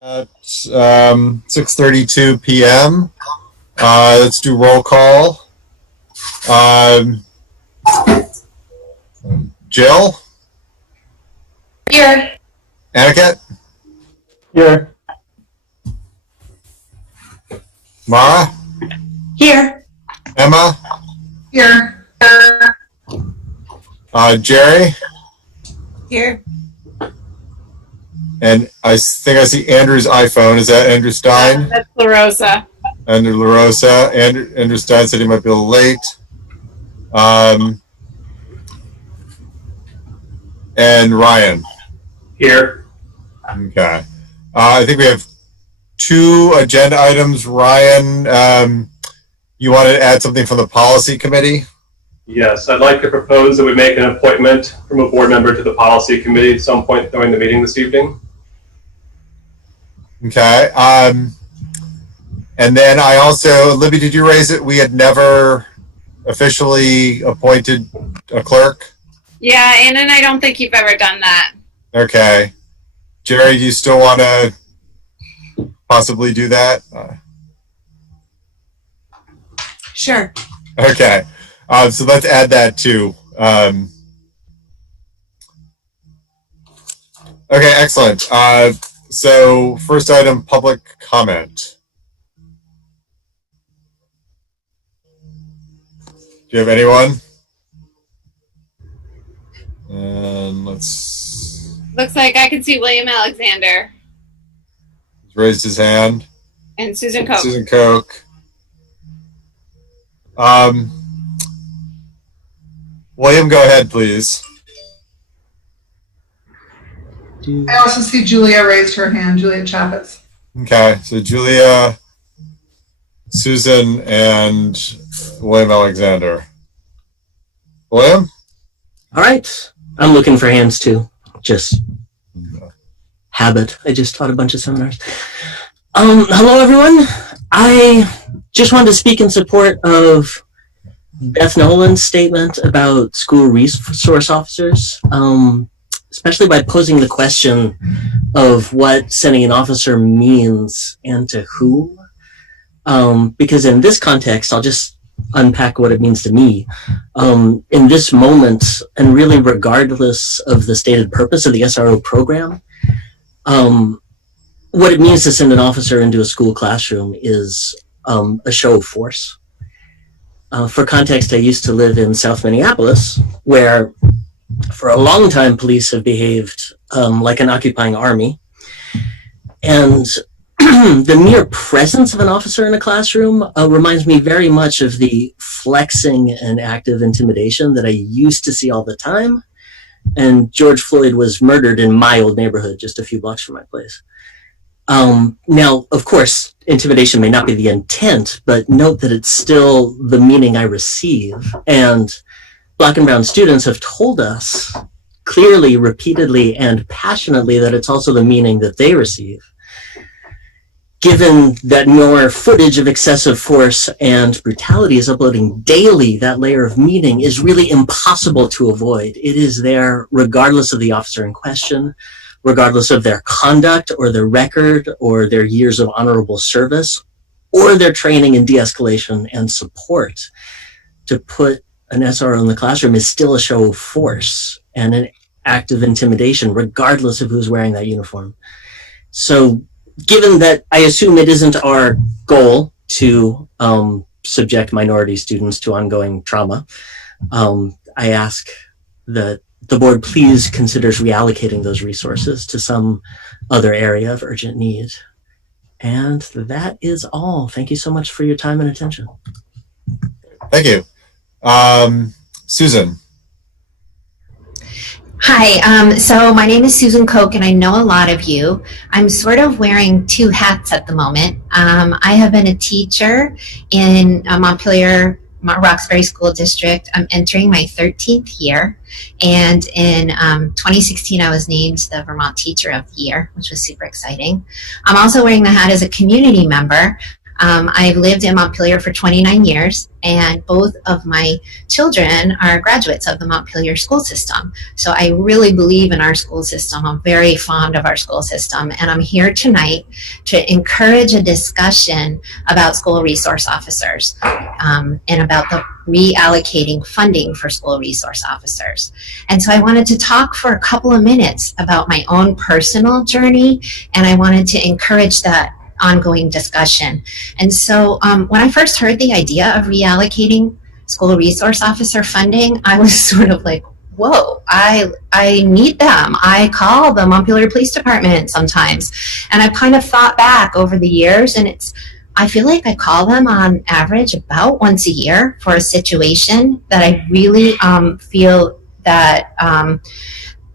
At 6:32 p.m. Let's do roll call. Jill? Here. Aniket? Here. Mara? Here. Emma? Here. Jerry? Here. And I think I see Andrew's iPhone. Is that Andrew Stein? That's LaRosa. Andrew LaRosa. Andrew Stein said he might be a little late. And Ryan? Here. Okay. I think we have two agenda items. Ryan, you wanted to add something from the policy committee? Yes, I'd like to propose that we make an appointment from a board member to the policy committee at some point during the meeting this evening. Okay. And then I also, Libby, did you raise it? We had never officially appointed a clerk? Yeah, Ann and I don't think you've ever done that. Okay. Jerry, do you still want to possibly do that? Sure. Okay. So let's add that too. Okay, excellent. So first item, public comment. Do you have anyone? And let's... Looks like I can see William Alexander. He's raised his hand. And Susan Koch. Susan Koch. William, go ahead, please. I also see Julia raised her hand, Julia Chavez. Okay, so Julia, Susan, and William Alexander. William? All right. I'm looking for hands too. Just habit. I just taught a bunch of seminars. Hello, everyone. I just wanted to speak in support of Beth Nolan's statement about school resource officers, especially by posing the question of what sending an officer means and to whom. Because in this context, I'll just unpack what it means to me. In this moment, and really regardless of the stated purpose of the SRO program, what it means to send an officer into a school classroom is a show of force. For context, I used to live in South Minneapolis, where for a long time police have behaved like an occupying army. And the mere presence of an officer in a classroom reminds me very much of the flexing and active intimidation that I used to see all the time. And George Floyd was murdered in my old neighborhood, just a few blocks from my place. Now, of course, intimidation may not be the intent, but note that it's still the meaning I receive. And Black and brown students have told us clearly, repeatedly, and passionately that it's also the meaning that they receive. Given that more footage of excessive force and brutality is uploading daily, that layer of meaning is really impossible to avoid. It is there regardless of the officer in question, regardless of their conduct or their record or their years of honorable service or their training in de-escalation and support. To put an SRO in the classroom is still a show of force and an act of intimidation, regardless of who's wearing that uniform. So given that I assume it isn't our goal to subject minority students to ongoing trauma, I ask that the board please considers reallocating those resources to some other area of urgent need. And that is all. Thank you so much for your time and attention. Thank you. Susan. Hi, so my name is Susan Koch, and I know a lot of you. I'm sort of wearing two hats at the moment. I have been a teacher in Montpelier-Roxbury School District. I'm entering my 13th year, and in 2016 I was named the Vermont Teacher of the Year, which was super exciting. I'm also wearing the hat as a community member. I've lived in Montpelier for 29 years, and both of my children are graduates of the Montpelier school system. So I really believe in our school system. I'm very fond of our school system, and I'm here tonight to encourage a discussion about school resource officers and about the reallocating funding for school resource officers. And so I wanted to talk for a couple of minutes about my own personal journey, and I wanted to encourage that ongoing discussion. And so when I first heard the idea of reallocating school resource officer funding, I was sort of like, whoa, I need them. I call the Montpelier Police Department sometimes. And I've kind of thought back over the years, and I feel like I call them on average about once a year for a situation that I really feel that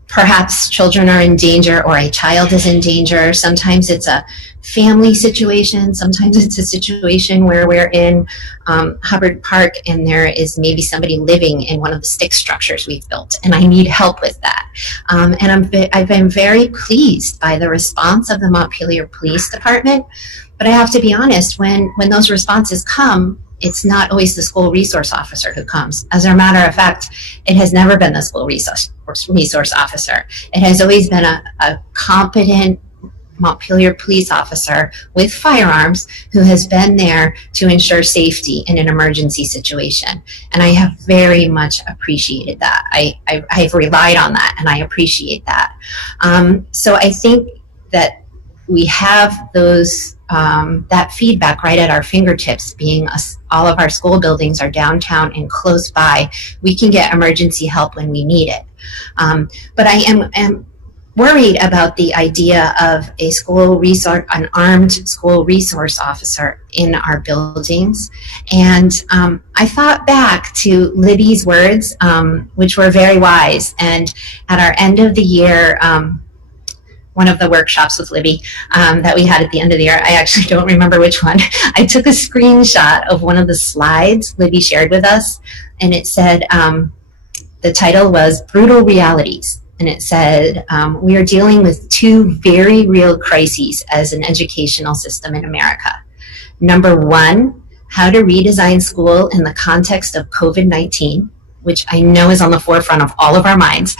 perhaps children are in danger or a child is in danger. Sometimes it's a family situation. Sometimes it's a situation where we're in Hubbard Park and there is maybe somebody living in one of the stick structures we've built, and I need help with that. And I've been very pleased by the response of the Montpelier Police Department. But I have to be honest, when those responses come, it's not always the school resource officer who comes. As a matter of fact, it has never been the school resource officer. It has always been a competent Montpelier police officer with firearms who has been there to ensure safety in an emergency situation. And I have very much appreciated that. I've relied on that, and I appreciate that. So I think that we have those that feedback right at our fingertips, being all of our school buildings are downtown and close by. We can get emergency help when we need it. But I am worried about the idea of an armed school resource officer in our buildings. And I thought back to Libby's words, which were very wise. And at our end of the year, one of the workshops with Libby that we had at the end of the year, I actually don't remember which one. I took a screenshot of one of the slides Libby shared with us, and it said, the title was Brutal Realities. And it said, we are dealing with two very real crises as an educational system in America. Number one, how to redesign school in the context of COVID-19, which I know is on the forefront of all of our minds.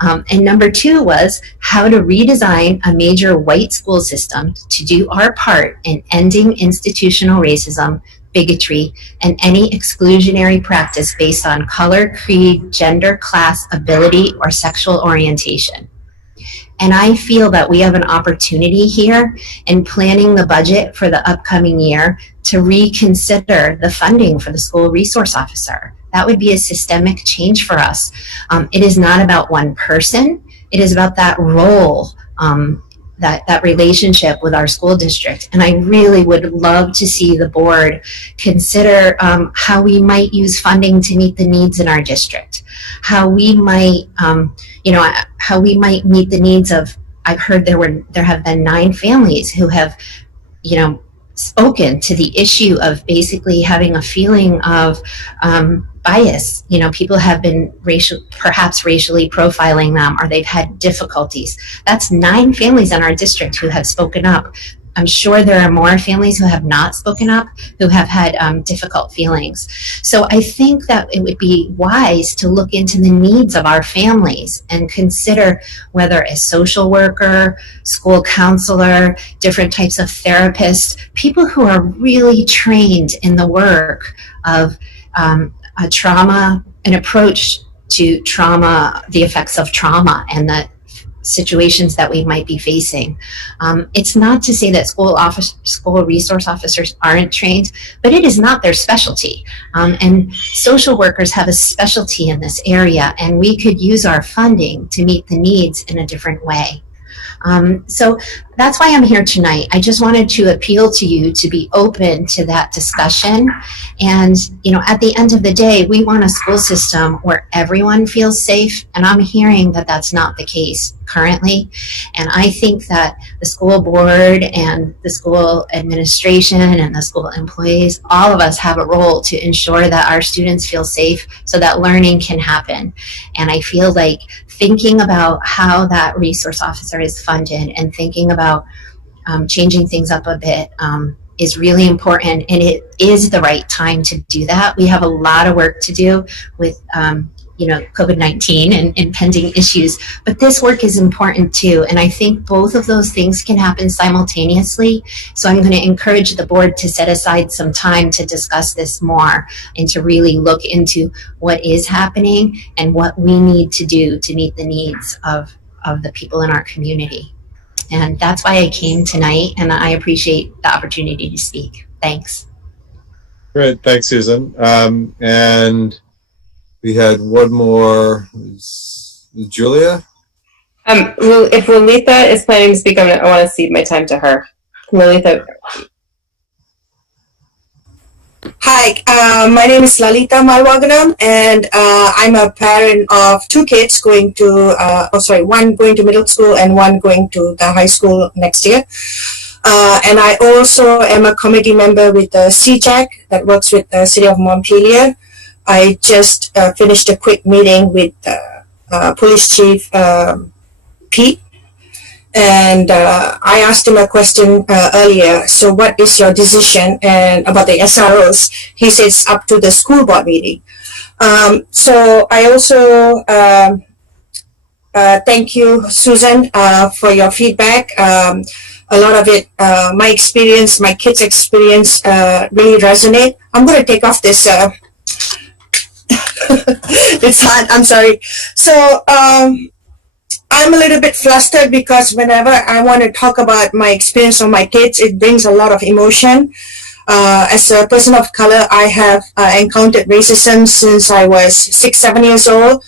And number two was how to redesign a major white school system to do our part in ending institutional racism, bigotry, and any exclusionary practice based on color, creed, gender, class, ability, or sexual orientation. And I feel that we have an opportunity here in planning the budget for the upcoming year to reconsider the funding for the school resource officer. That would be a systemic change for us. It is not about one person. It is about that role, that relationship with our school district. And I really would love to see the board consider how we might use funding to meet the needs in our district. How we might, how we might meet the needs of, I've heard there have been 9 families who have, spoken to the issue of basically having a feeling of bias. People have been perhaps racially profiling them, or they've had difficulties. That's 9 families in our district who have spoken up. I'm sure there are more families who have not spoken up, who have had difficult feelings. So I think that it would be wise to look into the needs of our families and consider whether a social worker, school counselor, different types of therapists, people who are really trained in the work of a trauma, an approach to trauma, the effects of trauma and the situations that we might be facing. It's not to say that school resource officers aren't trained, but it is not their specialty. And social workers have a specialty in this area, and we could use our funding to meet the needs in a different way. So that's why I'm here tonight. I just wanted to appeal to you to be open to that discussion. And, at the end of the day, we want a school system where everyone feels safe. And I'm hearing that that's not the case currently. And I think that the school board and the school administration and the school employees, all of us have a role to ensure that our students feel safe so that learning can happen. And I feel like thinking about how that resource officer is funded and thinking about changing things up a bit is really important, and it is the right time to do that. We have a lot of work to do with COVID-19 and pending issues, but this work is important too, and I think both of those things can happen simultaneously. So I'm going to encourage the board to set aside some time to discuss this more and to really look into what is happening and what we need to do to meet the needs of the people in our community. And that's why I came tonight, and I appreciate the opportunity to speak. Thanks. Great, thanks, Susan. And we had one more. Julia? If Lalitha is planning to speak, I want to cede my time to her. Lalitha. Hi, my name is Lalita Malwaganam, and I'm a parent of two kids going to, one going to middle school and one going to the high school next year. And I also am a committee member with the CJAC that works with the City of Montpelier. I just finished a quick meeting with Police Chief Pete. And I asked him a question earlier. So what is your decision and about the SROs? He says it's up to the school board meeting. So I also thank you, Susan, for your feedback. A lot of it, my experience, my kids' experience really resonate. I'm going to take off this. It's hot. I'm sorry. So I'm a little bit flustered because whenever I want to talk about my experience of my kids, it brings a lot of emotion. As a person of color, I have encountered racism since I was 6-7 years old.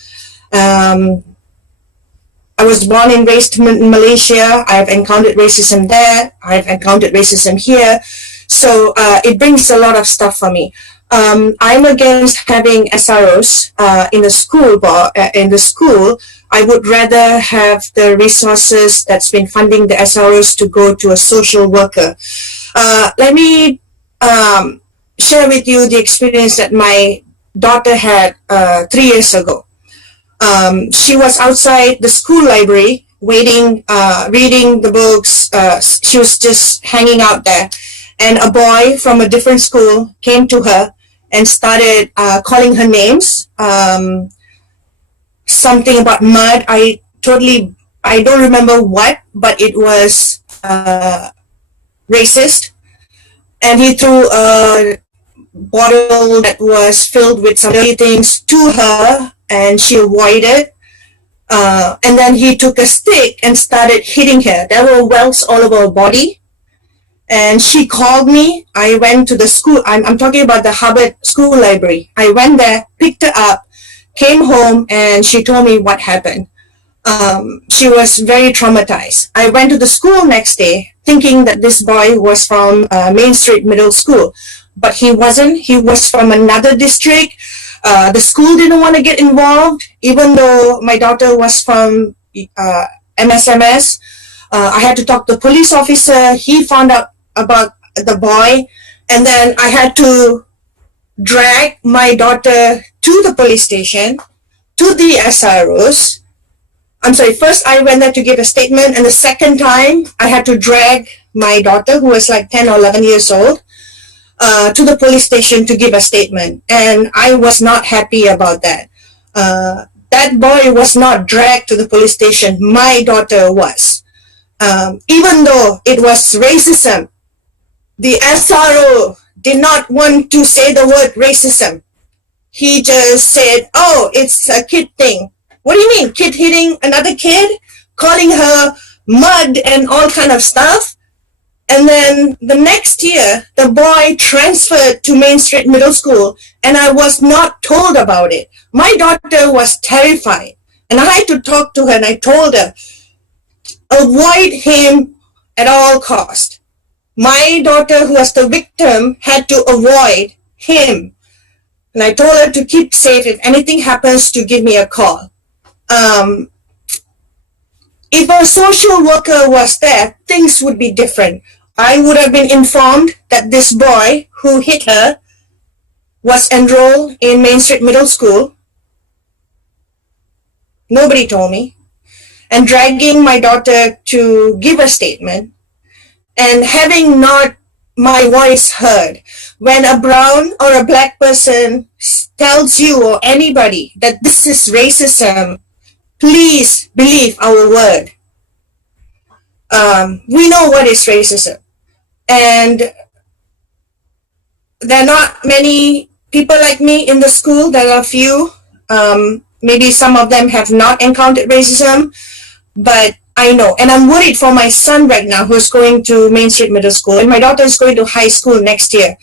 I was born and raised in Malaysia. I've encountered racism there. I've encountered racism here. So it brings a lot of stuff for me. I'm against having SROs in the school. I would rather have the resources that's been funding the SROs to go to a social worker. Let me share with you the experience that my daughter had 3 years ago. She was outside the school library waiting, reading the books. She was just hanging out there. And a boy from a different school came to her and started calling her names. Something about mud. I don't remember what, but it was racist. And he threw a bottle that was filled with some dirty things to her, and she avoided. And then he took a stick and started hitting her. There were welts all over her body. And she called me. I went to the school. I'm talking about the Hubbard School Library. I went there, picked her up, came home, and she told me what happened. She was very traumatized. I went to the school next day thinking that this boy was from Main Street Middle School, but he wasn't. He was from another district. The school didn't want to get involved, even though my daughter was from MSMS. I had to talk to the police officer. He found out about the boy, and then I had to drag my daughter to the police station, to the SROs. I'm sorry, first I went there to give a statement, and the second time I had to drag my daughter, who was like 10 or 11 years old, to the police station to give a statement. And I was not happy about that. That boy was not dragged to the police station. My daughter was. Even though it was racism, the SRO did not want to say the word racism. He just said, oh, it's a kid thing. What do you mean, kid hitting another kid? Calling her mud and all kind of stuff? And then the next year, the boy transferred to Main Street Middle School, and I was not told about it. My daughter was terrified, and I had to talk to her, and I told her, avoid him at all cost. My daughter, who was the victim, had to avoid him. And I told her to keep safe. If anything happens, to give me a call. If a social worker was there, things would be different. I would have been informed that this boy who hit her was enrolled in Main Street Middle School. Nobody told me. And dragging my daughter to give a statement, and having not my voice heard. When a brown or a black person tells you or anybody that this is racism, please believe our word. We know what is racism. And there are not many people like me in the school. There are few. Maybe some of them have not encountered racism, but I know. And I'm worried for my son right now, who's going to Main Street Middle School, and my daughter is going to high school next year.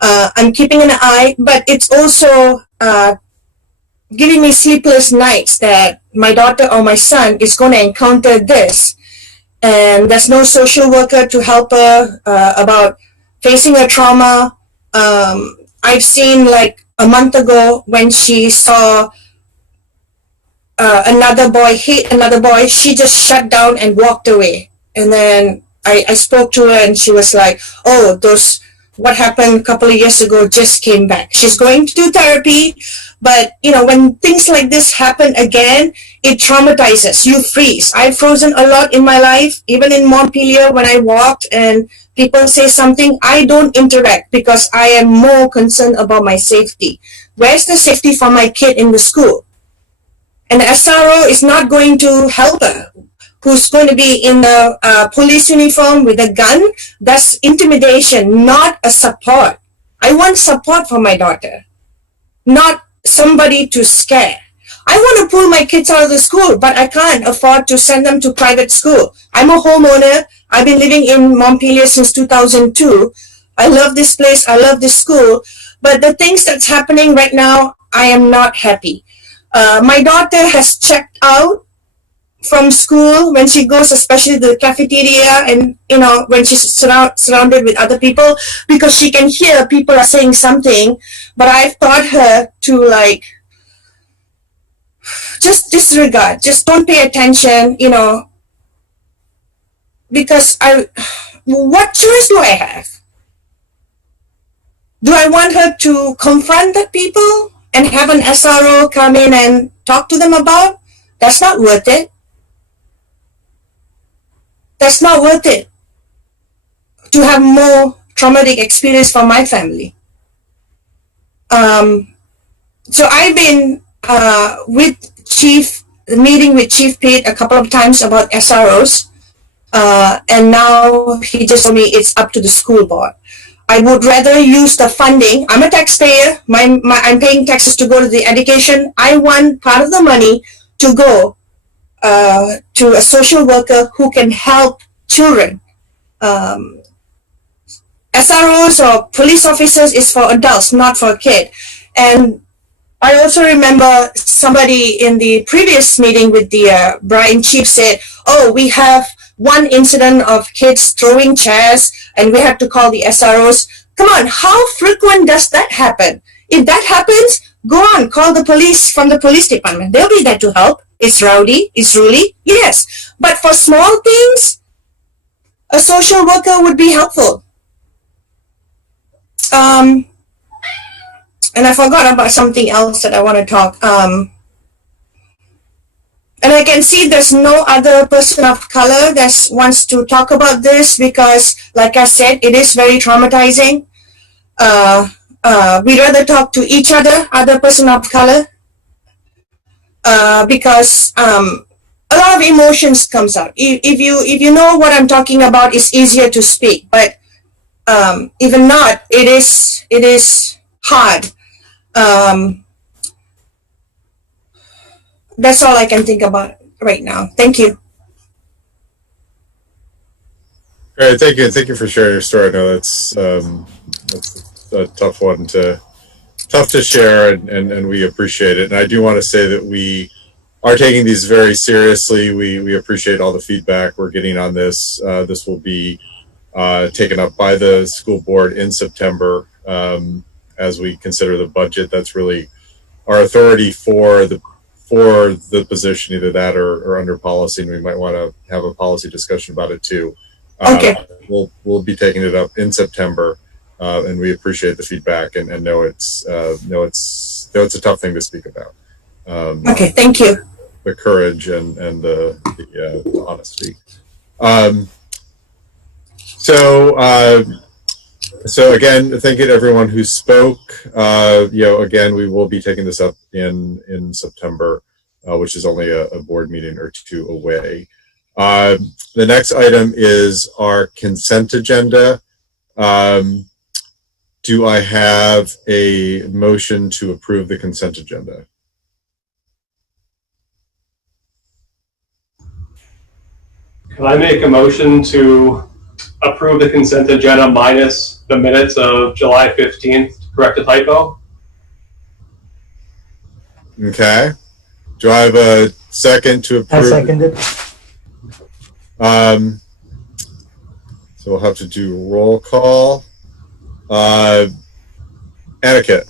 I'm keeping an eye, but it's also giving me sleepless nights that my daughter or my son is going to encounter this. And there's no social worker to help her about facing her trauma. I've seen like a month ago when she saw another boy hit another boy, she just shut down and walked away. And then I spoke to her and she was like, oh, what happened a couple of years ago just came back. She's going to do therapy, but when things like this happen again, it traumatizes. You freeze. I've frozen a lot in my life, even in Montpelier when I walked and people say something, I don't interact because I am more concerned about my safety. Where's the safety for my kid in the school? And the SRO is not going to help her, who's going to be in the police uniform with a gun. That's intimidation, not a support. I want support for my daughter, not somebody to scare. I want to pull my kids out of the school, but I can't afford to send them to private school. I'm a homeowner. I've been living in Montpelier since 2002. I love this place. I love this school. But the things that's happening right now, I am not happy. My daughter has checked out from school when she goes, especially the cafeteria, and when she's surrounded with other people, because she can hear people are saying something. But I've taught her to just disregard, just don't pay attention, because what choice do I have? Do I want her to confront the people and have an SRO come in and talk to them about? That's not worth it. That's not worth it to have more traumatic experience for my family. So I've been meeting with Chief Pete a couple of times about SROs, and now he just told me it's up to the school board. I would rather use the funding. I'm a taxpayer. I'm paying taxes to go to the education. I want part of the money to go to a social worker who can help children. SROs or police officers is for adults, not for a kid. And I also remember somebody in the previous meeting with the Brian Chief said, oh, we have one incident of kids throwing chairs and we have to call the SROs. Come on, how frequent does that happen? If that happens, go on, call the police from the police department. They'll be there to help. It's rowdy, it's ruly, yes. But for small things, a social worker would be helpful. And I forgot about something else that I want to talk. And I can see there's no other person of color that wants to talk about this because, like I said, it is very traumatizing. We'd rather talk to each other person of color, because a lot of emotions comes out. If you know what I'm talking about, it's easier to speak. But even not, it is hard. That's all I can think about right now. Thank you. All right, thank you. Thank you for sharing your story. I know that's a tough one tough to share, and we appreciate it. And I do want to say that we are taking these very seriously. We appreciate all the feedback we're getting on this. This will be taken up by the school board in September as we consider the budget. That's really our authority for the position, either that or under policy, and we might want to have a policy discussion about it too. Okay. We'll be taking it up in September, and we appreciate the feedback and know it's a tough thing to speak about. Okay, thank you. The courage and the honesty. So So again, thank you to everyone who spoke. Again, we will be taking this up in September, which is only a board meeting or two away. The next item is our consent agenda. Do I have a motion to approve the consent agenda? Can I make a motion to approve the consent agenda minus the minutes of July 15th to correct a typo? Okay. Do I have a second to approve? I second it. So we'll have to do roll call. Etiquette.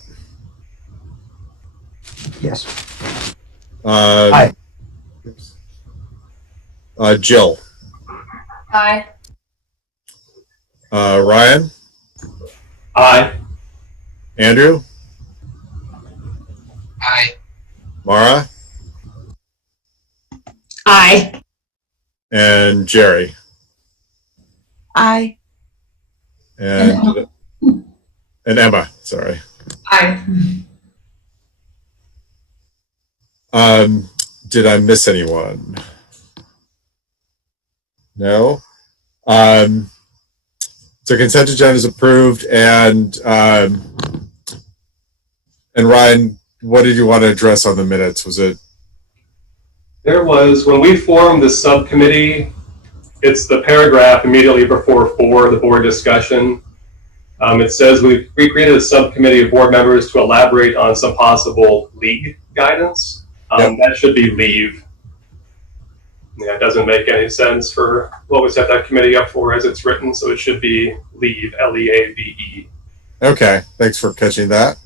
Yes. Aye. Jill. Aye. Ryan. Aye. Andrew. Aye. Mara. Aye. And Jerry. Aye. And Emma. Sorry. Aye. Did I miss anyone? No. So consent agenda is approved, and Ryan, what did you want to address on the minutes? Was it? There was, when we formed the subcommittee, it's the paragraph immediately before the board discussion. It says we created a subcommittee of board members to elaborate on some possible league guidance. That should be leave. Yeah, it doesn't make any sense for what we set that committee up for as it's written, so it should be leave, L-E-A-V-E. Okay, thanks for catching that.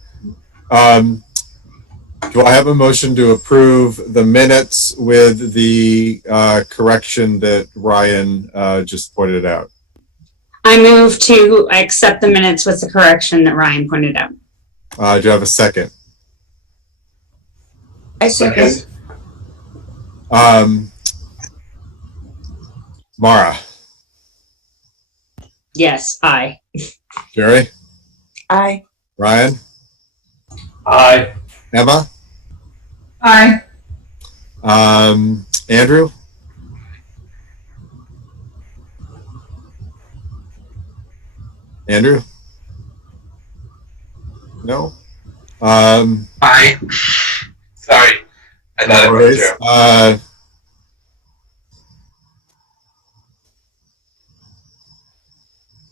Do I have a motion to approve the minutes with the correction that Ryan just pointed out? I move to accept the minutes with the correction that Ryan pointed out. Do you have a second? I second. Mara. Yes, aye. Jerry. Aye. Ryan. Aye. Emma. Aye. Andrew. Andrew. No. Aye. Sorry. I thought it was through.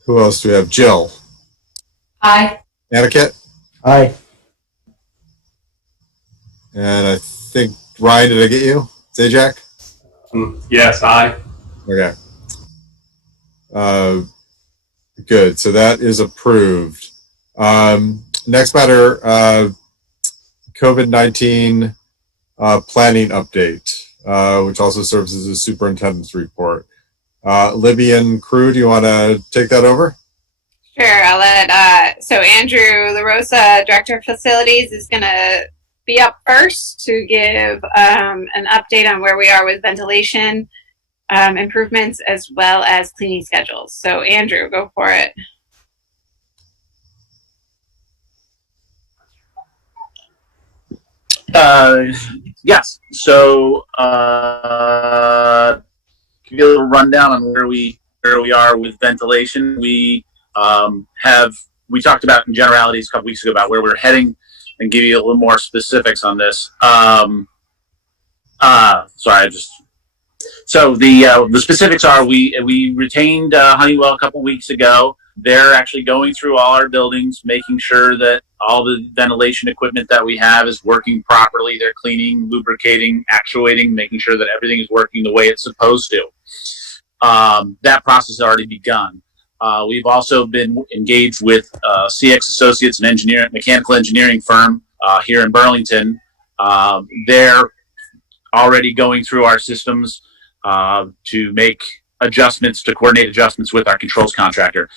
Who else do we have? Jill. Aye. Etiquette. Aye. And I think, Ryan, did I get you? Zajac? Yes, aye. Okay. Good. So that is approved. Next matter, COVID-19 planning update, which also serves as a superintendent's report. Libby and crew, do you want to take that over? Sure. I'll let, so Andrew LaRosa, Director of Facilities, is going to be up first to give an update on where we are with ventilation improvements as well as cleaning schedules. So Andrew, go for it. Yes. So give you a little rundown on where we are with ventilation. We talked about in generalities a couple weeks ago about where we're heading, and give you a little more specifics on this. So the specifics are we retained Honeywell a couple weeks ago. They're actually going through all our buildings, making sure that all the ventilation equipment that we have is working properly. They're cleaning, lubricating, actuating, making sure that everything is working the way it's supposed to. That process has already begun. We've also been engaged with CX Associates, an mechanical engineering firm here in Burlington. They're already going through our systems to make adjustments, to coordinate adjustments with our controls contractor.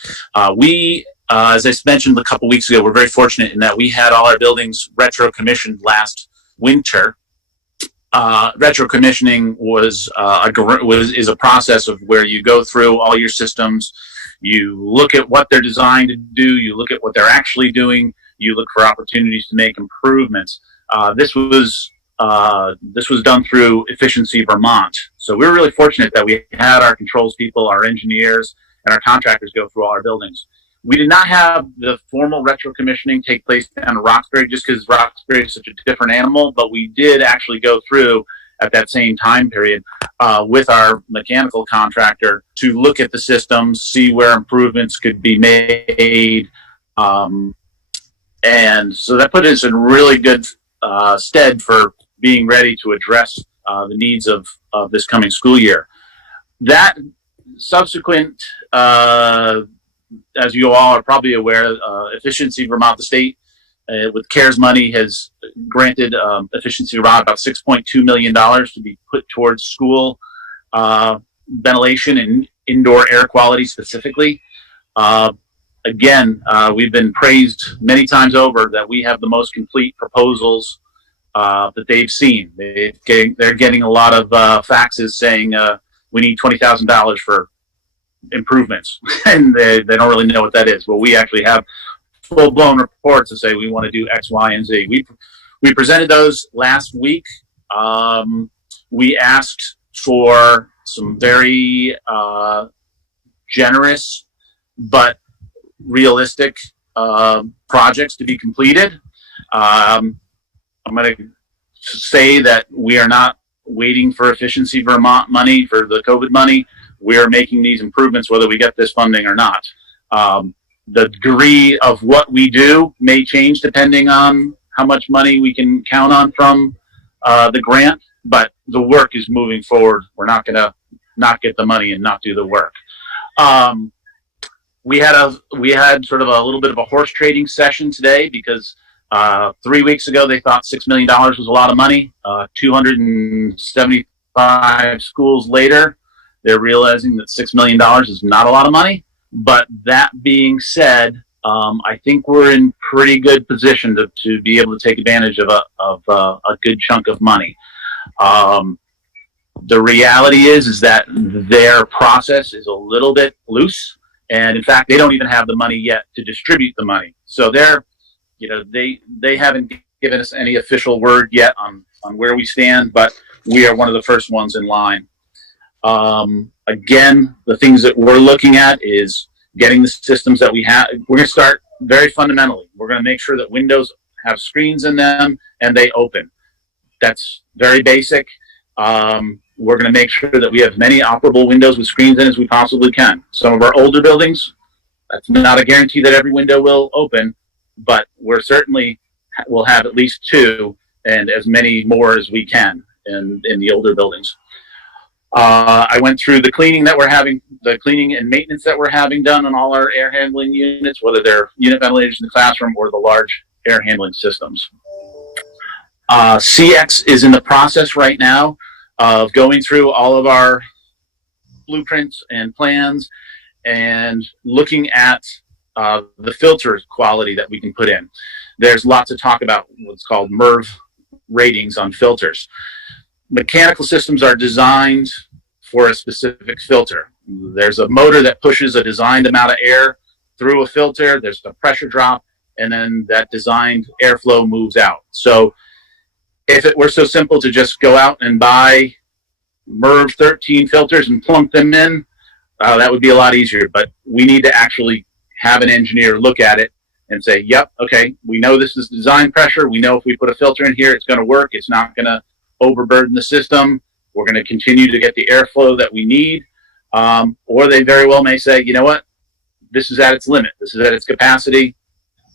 As I mentioned a couple weeks ago, we're very fortunate in that we had all our buildings retro commissioned last winter. Retro commissioning is a process of where you go through all your systems, You look at what they're designed to do. You look at what they're actually doing. You look for opportunities to make improvements. This was done through Efficiency Vermont. So we were really fortunate that we had our controls people, our engineers, and our contractors go through all our buildings. We did not have the formal retro commissioning take place down in Roxbury just because Roxbury is such a different animal, but we did actually go through at that same time period with our mechanical contractor to look at the systems, see where improvements could be made. And so that put us in really good stead for being ready to address the needs of this coming school year. That subsequent, as you all are probably aware, Efficiency Vermont, the state, with CARES money, has granted Efficiency Vermont about $6.2 million to be put towards school ventilation and indoor air quality specifically. Again, we've been praised many times over that we have the most complete proposals that they've seen. They're getting a lot of faxes saying we need $20,000 for improvements, and they don't really know what that is. Well, we actually have full-blown reports that say we want to do X, Y, and Z. We presented those last week. We asked for some very generous but realistic projects to be completed. I'm going to say that we are not waiting for Efficiency Vermont money, for the COVID money. We are making these improvements whether we get this funding or not. The degree of what we do may change depending on how much money we can count on from the grant, but the work is moving forward. We're not going to not get the money and not do the work. We had sort of a little bit of a horse trading session today because 3 weeks ago they thought $6 million was a lot of money. 275 schools later, they're realizing that $6 million is not a lot of money. But that being said, I think we're in pretty good position to be able to take advantage of a good chunk of money. The reality is that their process is a little bit loose, and in fact, they don't even have the money yet to distribute the money. So they haven't given us any official word yet on where we stand, but we are one of the first ones in line. Again, the things that we're looking at is getting the systems that we have. We're going to start very fundamentally. We're going to make sure that windows have screens in them and they open. That's very basic. We're going to make sure that we have many operable windows with screens in as we possibly can. Some of our older buildings, that's not a guarantee that every window will open, but we're certainly will have at least two and as many more as we can in the older buildings. I went through the cleaning and maintenance that we're having done on all our air handling units, whether they're unit ventilators in the classroom or the large air handling systems. CX is in the process right now of going through all of our blueprints and plans and looking at the filter quality that we can put in. There's lots of talk about what's called MERV ratings on filters. Mechanical systems are designed for a specific filter. There's a motor that pushes a designed amount of air through a filter. There's a pressure drop, and then that designed airflow moves out. So if it were so simple to just go out and buy MERV 13 filters and plunk them in, that would be a lot easier. But we need to actually have an engineer look at it and say, yep, okay, we know this is design pressure. We know if we put a filter in here, it's going to work. It's not going to overburden the system. We're going to continue to get the airflow that we need. Or they very well may say, you know what, this is at its limit. This is at its capacity,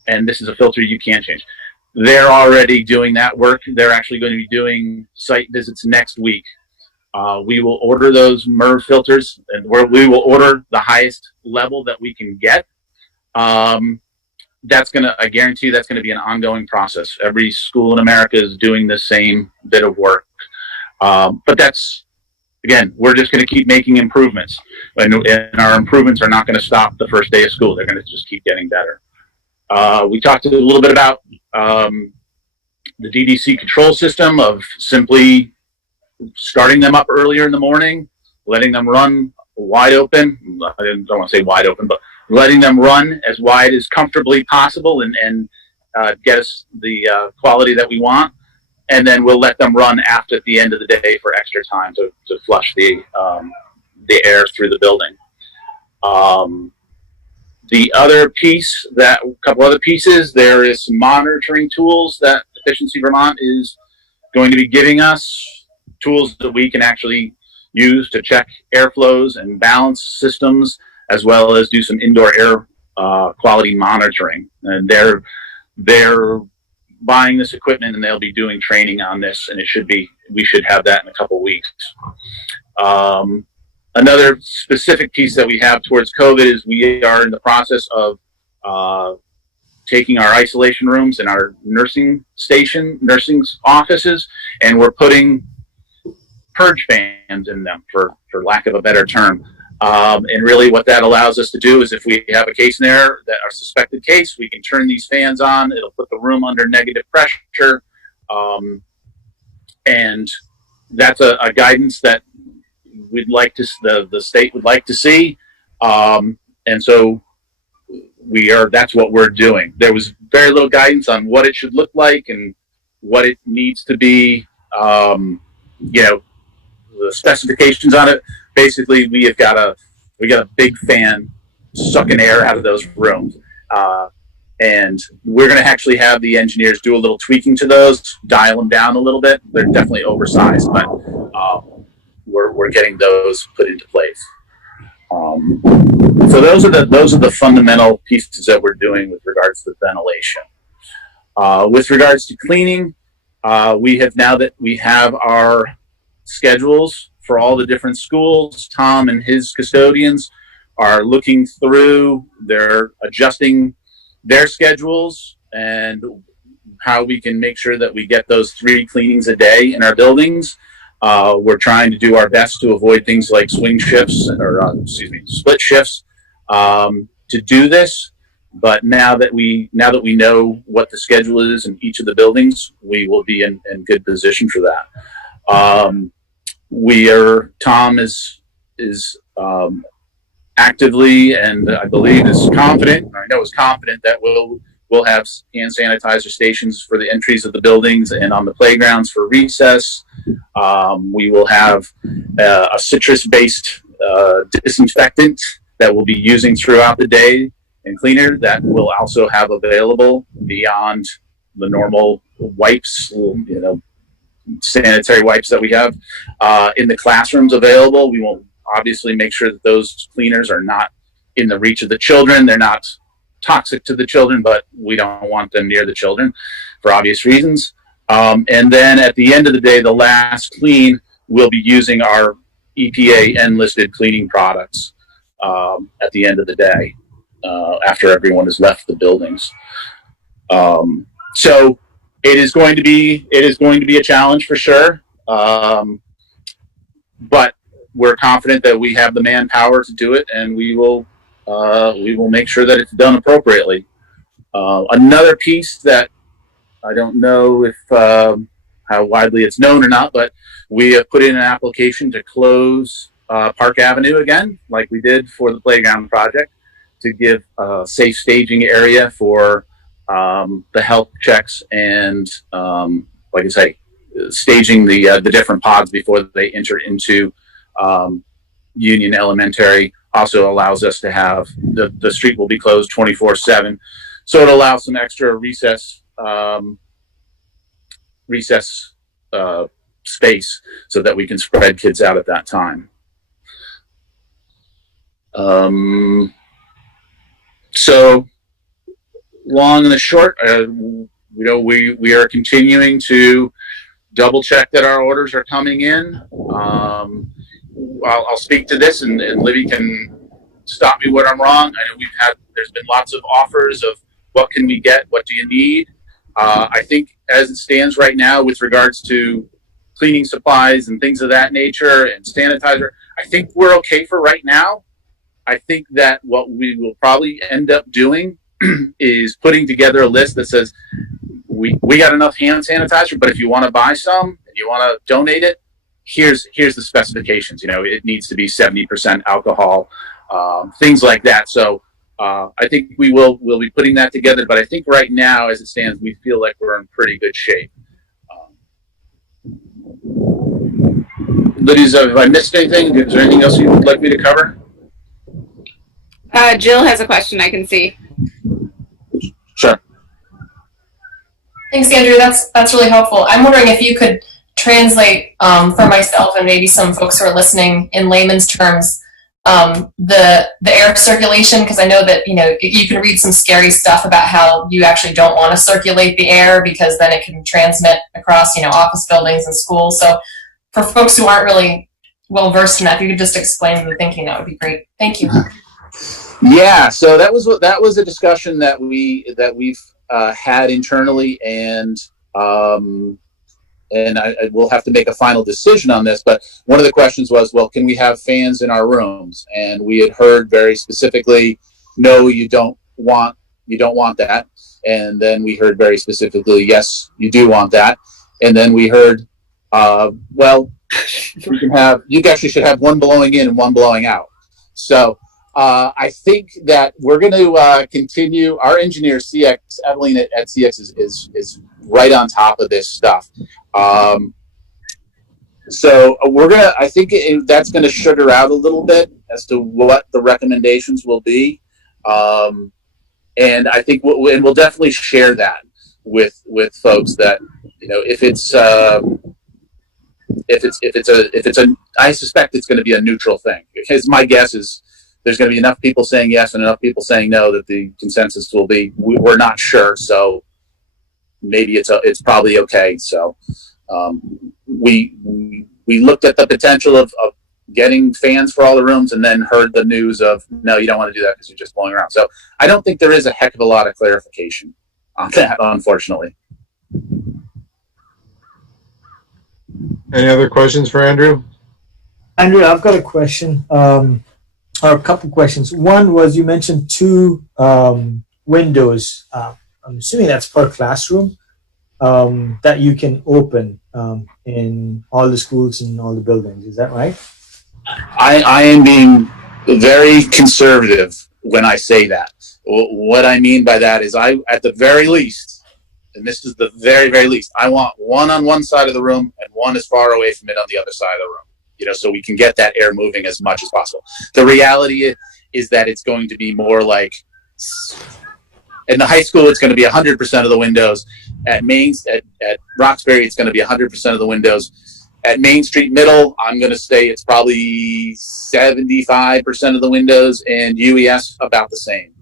and this is a filter you can't change. They're already doing that work. They're actually going to be doing site visits next week. We will order those MERV filters, and we will order the highest level that we can get. I guarantee that's going to be an ongoing process. Every school in America is doing the same bit of work. But that's, again, we're just going to keep making improvements. And our improvements are not going to stop the first day of school. They're going to just keep getting better. We talked a little bit about the DDC control system of simply starting them up earlier in the morning, letting them run wide open. I don't want to say wide open, but letting them run as wide as comfortably possible and get us the quality that we want. And then we'll let them run after at the end of the day for extra time to flush the air through the building. The other piece, a couple other pieces, there is some monitoring tools that Efficiency Vermont is going to be giving us, tools that we can actually use to check airflows and balance systems, as well as do some indoor air quality monitoring. And they're buying this equipment, and they'll be doing training on this, and we should have that in a couple weeks. Another specific piece that we have towards COVID is we are in the process of taking our isolation rooms and our nursing offices, and we're putting purge fans in them, for lack of a better term. And really what that allows us to do is if we have a case in there, that our suspected case, we can turn these fans on. It'll put the room under negative pressure. And that's a guidance that the state would like to see. And so that's what we're doing. There was very little guidance on what it should look like and what it needs to be, the specifications on it. Basically, we got a big fan sucking air out of those rooms. And we're going to actually have the engineers do a little tweaking to those, dial them down a little bit. They're definitely oversized, but we're getting those put into place. So those are the fundamental pieces that we're doing with regards to ventilation. With regards to cleaning, we have our schedules for all the different schools. Tom and his custodians are looking through, they're adjusting their schedules and how we can make sure that we get those 3 cleanings a day in our buildings. We're trying to do our best to avoid things like swing shifts split shifts to do this. But now that we know what the schedule is in each of the buildings, we will be in good position for that. Tom is actively, and I believe is confident, I know is confident that we'll have hand sanitizer stations for the entries of the buildings and on the playgrounds for recess. We will have a citrus-based disinfectant that we'll be using throughout the day, and cleaner that we'll also have available beyond the normal wipes, sanitary wipes that we have in the classrooms available. We will obviously make sure that those cleaners are not in the reach of the children. They're not toxic to the children, but we don't want them near the children for obvious reasons. And then at the end of the day, the last clean, we'll be using our EPA N-listed cleaning products at the end of the day after everyone has left the buildings. So it is going to be a challenge for sure, but we're confident that we have the manpower to do it, and we will make sure that it's done appropriately. Another piece that I don't know if how widely it's known or not, but we have put in an application to close Park Avenue again, like we did for the playground project, to give a safe staging area for the health checks and, like I say, staging the different pods before they enter into Union Elementary. Also allows us to have the street will be closed 24/7, so it allows some extra recess space so that we can spread kids out at that time. So long and the short, we are continuing to double check that our orders are coming in. I'll speak to this, and Libby can stop me when I'm wrong. I know there's been lots of offers of what can we get, what do you need. I think as it stands right now with regards to cleaning supplies and things of that nature and sanitizer, I think we're okay for right now. I think that what we will probably end up doing is putting together a list that says we got enough hand sanitizer, but if you want to buy some and you want to donate it, here's the specifications. It needs to be 70% alcohol, things like that. So I think we'll be putting that together. But I think right now, as it stands, we feel like we're in pretty good shape. Ladies, have I missed anything? Is there anything else you would like me to cover? Jill has a question I can see. Sure. Thanks, Andrew. That's really helpful. I'm wondering if you could translate for myself and maybe some folks who are listening in layman's terms the air circulation, because I know that you can read some scary stuff about how you actually don't want to circulate the air because then it can transmit across office buildings and schools. So for folks who aren't really well versed in that, if you could just explain the thinking, that would be great. Thank you. Yeah, so that was a discussion that we've had internally, and I will have to make a final decision on this. But one of the questions was, well, can we have fans in our rooms? And we had heard very specifically, no, you don't want that. And then we heard very specifically, yes, you do want that. And then we heard, well, you actually should have one blowing in and one blowing out. So I think that we're going to continue. Our engineer, CX, Evelyn at CX is right on top of this stuff. So I think that's going to sugar out a little bit as to what the recommendations will be. And I think we'll definitely share that with folks that, if I suspect it's going to be a neutral thing, because my guess is there's going to be enough people saying yes and enough people saying no that the consensus will be, we're not sure. So maybe it's probably okay. So we looked at the potential of getting fans for all the rooms, and then heard the news of, no, you don't want to do that because you're just blowing around. So I don't think there is a heck of a lot of clarification on that, unfortunately. Any other questions for Andrew? Andrew, I've got a question, or a couple questions. One was, you mentioned 2 windows. I'm assuming that's per classroom, that you can open in all the schools and all the buildings. Is that right? I am being very conservative when I say that. What I mean by that is, at the very least, and this is the very, very least, I want one on one side of the room and one as far away from it on the other side of the room, so we can get that air moving as much as possible. The reality is that it's going to be more like, in the high school, it's going to be 100% of the windows. At Roxbury, it's going to be 100% of the windows. At Main Street Middle, I'm going to say it's probably 75% of the windows, and UES about the same.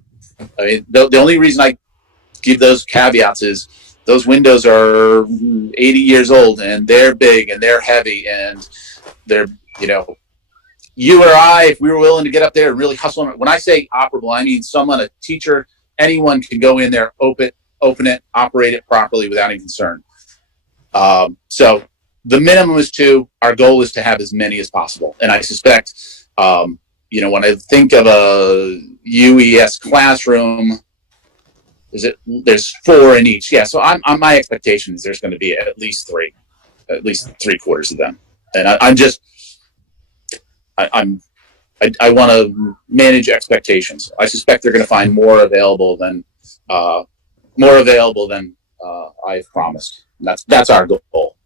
I mean, the only reason I give those caveats is those windows are 80 years old, and they're big and they're heavy, and they're, you or I, if we were willing to get up there and really hustle them. When I say operable, I mean a teacher, anyone can go in there, open it, operate it properly without any concern. So the minimum is 2. Our goal is to have as many as possible. And I suspect, when I think of a UES classroom, there's 4 in each. Yeah. So my expectation is there's going to be at least 3, at least 3/4 of them. And I want to manage expectations. I suspect they're going to find more available than I've promised. That's our goal.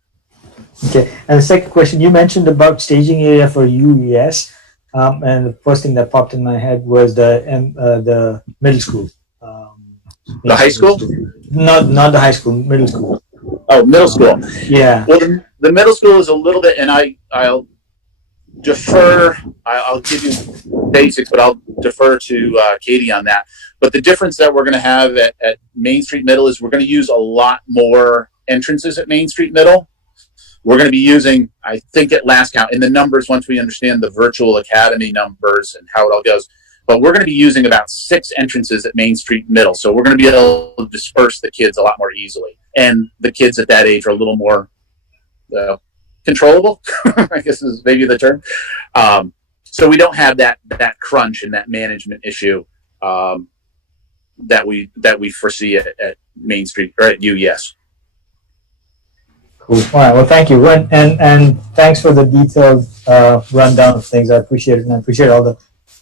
Okay. And the second question, you mentioned about staging area for UES, and the first thing that popped in my head was the middle school. The high school? Not the high school, middle school. Oh, middle school. Yeah. Well, the middle school is a little bit, and I'll defer. I'll give you basics, but I'll defer to Katie on that. But the difference that we're going to have at Main Street Middle is we're going to use a lot more entrances at Main Street Middle. We're going to be using, I think at last count, in the numbers, once we understand the virtual academy numbers and how it all goes, but we're going to be using about 6 entrances at Main Street Middle. So we're going to be able to disperse the kids a lot more easily. And the kids at that age are a little more controllable, I guess is maybe the term. So we don't have that crunch and that management issue that we foresee at Main Street or at UES. Cool. All right. Well, thank you. And thanks for the detailed rundown of things. I appreciate it, and I appreciate all the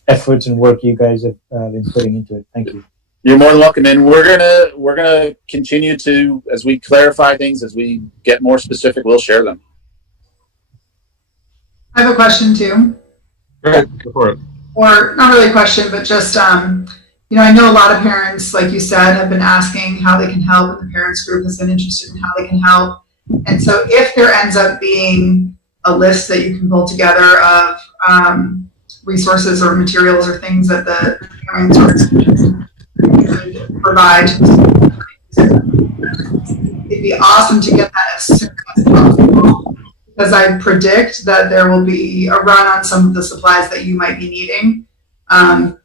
efforts and work you guys have been putting into it. Thank you. You're more than welcome, and we're gonna continue to, as we clarify things, as we get more specific, we'll share them. I have a question too. Go ahead, go for it. Or not really a question, but just, you know, I know a lot of parents, like you said, have been asking how they can help, and the parents group has been interested in how they can help. And so if there ends up being a list that you can pull together of resources or materials or things that the parents could provide, it'd be awesome to get that as soon as possible, because I predict that there will be a run on some of the supplies that you might be needing.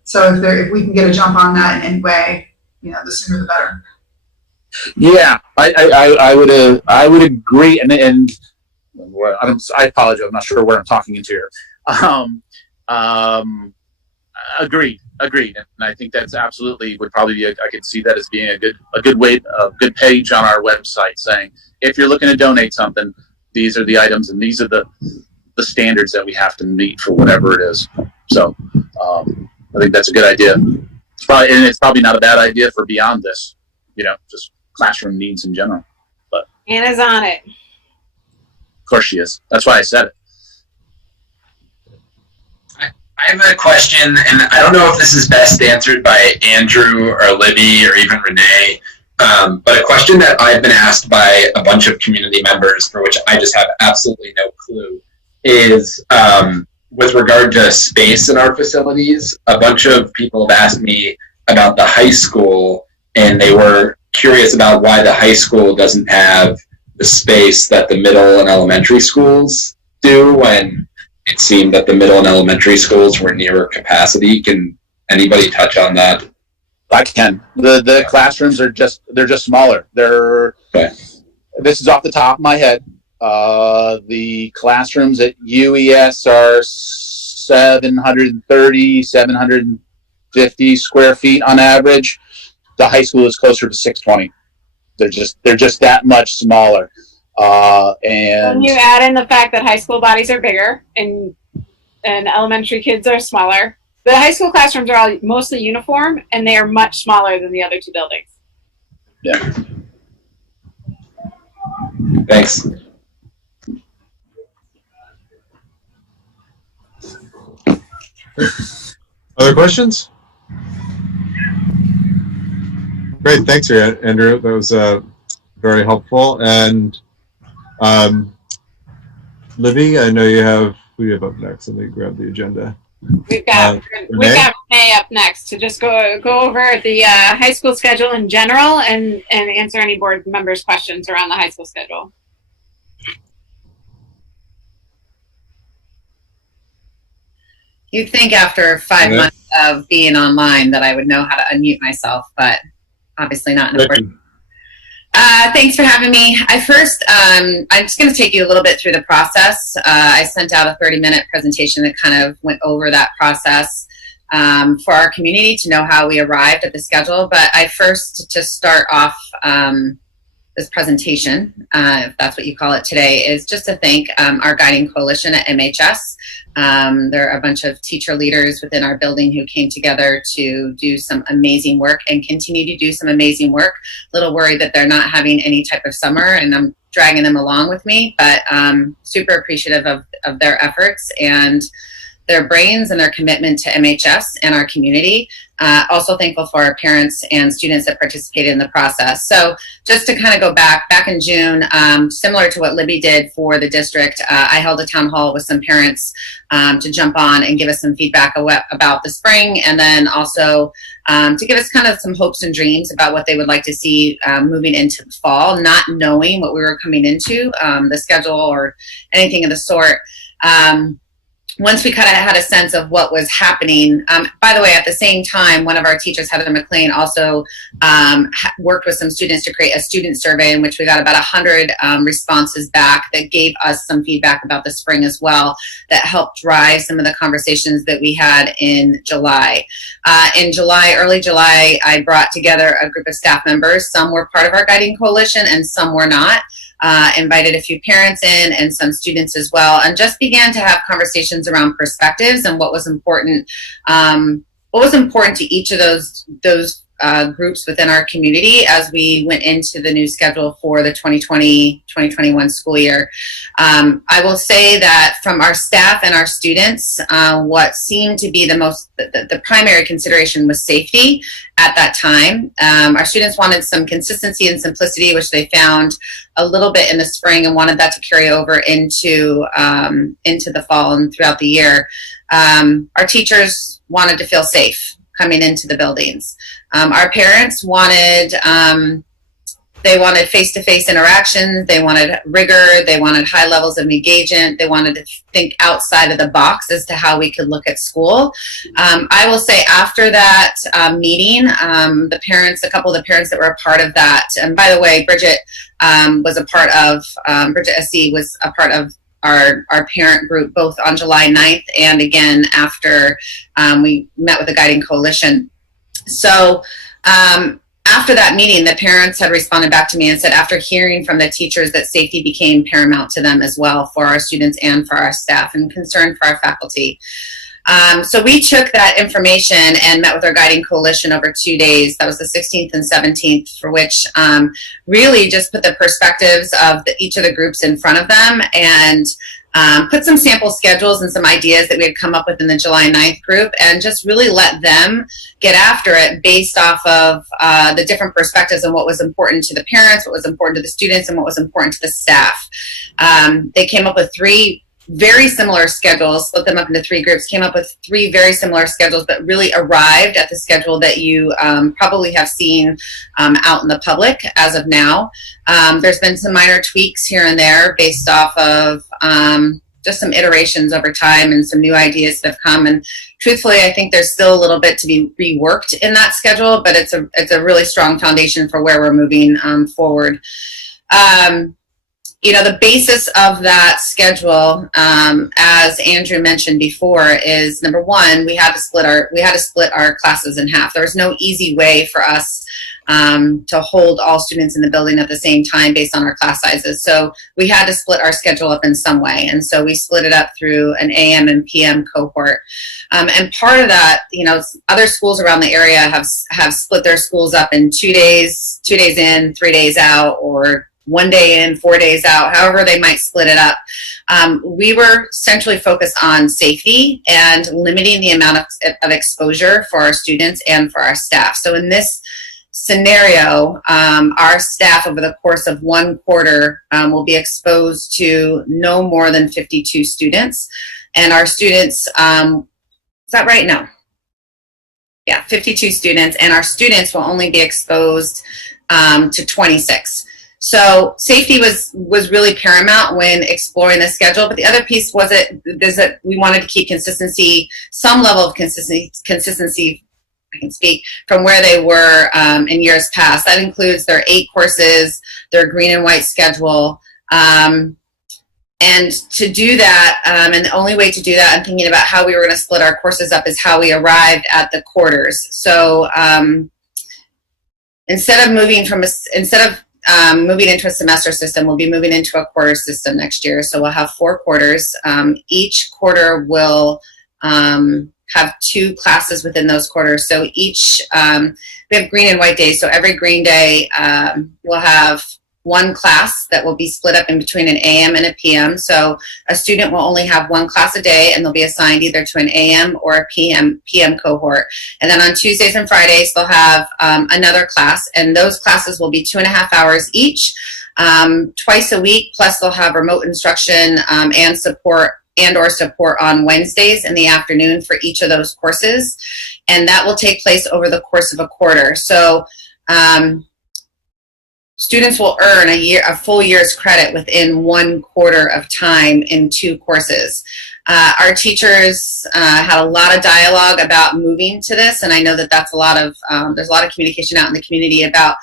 So if we can get a jump on that in any way, you know, the sooner the better. Yeah, I would agree, and I apologize. I'm not sure where I'm talking into here. Agreed, and I think that's absolutely would probably be. I could see that as being a good way, a good page on our website saying, if you're looking to donate something, these are the items and these are the standards that we have to meet for whatever it is. So I think that's a good idea. It's probably not a bad idea for beyond this, you know, just classroom needs in general. But Anna's on it. Of course she is. That's why I said it. I have a question, and I don't know if this is best answered by Andrew or Libby or even Renee, but a question that I've been asked by a bunch of community members, for which I just have absolutely no clue, is with regard to space in our facilities. A bunch of people have asked me about the high school, and they were curious about why the high school doesn't have the space that the middle and elementary schools do, when it seemed that the middle and elementary schools were nearer capacity. Can anybody touch on that? I can. The classrooms are just smaller. Okay. This is off the top of my head. The classrooms at UES are 730, 750 square feet on average. The high school is closer to 620. They're just that much smaller. And when you add in the fact that high school bodies are bigger and elementary kids are smaller, the high school classrooms are all mostly uniform, and they are much smaller than the other two buildings. Yeah. Thanks. Other questions? Great, thanks, Andrew. That was very helpful. And Libby, I know who do you have up next? Let me grab the agenda. We've got Renee up next to just go over the high school schedule in general and answer any board members' questions around the high school schedule. You'd think after 5 months of being online that I would know how to unmute myself, but obviously not in a person. Thanks for having me. I'm just going to take you a little bit through the process. I sent out a 30-minute presentation that kind of went over that process for our community to know how we arrived at the schedule. But I first, to start off this presentation, if that's what you call it today, is just to thank our guiding coalition at MHS. There are a bunch of teacher leaders within our building who came together to do some amazing work and continue to do some amazing work. A little worried that they're not having any type of summer, and I'm dragging them along with me, but super appreciative of their efforts and their brains and their commitment to MHS and our community. Also thankful for our parents and students that participated in the process. So just to kind of go back in June, similar to what Libby did for the district, I held a town hall with some parents to jump on and give us some feedback about the spring, and then also to give us kind of some hopes and dreams about what they would like to see moving into fall, not knowing what we were coming into, the schedule or anything of the sort. Once we kind of had a sense of what was happening, by the way, at the same time, one of our teachers, Heather McLean, also worked with some students to create a student survey in which we got about 100 responses back that gave us some feedback about the spring as well, that helped drive some of the conversations that we had in July. Early July, I brought together a group of staff members. Some were part of our guiding coalition and some were not. invited a few parents in and some students as well, and just began to have conversations around perspectives and what was important to each of those groups within our community as we went into the new schedule for the 2020-2021 school year. I will say that from our staff and our students, what seemed to be the primary consideration was safety at that time. Our students wanted some consistency and simplicity, which they found a little bit in the spring and wanted that to carry over into the fall and throughout the year. Our teachers wanted to feel safe coming into the buildings. Our parents wanted face-to-face interactions, they wanted rigor, they wanted high levels of engagement, they wanted to think outside of the box as to how we could look at school. I will say after that meeting, a couple of the parents that were a part of that, and by the way, Bridget S.C. was a part of our parent group, both on July 9th and again after we met with the Guiding Coalition. So after that meeting, the parents had responded back to me and said, after hearing from the teachers, that safety became paramount to them as well for our students and for our staff, and concern for our faculty. So we took that information and met with our Guiding Coalition over 2 days. That was the 16th and 17th, for which really just put the perspectives of each of the groups in front of them and put some sample schedules and some ideas that we had come up with in the July 9th group, and just really let them get after it based off of the different perspectives and what was important to the parents, what was important to the students, and what was important to the staff. They came up with 3 very similar schedules, split them up into 3 groups, came up with 3 very similar schedules, but really arrived at the schedule that you probably have seen out in the public as of now. There's been some minor tweaks here and there based off of just some iterations over time and some new ideas that have come. And truthfully, I think there's still a little bit to be reworked in that schedule, but it's a really strong foundation for where we're moving forward. The basis of that schedule, as Andrew mentioned before, is number one, we had to split our classes in half. There was no easy way for us to hold all students in the building at the same time based on our class sizes. So we had to split our schedule up in some way. And so we split it up through an AM and PM cohort. And part of that, other schools around the area have split their schools up in 2 days in, 3 days out, or 1 day in, 4 days out, however they might split it up. We were centrally focused on safety and limiting the amount of exposure for our students and for our staff. So in this scenario, our staff over the course of 1 quarter will be exposed to no more than 52 students. And our students, is that right? No. Yeah, 52 students, and our students will only be exposed to 26. So safety was really paramount when exploring the schedule, but the other piece was that we wanted to keep consistency, some level of consistency, I can speak, from where they were in years past. That includes their 8 courses, their green and white schedule, and to do that, and the only way to do that, I'm thinking about how we were going to split our courses up, is how we arrived at the quarters. So instead of moving into a semester system, we'll be moving into a quarter system next year. So we'll have 4 quarters. Each quarter will have 2 classes within those quarters. So we have green and white days. So every green day, we'll have 1 class that will be split up in between an AM and a PM. So a student will only have 1 class a day, and they'll be assigned either to an AM or a PM cohort. And then on Tuesdays and Fridays, they'll have another class, and those classes will be 2.5 hours each, twice a week. Plus they'll have remote instruction and support on Wednesdays in the afternoon for each of those courses. And that will take place over the course of a quarter. So students will earn a full year's credit within 1 quarter of time in 2 courses. Our teachers had a lot of dialogue about moving to this, and I know that there's a lot of communication out in the community about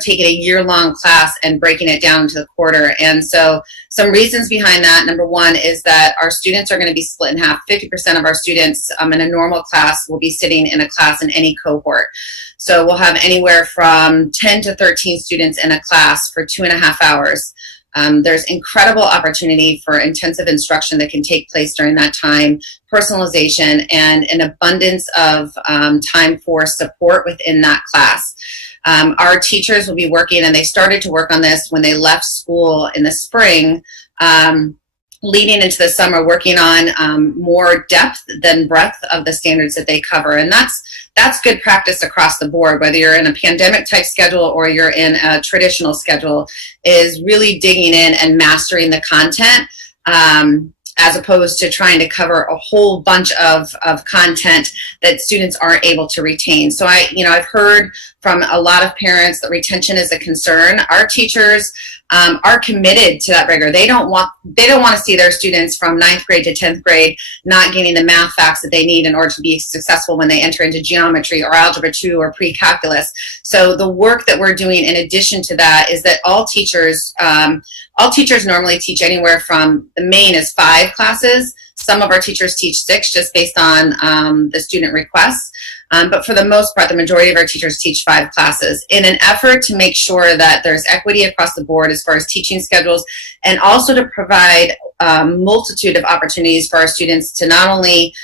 taking a year-long class and breaking it down into the quarter. And so some reasons behind that: number one is that our students are going to be split in half. 50% of our students in a normal class will be sitting in a class in any cohort. So we'll have anywhere from 10 to 13 students in a class for 2.5 hours. There's incredible opportunity for intensive instruction that can take place during that time, personalization, and an abundance of time for support within that class. Our teachers will be working, and they started to work on this when they left school in the spring, leading into the summer, working on more depth than breadth of the standards that they cover. And that's good practice across the board, whether you're in a pandemic type schedule or you're in a traditional schedule, is really digging in and mastering the content, as opposed to trying to cover a whole bunch of content that students aren't able to retain. So I've heard from a lot of parents that retention is a concern. Our teachers are committed to that rigor. They don't want to see their students from 9th grade to 10th grade not getting the math facts that they need in order to be successful when they enter into geometry or algebra 2 or pre-calculus. So the work that we're doing in addition to that is that all teachers normally teach anywhere from, the main is 5 classes. Some of our teachers teach 6 just based on the student requests. But for the most part, the majority of our teachers teach 5 classes in an effort to make sure that there's equity across the board as far as teaching schedules, and also to provide a multitude of opportunities for our students to not only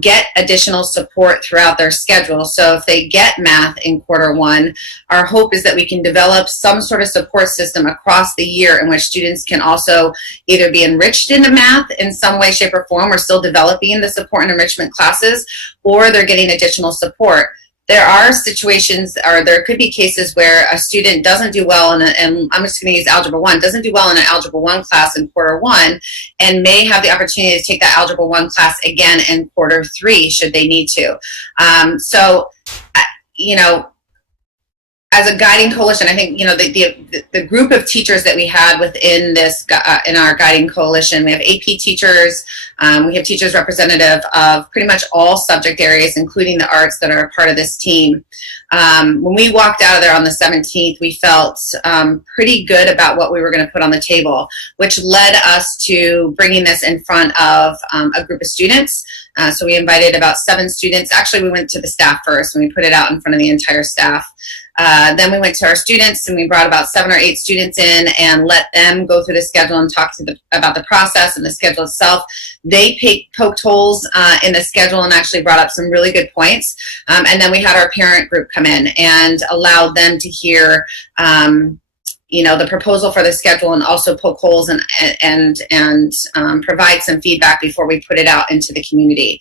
get additional support throughout their schedule. So if they get math in Q1, our hope is that we can develop some sort of support system across the year in which students can also either be enriched into math in some way, shape, or form. We're still developing the support and enrichment classes, or they're getting additional support. There are situations, or there could be cases where a student doesn't do well and I'm just going to use Algebra 1, doesn't do well in an Algebra 1 class in Q1, and may have the opportunity to take that Algebra 1 class again in Q3 should they need to. As a guiding coalition, I think, the group of teachers that we had within this, in our guiding coalition, we have AP teachers, we have teachers representative of pretty much all subject areas, including the arts, that are a part of this team. When we walked out of there on the 17th, we felt pretty good about what we were going to put on the table, which led us to bringing this in front of a group of students. So we invited about 7 students. Actually, we went to the staff first, and we put it out in front of the entire staff. Then we went to our students, and we brought about 7 or 8 students in and let them go through the schedule and talk about the process and the schedule itself. They poked holes in the schedule and actually brought up some really good points. And then we had our parent group come in and allowed them to hear the proposal for the schedule, and also poke holes and provide some feedback before we put it out into the community.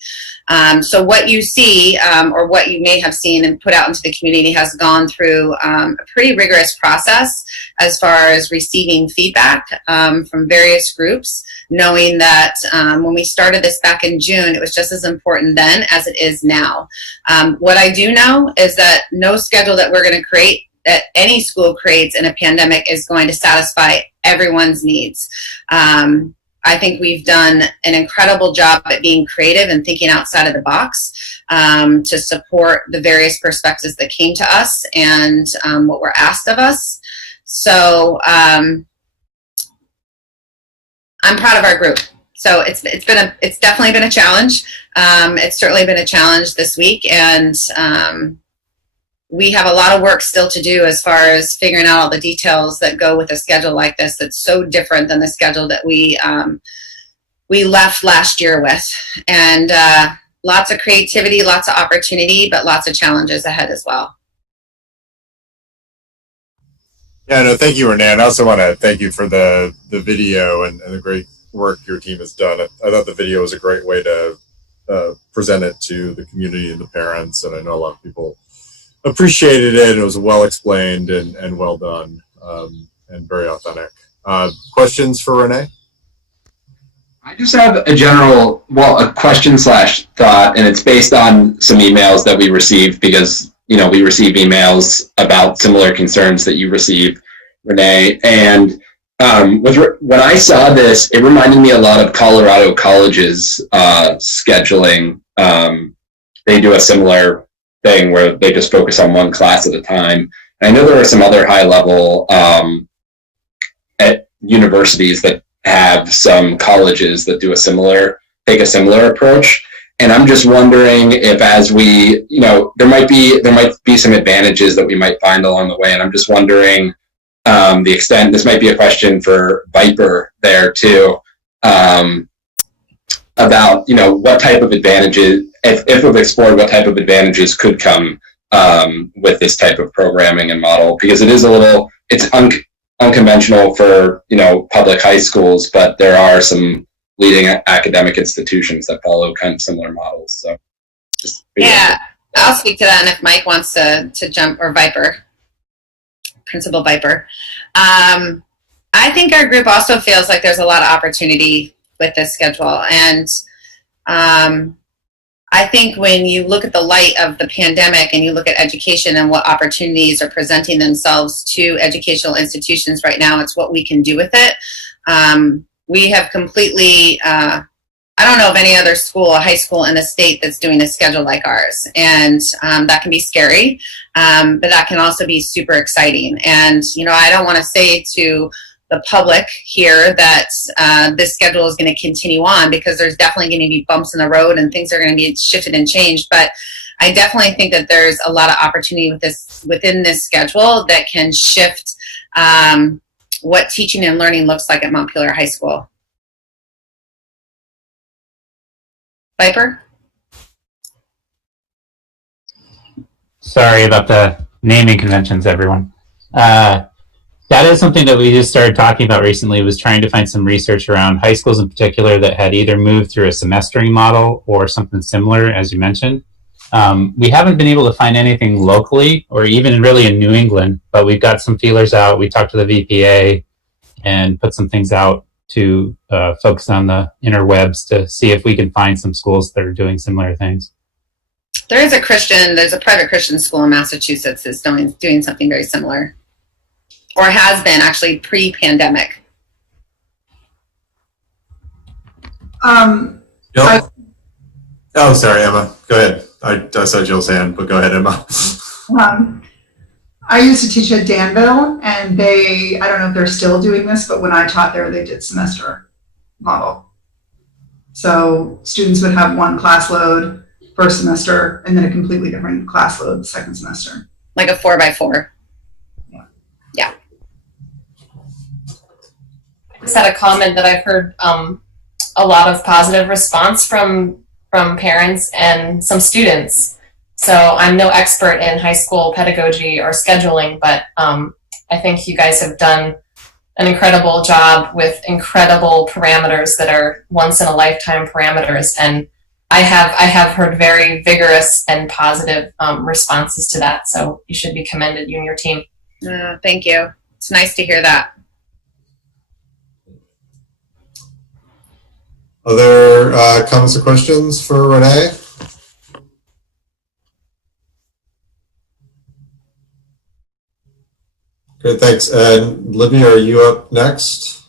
So what you see, or what you may have seen and put out into the community, has gone through a pretty rigorous process as far as receiving feedback from various groups, knowing that when we started this back in June, it was just as important then as it is now. What I do know is that no schedule that we're going to create, that any school creates in a pandemic, is going to satisfy everyone's needs. I think we've done an incredible job at being creative and thinking outside of the box to support the various perspectives that came to us and what were asked of us. So I'm proud of our group. So it's definitely been a challenge. It's certainly been a challenge this week, and we have a lot of work still to do as far as figuring out all the details that go with a schedule like this that's so different than the schedule that we left last year with. And lots of creativity, lots of opportunity, but lots of challenges ahead as well. Yeah, no, thank you, Renee. And I also want to thank you for the video and the great work your team has done. I thought the video was a great way to present it to the community and the parents, and I know a lot of people appreciated it. It was well explained and well done, and very authentic. Questions for Renee? I just have a question / thought, and it's based on some emails that we received, because we receive emails about similar concerns that you receive, Renee. And when I saw this, it reminded me a lot of Colorado College's scheduling. They do a similar thing where they just focus on one class at a time. And I know there are some other high level at universities that have some colleges that do take a similar approach. And I'm just wondering if, as we, there might be some advantages that we might find along the way. And I'm just wondering, the extent, this might be a question for Viper there too, about, what type of advantages, if we've explored what type of advantages could come with this type of programming and model, because it's unconventional for, public high schools, but there are some leading academic institutions that follow kind of similar models. So yeah, I'll speak to that, and if Mike wants to jump, or Viper, Principal Viper. I think our group also feels like there's a lot of opportunity with this schedule, and I think when you look at the light of the pandemic and you look at education and what opportunities are presenting themselves to educational institutions right now, it's what we can do with it. We have completely, I don't know of any other school, a high school in the state that's doing a schedule like ours. And that can be scary, but that can also be super exciting. And, I don't want to say to the public here that this schedule is going to continue on, because there's definitely going to be bumps in the road and things are going to be shifted and changed. But I definitely think that there's a lot of opportunity within this schedule that can shift what teaching and learning looks like at Montpelier High School. Viper? Sorry about the naming conventions, everyone. That is something that we just started talking about recently, was trying to find some research around high schools in particular that had either moved through a semestering model or something similar, as you mentioned. We haven't been able to find anything locally or even really in New England, but we've got some feelers out. We talked to the VPA and put some things out to folks on the interwebs to see if we can find some schools that are doing similar things. There's a private Christian school in Massachusetts that's doing something very similar, or has been actually pre-pandemic. Oh, sorry, Emma. Go ahead. I saw Jill's hand, but go ahead, Emma. I used to teach at Danville, and I don't know if they're still doing this, but when I taught there, they did semester model. So students would have one class load first semester, and then a completely different class load second semester. Like a 4x4. Yeah. I just had a comment that I've heard a lot of positive response from parents and some students. So I'm no expert in high school pedagogy or scheduling, but I think you guys have done an incredible job with incredible parameters that are once in a lifetime parameters. And I have heard very vigorous and positive responses to that. So you should be commended, you and your team. Thank you. It's nice to hear that. Other comments or questions for Renee? Good, thanks. And Libby, are you up next?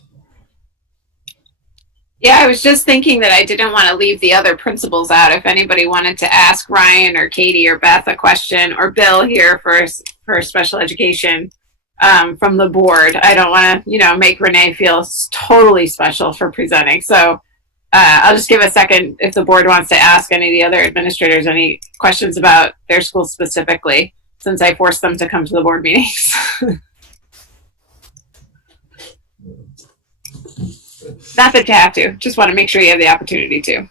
Yeah, I was just thinking that I didn't want to leave the other principals out. If anybody wanted to ask Ryan or Katie or Beth a question, or Bill here for special education from the board, I don't want to, make Renee feel totally special for presenting. So I'll just give a second if the board wants to ask any of the other administrators any questions about their school specifically, since I forced them to come to the board meetings. Not that you have to, just want to make sure you have the opportunity to.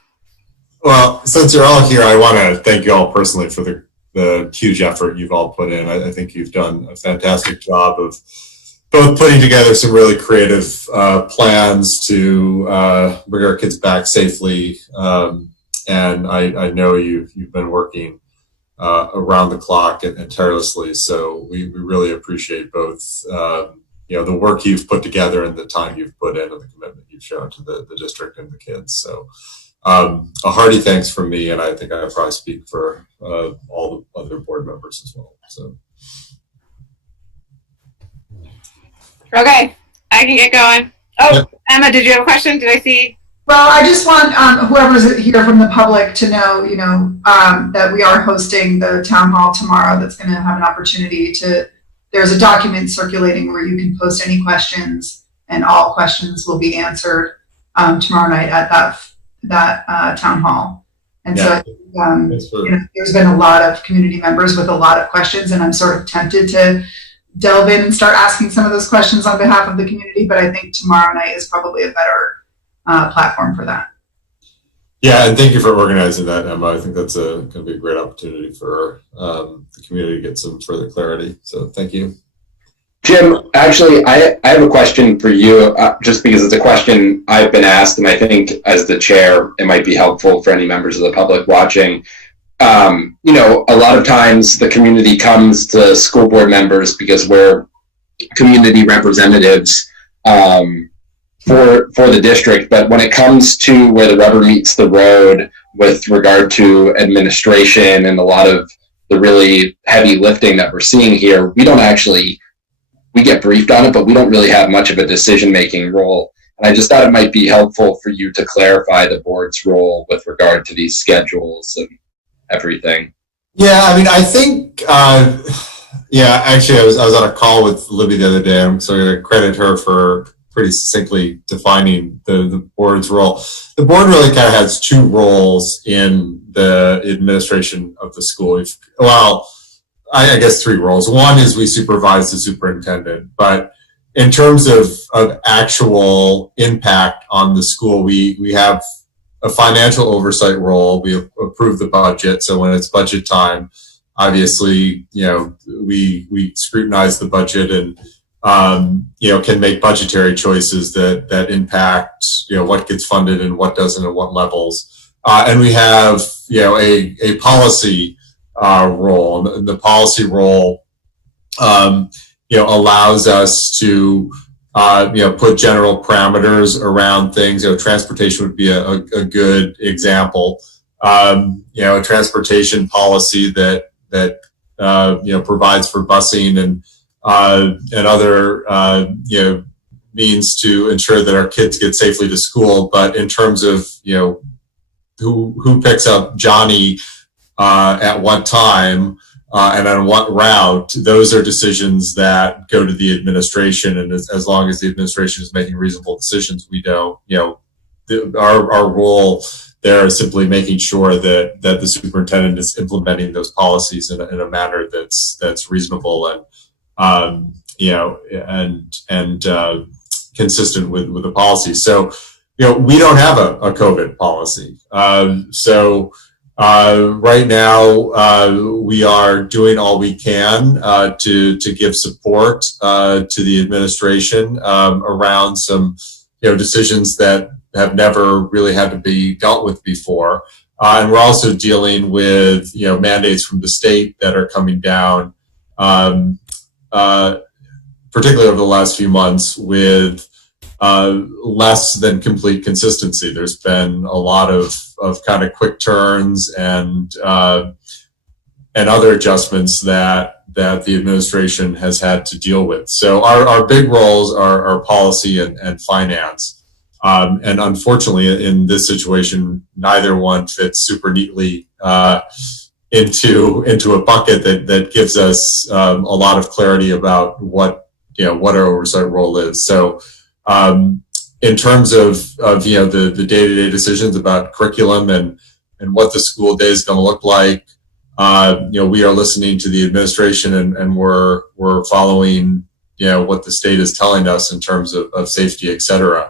Well, since you're all here, I want to thank you all personally for the huge effort you've all put in. I think you've done a fantastic job of both putting together some really creative plans to bring our kids back safely. And I know you've been working around the clock and tirelessly. So we really appreciate both the work you've put together and the time you've put in and the commitment you've shown to the district and the kids. So a hearty thanks from me, and I think I probably speak for all the other board members as well. So. Okay, I can get going. Oh, yeah. Emma, did you have a question? Did I see? Well, I just want whoever's here from the public to know, that we are hosting the town hall tomorrow. That's going to have an opportunity there's a document circulating where you can post any questions, and all questions will be answered tomorrow night at that town hall. And yeah. So there's been a lot of community members with a lot of questions, and I'm sort of tempted to delve in and start asking some of those questions on behalf of the community, but I think tomorrow night is probably a better platform for that. Yeah, and thank you for organizing that, Emma. I think that's going to be a great opportunity for the community to get some further clarity. So thank you. Jim, actually, I have a question for you, just because it's a question I've been asked, and I think as the chair, it might be helpful for any members of the public watching. You know, a lot of times the community comes to school board members because we're community representatives for the district, but when it comes to where the rubber meets the road with regard to administration and a lot of the really heavy lifting that we're seeing here, we get briefed on it, but we don't really have much of a decision-making role. And I just thought it might be helpful for you to clarify the board's role with regard to these schedules and everything. Yeah, I mean, I think, actually, I was on a call with Libby the other day, so I'm going to credit her for pretty succinctly defining the board's role. The board really kind of has two roles in the administration of the school. Well, I guess three roles. One is we supervise the superintendent, but in terms of actual impact on the school, we have a financial oversight role. We approve the budget. So when it's budget time, obviously, you know, we scrutinize the budget and, you know, can make budgetary choices that impact, you know, what gets funded and what doesn't at what levels. And we have, you know, a policy role. And the policy role, you know, allows us to, you know, put general parameters around things. You know, transportation would be a good example. You know, a transportation policy that you know, provides for busing and other you know, means to ensure that our kids get safely to school. But in terms of, you know, who picks up Johnny at what time and on what route, those are decisions that go to the administration. And as long as the administration is making reasonable decisions, we don't, you know, our role there is simply making sure that the superintendent is implementing those policies in a manner that's reasonable and you know, and consistent with the policy. So, you know, we don't have a COVID policy. So right now we are doing all we can to give support to the administration around some, you know, decisions that have never really had to be dealt with before. And we're also dealing with, you know, mandates from the state that are coming down, particularly over the last few months, with less than complete consistency. There's been a lot of kind of quick turns and other adjustments that the administration has had to deal with. So our big roles are policy and finance. And unfortunately, in this situation, neither one fits super neatly into a bucket that gives us a lot of clarity about what our oversight role is. So in terms of you know, the day-to-day decisions about curriculum and what the school day is going to look like, you know, we are listening to the administration and we're following, you know, what the state is telling us in terms of safety, et cetera.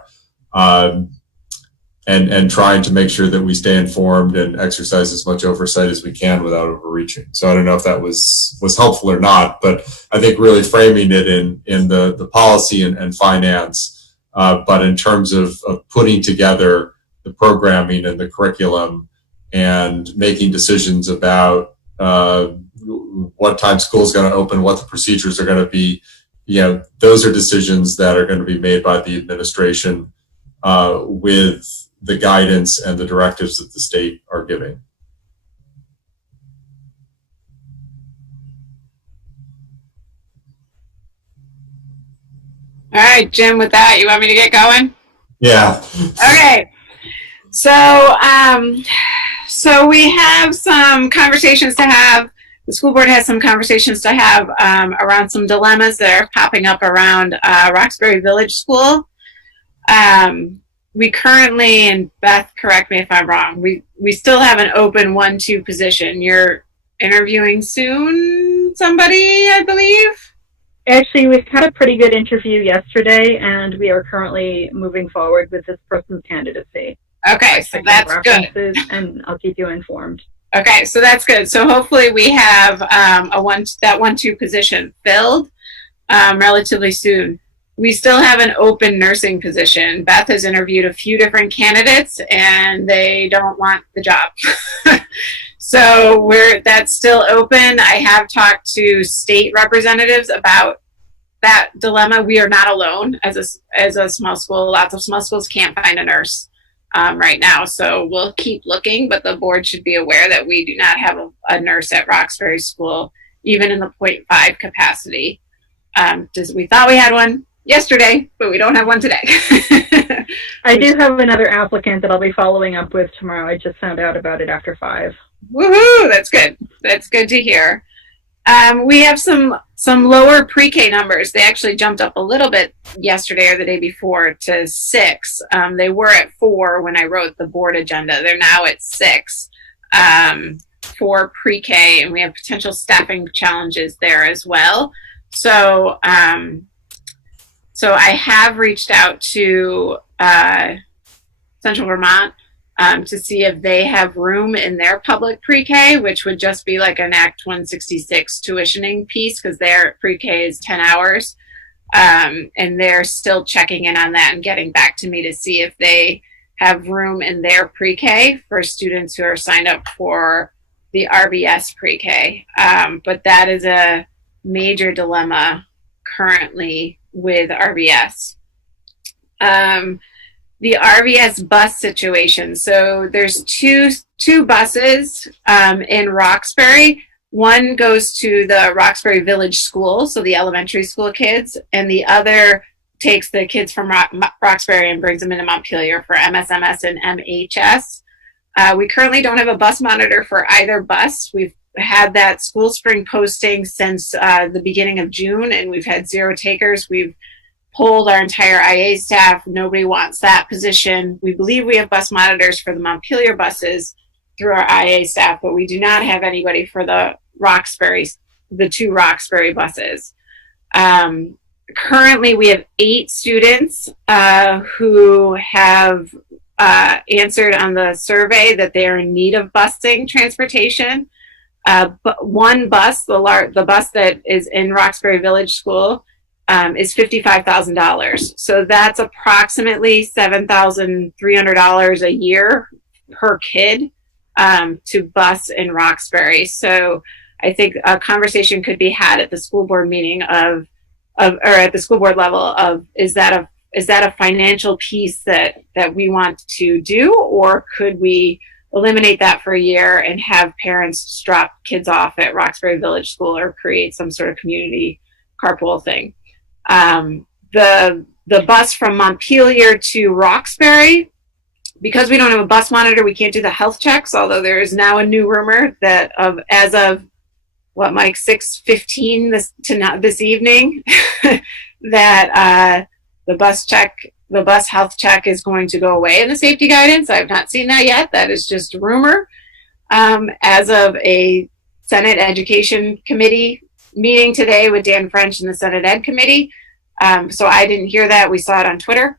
And trying to make sure that we stay informed and exercise as much oversight as we can without overreaching. So I don't know if that was helpful or not, but I think really framing it in the policy and finance, but in terms of putting together the programming and the curriculum and making decisions about what time school is going to open, what the procedures are going to be, you know, those are decisions that are going to be made by the administration with the guidance and the directives that the state are giving. All right, Jim, with that, you want me to get going? Yeah. Okay. So, so we have some conversations to have. The school board has some conversations to have around some dilemmas that are popping up around Roxbury Village School. We currently, and Beth, correct me if I'm wrong, we still have an open 1-2 position. You're interviewing soon somebody, I believe? Actually, we've had a pretty good interview yesterday, and we are currently moving forward with this person's candidacy. Okay, so that's good. And I'll keep you informed. Okay, so that's good. So hopefully we have that 1-2 position filled relatively soon. We still have an open nursing position. Beth has interviewed a few different candidates, and they don't want the job. So that's still open. I have talked to state representatives about that dilemma. We are not alone as a small school. Lots of small schools can't find a nurse right now. So we'll keep looking, but the board should be aware that we do not have a nurse at Roxbury School, even in the 0.5 capacity. We thought we had one yesterday, but we don't have one today. I do have another applicant that I'll be following up with tomorrow. I just found out about it after 5. Woohoo! That's good. That's good to hear. We have some lower pre-K numbers. They actually jumped up a little bit yesterday or the day before to 6. They were at 4 when I wrote the board agenda. They're now at 6 for pre-K, and we have potential staffing challenges there as well. So I have reached out to Central Vermont to see if they have room in their public pre-K, which would just be like an Act 166 tuitioning piece, because their pre-K is 10 hours. And they're still checking in on that and getting back to me to see if they have room in their pre-K for students who are signed up for the RBS pre-K. But that is a major dilemma currently with RBS. The RVS bus situation. So there's two buses in Roxbury. One goes to the Roxbury Village School, so the elementary school kids, and the other takes the kids from Roxbury and brings them into Montpelier for MSMS and MHS. We currently don't have a bus monitor for either bus. We've had that school spring posting since the beginning of June, and we've had 0 takers. We've polled our entire IA staff. Nobody wants that position. We believe we have bus monitors for the Montpelier buses through our IA staff, but we do not have anybody for the 2 Roxbury buses. Currently, we have 8 students who have answered on the survey that they are in need of busing transportation. But one bus, the bus that is in Roxbury Village School, is $55,000. So that's approximately $7,300 a year per kid to bus in Roxbury. So I think a conversation could be had at the school board meeting or at the school board level of, is that a financial piece that we want to do, or could we eliminate that for a year and have parents drop kids off at Roxbury Village School or create some sort of community carpool thing? The bus from Montpelier to Roxbury, because we don't have a bus monitor, we can't do the health checks, although there is now a new rumor that as of what, Mike, 6:15 this evening, that the bus health check is going to go away in the safety guidance. I have not seen that yet. That is just a rumor. As of a Senate Education Committee meeting today with Dan French and the Senate Ed Committee. So I didn't hear that. We saw it on Twitter.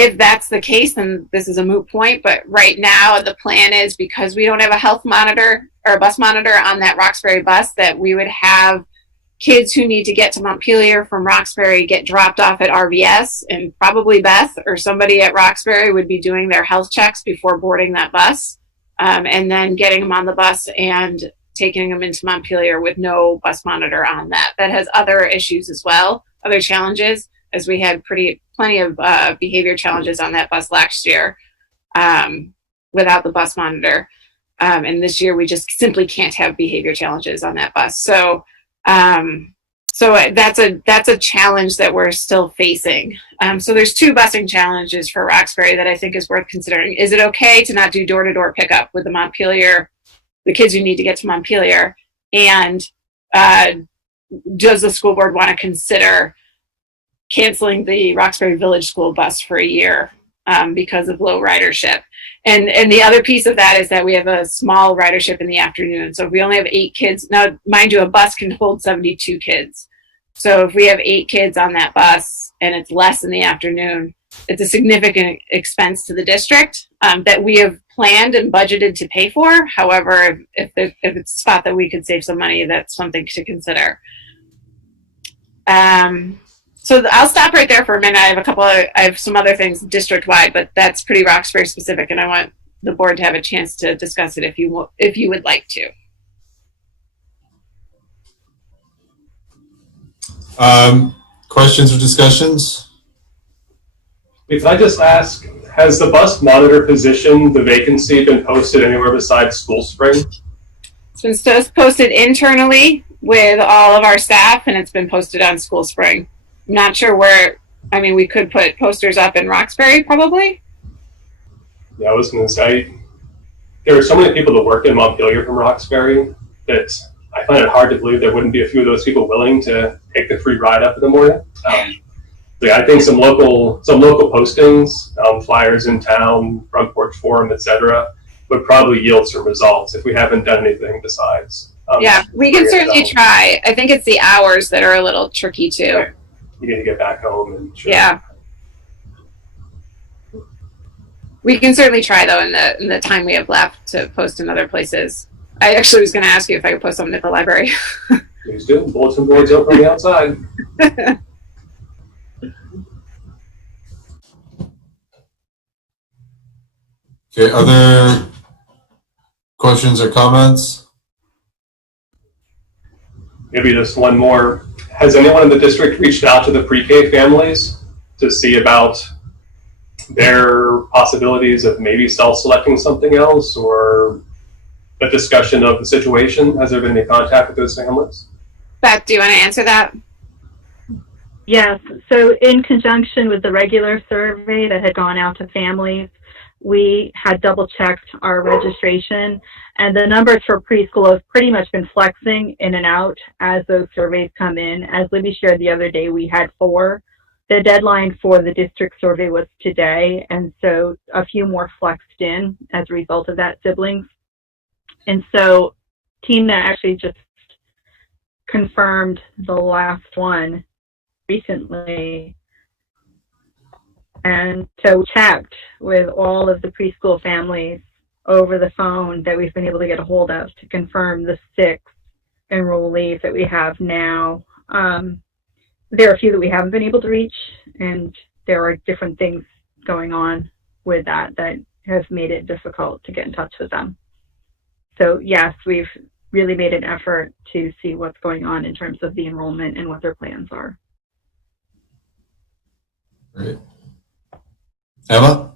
If that's the case, then this is a moot point. But right now, the plan is, because we don't have a health monitor or a bus monitor on that Roxbury bus, that we would have kids who need to get to Montpelier from Roxbury get dropped off at RVS, and probably Beth or somebody at Roxbury would be doing their health checks before boarding that bus, and then getting them on the bus and taking them into Montpelier with no bus monitor on that. That has other issues as well, other challenges, as we had plenty of behavior challenges on that bus last year without the bus monitor. And this year we just simply can't have behavior challenges on that bus. So that's a challenge that we're still facing. So there's 2 busing challenges for Roxbury that I think is worth considering. Is it okay to not do door-to-door pickup with the kids who need to get to Montpelier? And does the school board want to consider canceling the Roxbury Village School bus for a year because of low ridership? And the other piece of that is that we have a small ridership in the afternoon. So if we only have 8 kids, now mind you, a bus can hold 72 kids. So if we have 8 kids on that bus and it's less in the afternoon, it's a significant expense to the district that we have planned and budgeted to pay for. However, if it's a spot that we could save some money, that's something to consider. So I'll stop right there for a minute. I have some other things district-wide, but that's pretty Roxbury specific, and I want the board to have a chance to discuss it if you would like to. Questions or discussions? Can I just ask, has the bus monitor position, the vacancy, been posted anywhere besides School Spring? It's been posted internally with all of our staff, and it's been posted on School Spring. I'm not sure where. I mean, we could put posters up in Roxbury, probably. Yeah, I was going to say, there are so many people that work in Montpelier from Roxbury that I find it hard to believe there wouldn't be a few of those people willing to take the free ride up in the morning. Yeah, I think some local postings, flyers in town, front porch forum, etc., would probably yield some results if we haven't done anything besides. Yeah, we can certainly try. I think it's the hours that are a little tricky too. Okay. You need to get back home and sure. Yeah. We can certainly try though in the time we have left to post in other places. I actually was going to ask you if I could post something at the library. Please do. Bulletin boards open on the outside. Okay, other questions or comments? Maybe just one more. Has anyone in the district reached out to the pre-K families to see about their possibilities of maybe self-selecting something else, or a discussion of the situation? Has there been any contact with those families? Beth, do you want to answer that? Yes. So in conjunction with the regular survey that had gone out to families, we had double-checked our registration, and the numbers for preschool have pretty much been flexing in and out as those surveys come in. As Libby shared the other day, we had 4. The deadline for the district survey was today, and so a few more flexed in as a result of that, siblings. And so Tina actually just confirmed the last one recently. And so checked with all of the preschool families over the phone that we've been able to get a hold of to confirm the 6 enrollees that we have now. There are a few that we haven't been able to reach, and there are different things going on with that have made it difficult to get in touch with them. So yes, we've really made an effort to see what's going on in terms of the enrollment and what their plans are. Great. Emma?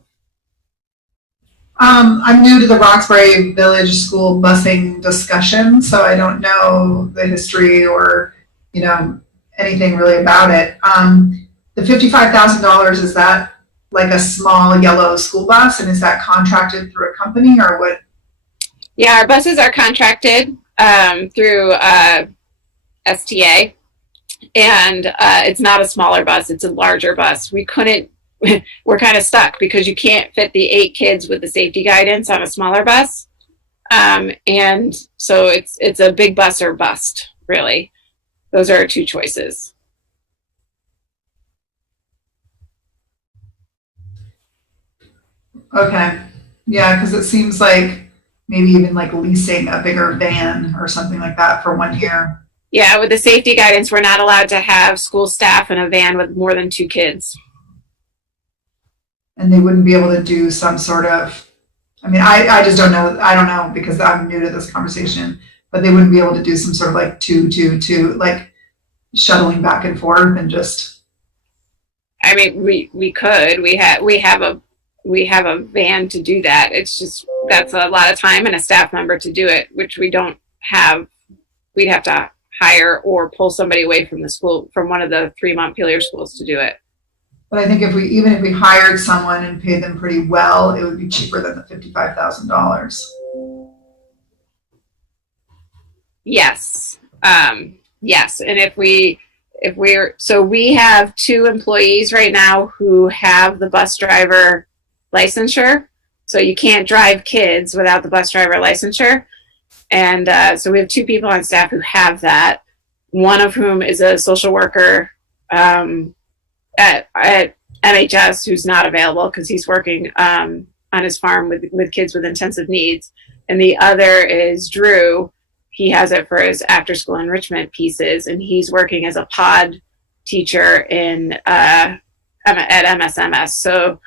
I'm new to the Roxbury Village School busing discussion, so I don't know the history or, anything really about it. The $55,000, is that like a small yellow school bus, and is that contracted through a company or what? Yeah, our buses are contracted through STA, and it's not a smaller bus, it's a larger bus. We're kind of stuck because you can't fit the 8 kids with the safety guidance on a smaller bus. And so it's a big bus or bust, really. Those are our 2 choices. Okay. Yeah, because it seems like maybe even like leasing a bigger van or something like that for 1 year. Yeah, with the safety guidance, we're not allowed to have school staff in a van with more than 2 kids. And they wouldn't be able to do some sort of, I just don't know. I don't know because I'm new to this conversation, but they wouldn't be able to do some sort of like 2, like shuttling back and forth and just. We could. We have a van to do that. It's just, that's a lot of time and a staff member to do it, which we don't have. We'd have to hire or pull somebody away from the school, from one of the 3 Montpelier schools to do it. But I think even if we hired someone and paid them pretty well, it would be cheaper than the $55,000. Yes. Yes. And we have 2 employees right now who have the bus driver licensure. So you can't drive kids without the bus driver licensure. And so we have 2 people on staff who have that. one of whom is a social worker at MHS who's not available because he's working on his farm with kids with intensive needs. And the other is Drew. He has it for his after school enrichment pieces, and he's working as a pod teacher at MSMS.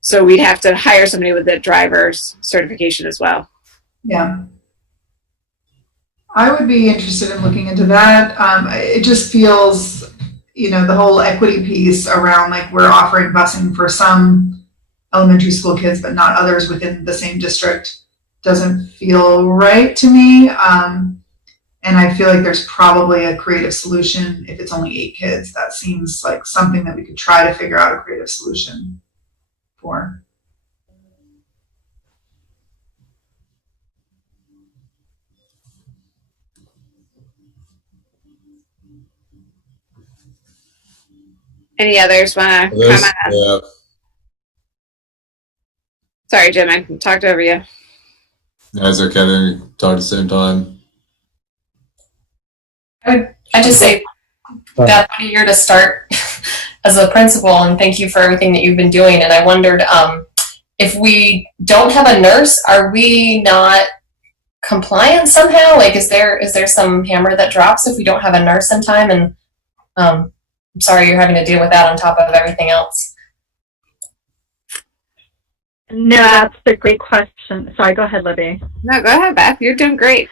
So we'd have to hire somebody with the driver's certification as well. Yeah. I would be interested in looking into that. It just feels, the whole equity piece around like we're offering busing for some elementary school kids, but not others within the same district doesn't feel right to me. And I feel like there's probably a creative solution if it's only 8 kids. That seems like something that we could try to figure out a creative solution for. Any others want to comment on? Yeah. Sorry, Jim, I talked over you. Guys are okay. Talk at the same time. I just say, Beth, what a year to start as a principal, and thank you for everything that you've been doing. And I wondered, if we don't have a nurse, are we not compliant somehow? Like, is there some hammer that drops if we don't have a nurse in time? And I'm sorry you're having to deal with that on top of everything else. No, that's a great question. Sorry, go ahead, Libby. No, go ahead, Beth. You're doing great.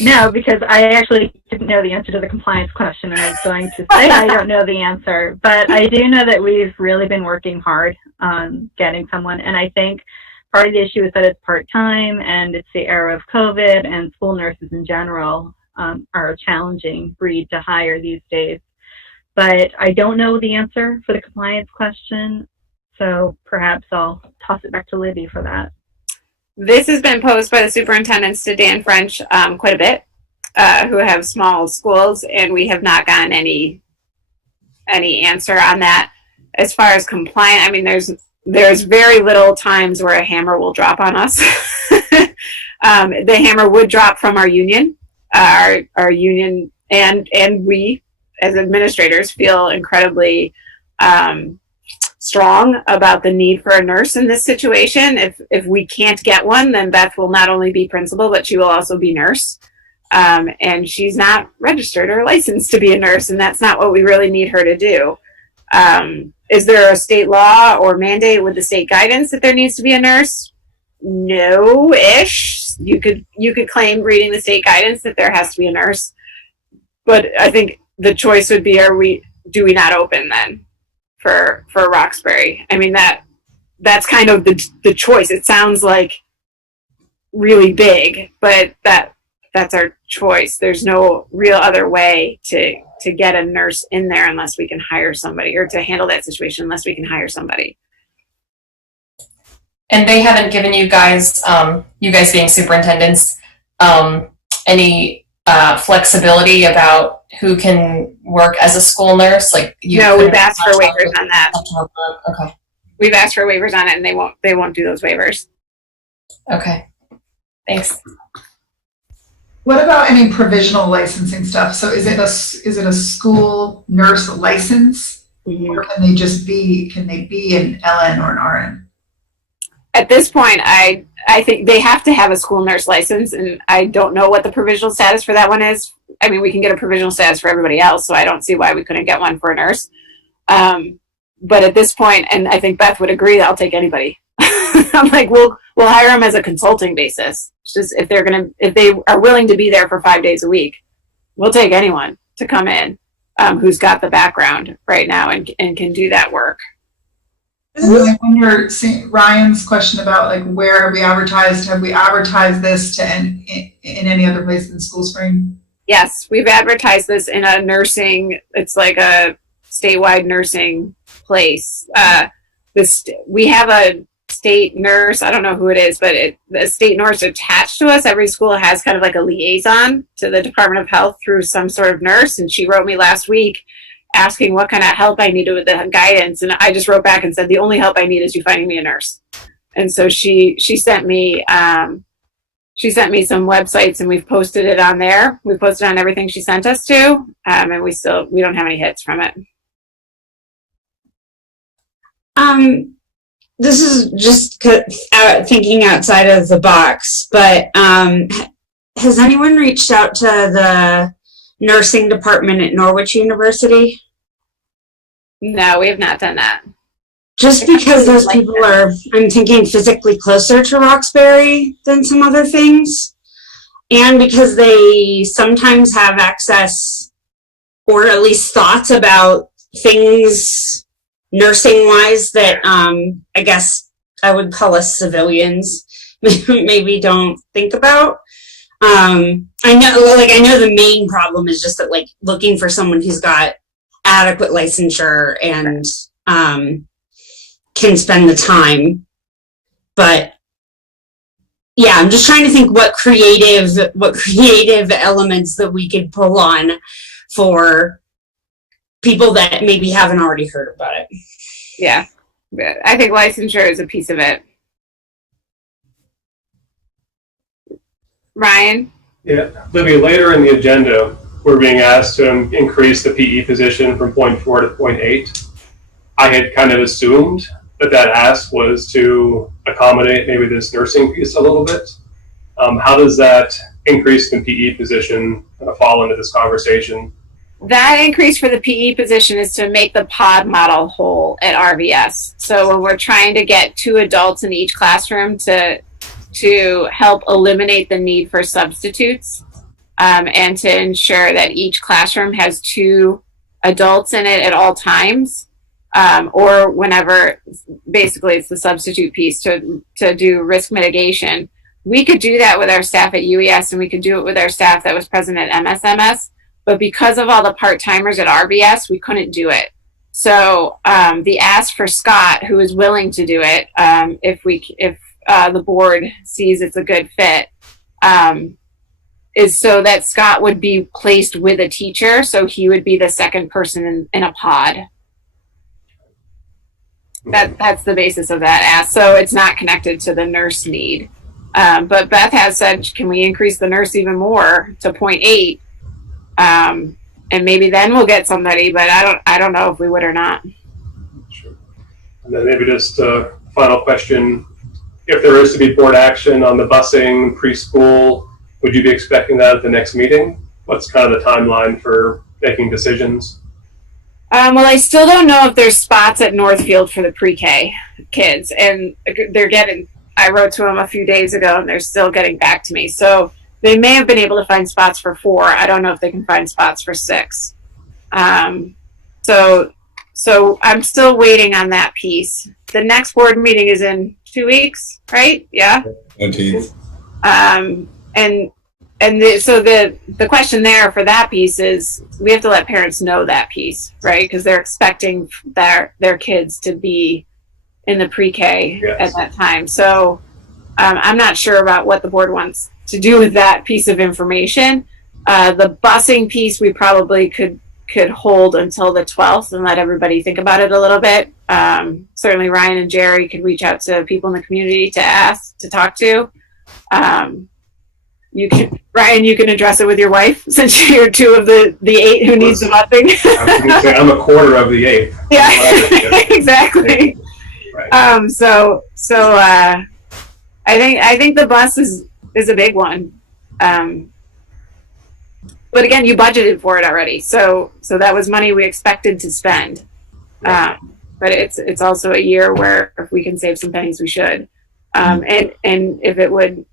No, because I actually didn't know the answer to the compliance question, and I was going to say I don't know the answer. But I do know that we've really been working hard on getting someone, and I think part of the issue is that it's part-time, and it's the era of COVID, and school nurses in general are a challenging breed to hire these days. But I don't know the answer for the compliance question, so perhaps I'll toss it back to Libby for that. This has been posed by the superintendents to Dan French quite a bit, who have small schools, and we have not gotten any answer on that. As far as compliant, I mean, there's very little times where a hammer will drop on us. The hammer would drop from our union. Our union and we as administrators feel incredibly strong about the need for a nurse in this situation. If we can't get one, then Beth will not only be principal, but she will also be nurse. And she's not registered or licensed to be a nurse, and that's not what we really need her to do. Is there a state law or mandate with the state guidance that there needs to be a nurse? No-ish. You could claim reading the state guidance that there has to be a nurse. But I think the choice would be, do we not open then for Roxbury? I mean, that's kind of the choice. It sounds like really big, but that's our choice. There's no real other way to get a nurse in there unless we can hire somebody, or to handle that situation unless we can hire somebody. And they haven't given you guys being superintendents, any flexibility about who can work as a school nurse? Like, no, we've asked for waivers on that. Okay. We've asked for waivers on it, and they won't do those waivers. Okay. Thanks. What about any provisional licensing stuff? So is it a school nurse license, or can they be an LN or an RN? At this point, I think they have to have a school nurse license, and I don't know what the provisional status for that one is. I mean, we can get a provisional status for everybody else, so I don't see why we couldn't get one for a nurse. But at this point, and I think Beth would agree, I'll take anybody. I'm like, we'll hire them as a consulting basis. Just if they are willing to be there for 5 days a week, we'll take anyone to come in who's got the background right now and can do that work. When you're seeing Ryan's question about like where have we advertised this to in any other place than School Spring? Yes, we've advertised this in a nursing. It's like a statewide nursing place. We have a state nurse. I don't know who it is, but the state nurse attached to us. Every school has kind of like a liaison to the Department of Health through some sort of nurse. And she wrote me last week asking what kind of help I needed with the guidance. And I just wrote back and said, the only help I need is you finding me a nurse. And so she sent me she sent me some websites and we've posted it on there. We posted on everything she sent us to, and we don't have any hits from it. This is just thinking outside of the box, but has anyone reached out to the nursing department at Norwich University? No, we have not done that. Just because those people are, I'm thinking, physically closer to Roxbury than some other things, and because they sometimes have access or at least thoughts about things nursing-wise that I guess I would call us civilians maybe don't think about. I know the main problem is just that, like, looking for someone who's got adequate licensure and can spend the time. But yeah, I'm just trying to think what creative elements that we could pull on for people that maybe haven't already heard about it. Yeah, I think licensure is a piece of it. Ryan? Yeah, Libby, later in the agenda, we're being asked to increase the PE position from 0.4 to 0.8. I had kind of assumed that ask was to accommodate maybe this nursing piece a little bit. How does that increase in PE position kind of fall into this conversation? That increase for the PE position is to make the pod model whole at RVS. So when we're trying to get 2 adults in each classroom to help eliminate the need for substitutes, and to ensure that each classroom has 2 adults in it at all times, or whenever, basically it's the substitute piece to do risk mitigation. We could do that with our staff at UES, and we could do it with our staff that was present at MSMS, but because of all the part-timers at RVS, we couldn't do it. So the ask for Scott, who is willing to do it, if the board sees it's a good fit, is so that Scott would be placed with a teacher, so he would be the second person in a pod. That's the basis of that ask. So it's not connected to the nurse need. But Beth has said, can we increase the nurse even more to 0.8? And maybe then we'll get somebody, but I don't know if we would or not. Sure. And then maybe just a final question. If there is to be board action on the busing, preschool, would you be expecting that at the next meeting? What's kind of the timeline for making decisions? Well, I still don't know if there's spots at Northfield for the pre-K kids, and I wrote to them a few days ago, and they're still getting back to me. So they may have been able to find spots for 4. I don't know if they can find spots for 6. So I'm still waiting on that piece. The next board meeting is in 2 weeks, right? Yeah. 19th. So the question there for that piece is we have to let parents know that piece, right? Because they're expecting their kids to be in the pre-K at that time. So I'm not sure about what the board wants to do with that piece of information. The busing piece we probably could hold until the 12th and let everybody think about it a little bit. Certainly Ryan and Jerry could reach out to people in the community to talk to. Ryan, you can address it with your wife since you're 2 of the 8 who needs the busing. I was going to say I'm a quarter of the 8. Yeah, exactly. Right. I think the bus is a big one. But again, you budgeted for it already, so that was money we expected to spend. But it's also a year where if we can save some pennies, we should. And if it would,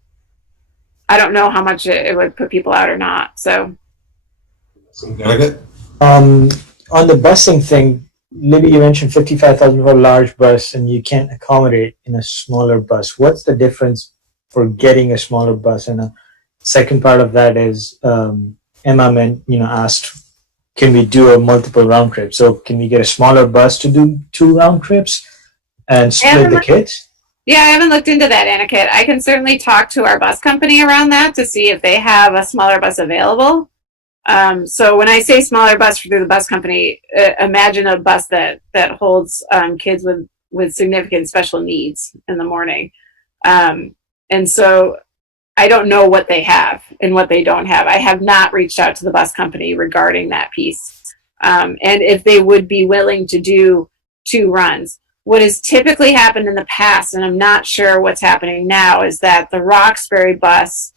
I don't know how much it would put people out or not. So, on the busing thing, Libby, you mentioned 55,000 for a large bus, and you can't accommodate in a smaller bus. What's the difference for getting a smaller bus? And a second part of that is Emma asked, can we do a multiple round trip? So can we get a smaller bus to do 2 round trips and split the kids? Yeah, I haven't looked into that, Aniket. I can certainly talk to our bus company around that to see if they have a smaller bus available. So when I say smaller bus through the bus company, imagine a bus that holds kids with significant special needs in the morning. And so I don't know what they have and what they don't have. I have not reached out to the bus company regarding that piece. And if they would be willing to do 2 runs. What has typically happened in the past, and I'm not sure what's happening now, is that the Roxbury bus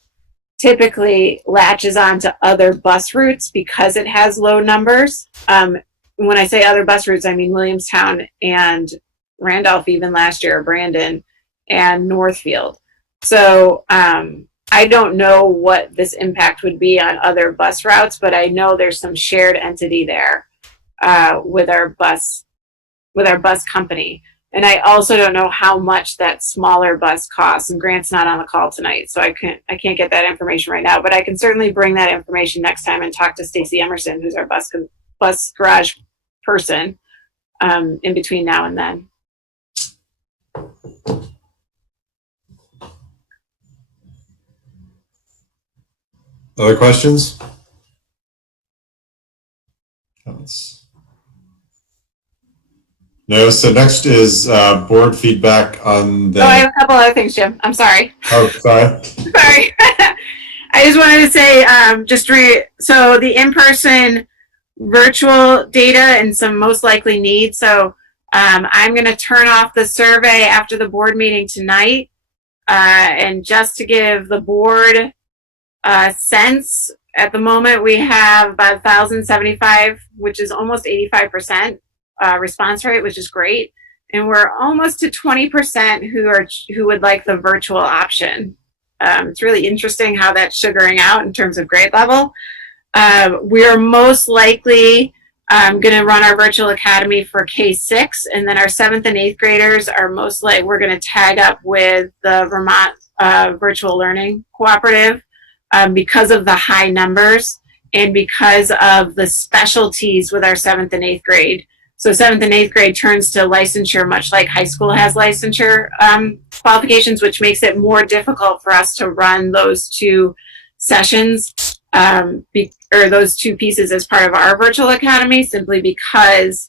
typically latches onto other bus routes because it has low numbers. When I say other bus routes, I mean Williamstown and Randolph, even last year, Brandon and Northfield. So I don't know what this impact would be on other bus routes, but I know there's some shared entity there with our bus company. And I also don't know how much that smaller bus costs. And Grant's not on the call tonight, so I can't get that information right now. But I can certainly bring that information next time and talk to Stacy Emerson, who's our bus garage person, in between now and then. Other questions? No. So next is board feedback on the. Oh, I have a couple other things, Jim. I'm sorry. Oh, sorry. Sorry. I just wanted to say, so the in-person virtual data and some most likely needs. So I'm going to turn off the survey after the board meeting tonight. And just to give the board a sense, at the moment we have about 1,075, which is almost 85% response rate, which is great. And we're almost to 20% who would like the virtual option. It's really interesting how that's sugaring out in terms of grade level. We are most likely going to run our virtual academy for K-6, and then our 7th and 8th graders are most likely, we're going to tag up with the Vermont Virtual Learning Cooperative because of the high numbers and because of the specialties with our 7th and 8th grade. So 7th and 8th grade turns to licensure much like high school has licensure qualifications, which makes it more difficult for us to run those 2 sessions or those 2 pieces as part of our virtual academy, simply because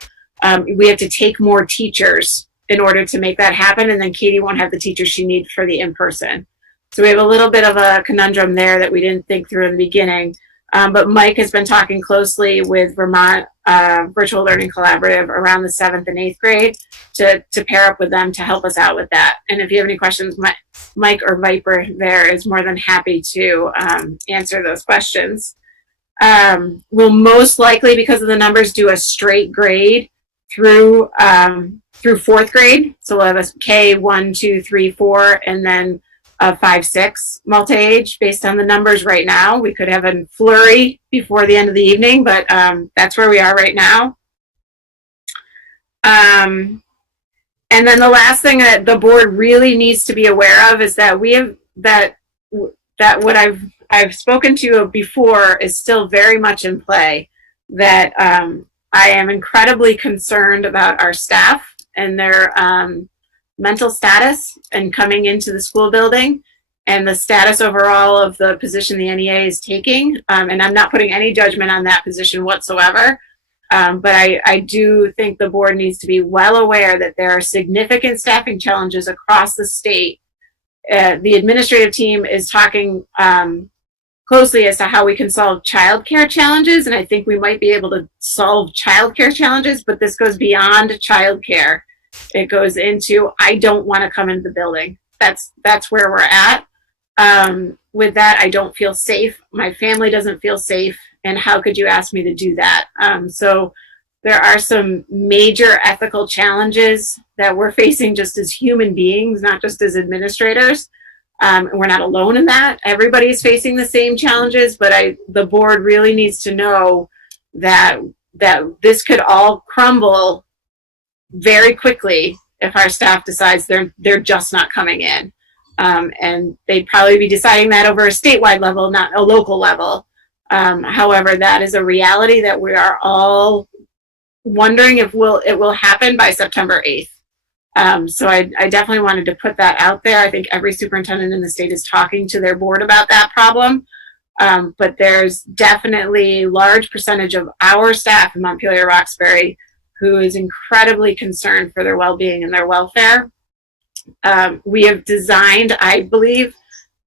we have to take more teachers in order to make that happen, and then Katie won't have the teachers she needs for the in-person. So we have a little bit of a conundrum there that we didn't think through in the beginning. But Mike has been talking closely with Vermont Virtual Learning Collaborative around the 7th and 8th grade to pair up with them to help us out with that. And if you have any questions, Mike or Viper there is more than happy to answer those questions. We'll most likely, because of the numbers, do a straight grade through 4th grade. So we'll have a K 1, 2, 3, 4, and then a 5, 6 multi-age based on the numbers right now. We could have a flurry before the end of the evening, but that's where we are right now. And then the last thing that the board really needs to be aware of is that we have that what I've spoken to you before is still very much in play. That I am incredibly concerned about our staff and their mental status and coming into the school building and the status overall of the position the NEA is taking. And I'm not putting any judgment on that position whatsoever. But I do think the board needs to be well aware that there are significant staffing challenges across the state. The administrative team is talking closely as to how we can solve childcare challenges. And I think we might be able to solve childcare challenges, but this goes beyond childcare. It goes into, I don't want to come into the building. That's where we're at. With that, I don't feel safe. My family doesn't feel safe. And how could you ask me to do that? So there are some major ethical challenges that we're facing just as human beings, not just as administrators. We're not alone in that. Everybody is facing the same challenges, but the board really needs to know that this could all crumble very quickly if our staff decides they're just not coming in. And they'd probably be deciding that over a statewide level, not a local level. However, that is a reality that we are all wondering if it will happen by September 8th. So I definitely wanted to put that out there. I think every superintendent in the state is talking to their board about that problem. But there's definitely a large percentage of our staff in Montpelier-Roxbury who is incredibly concerned for their well-being and their welfare. We have designed, I believe,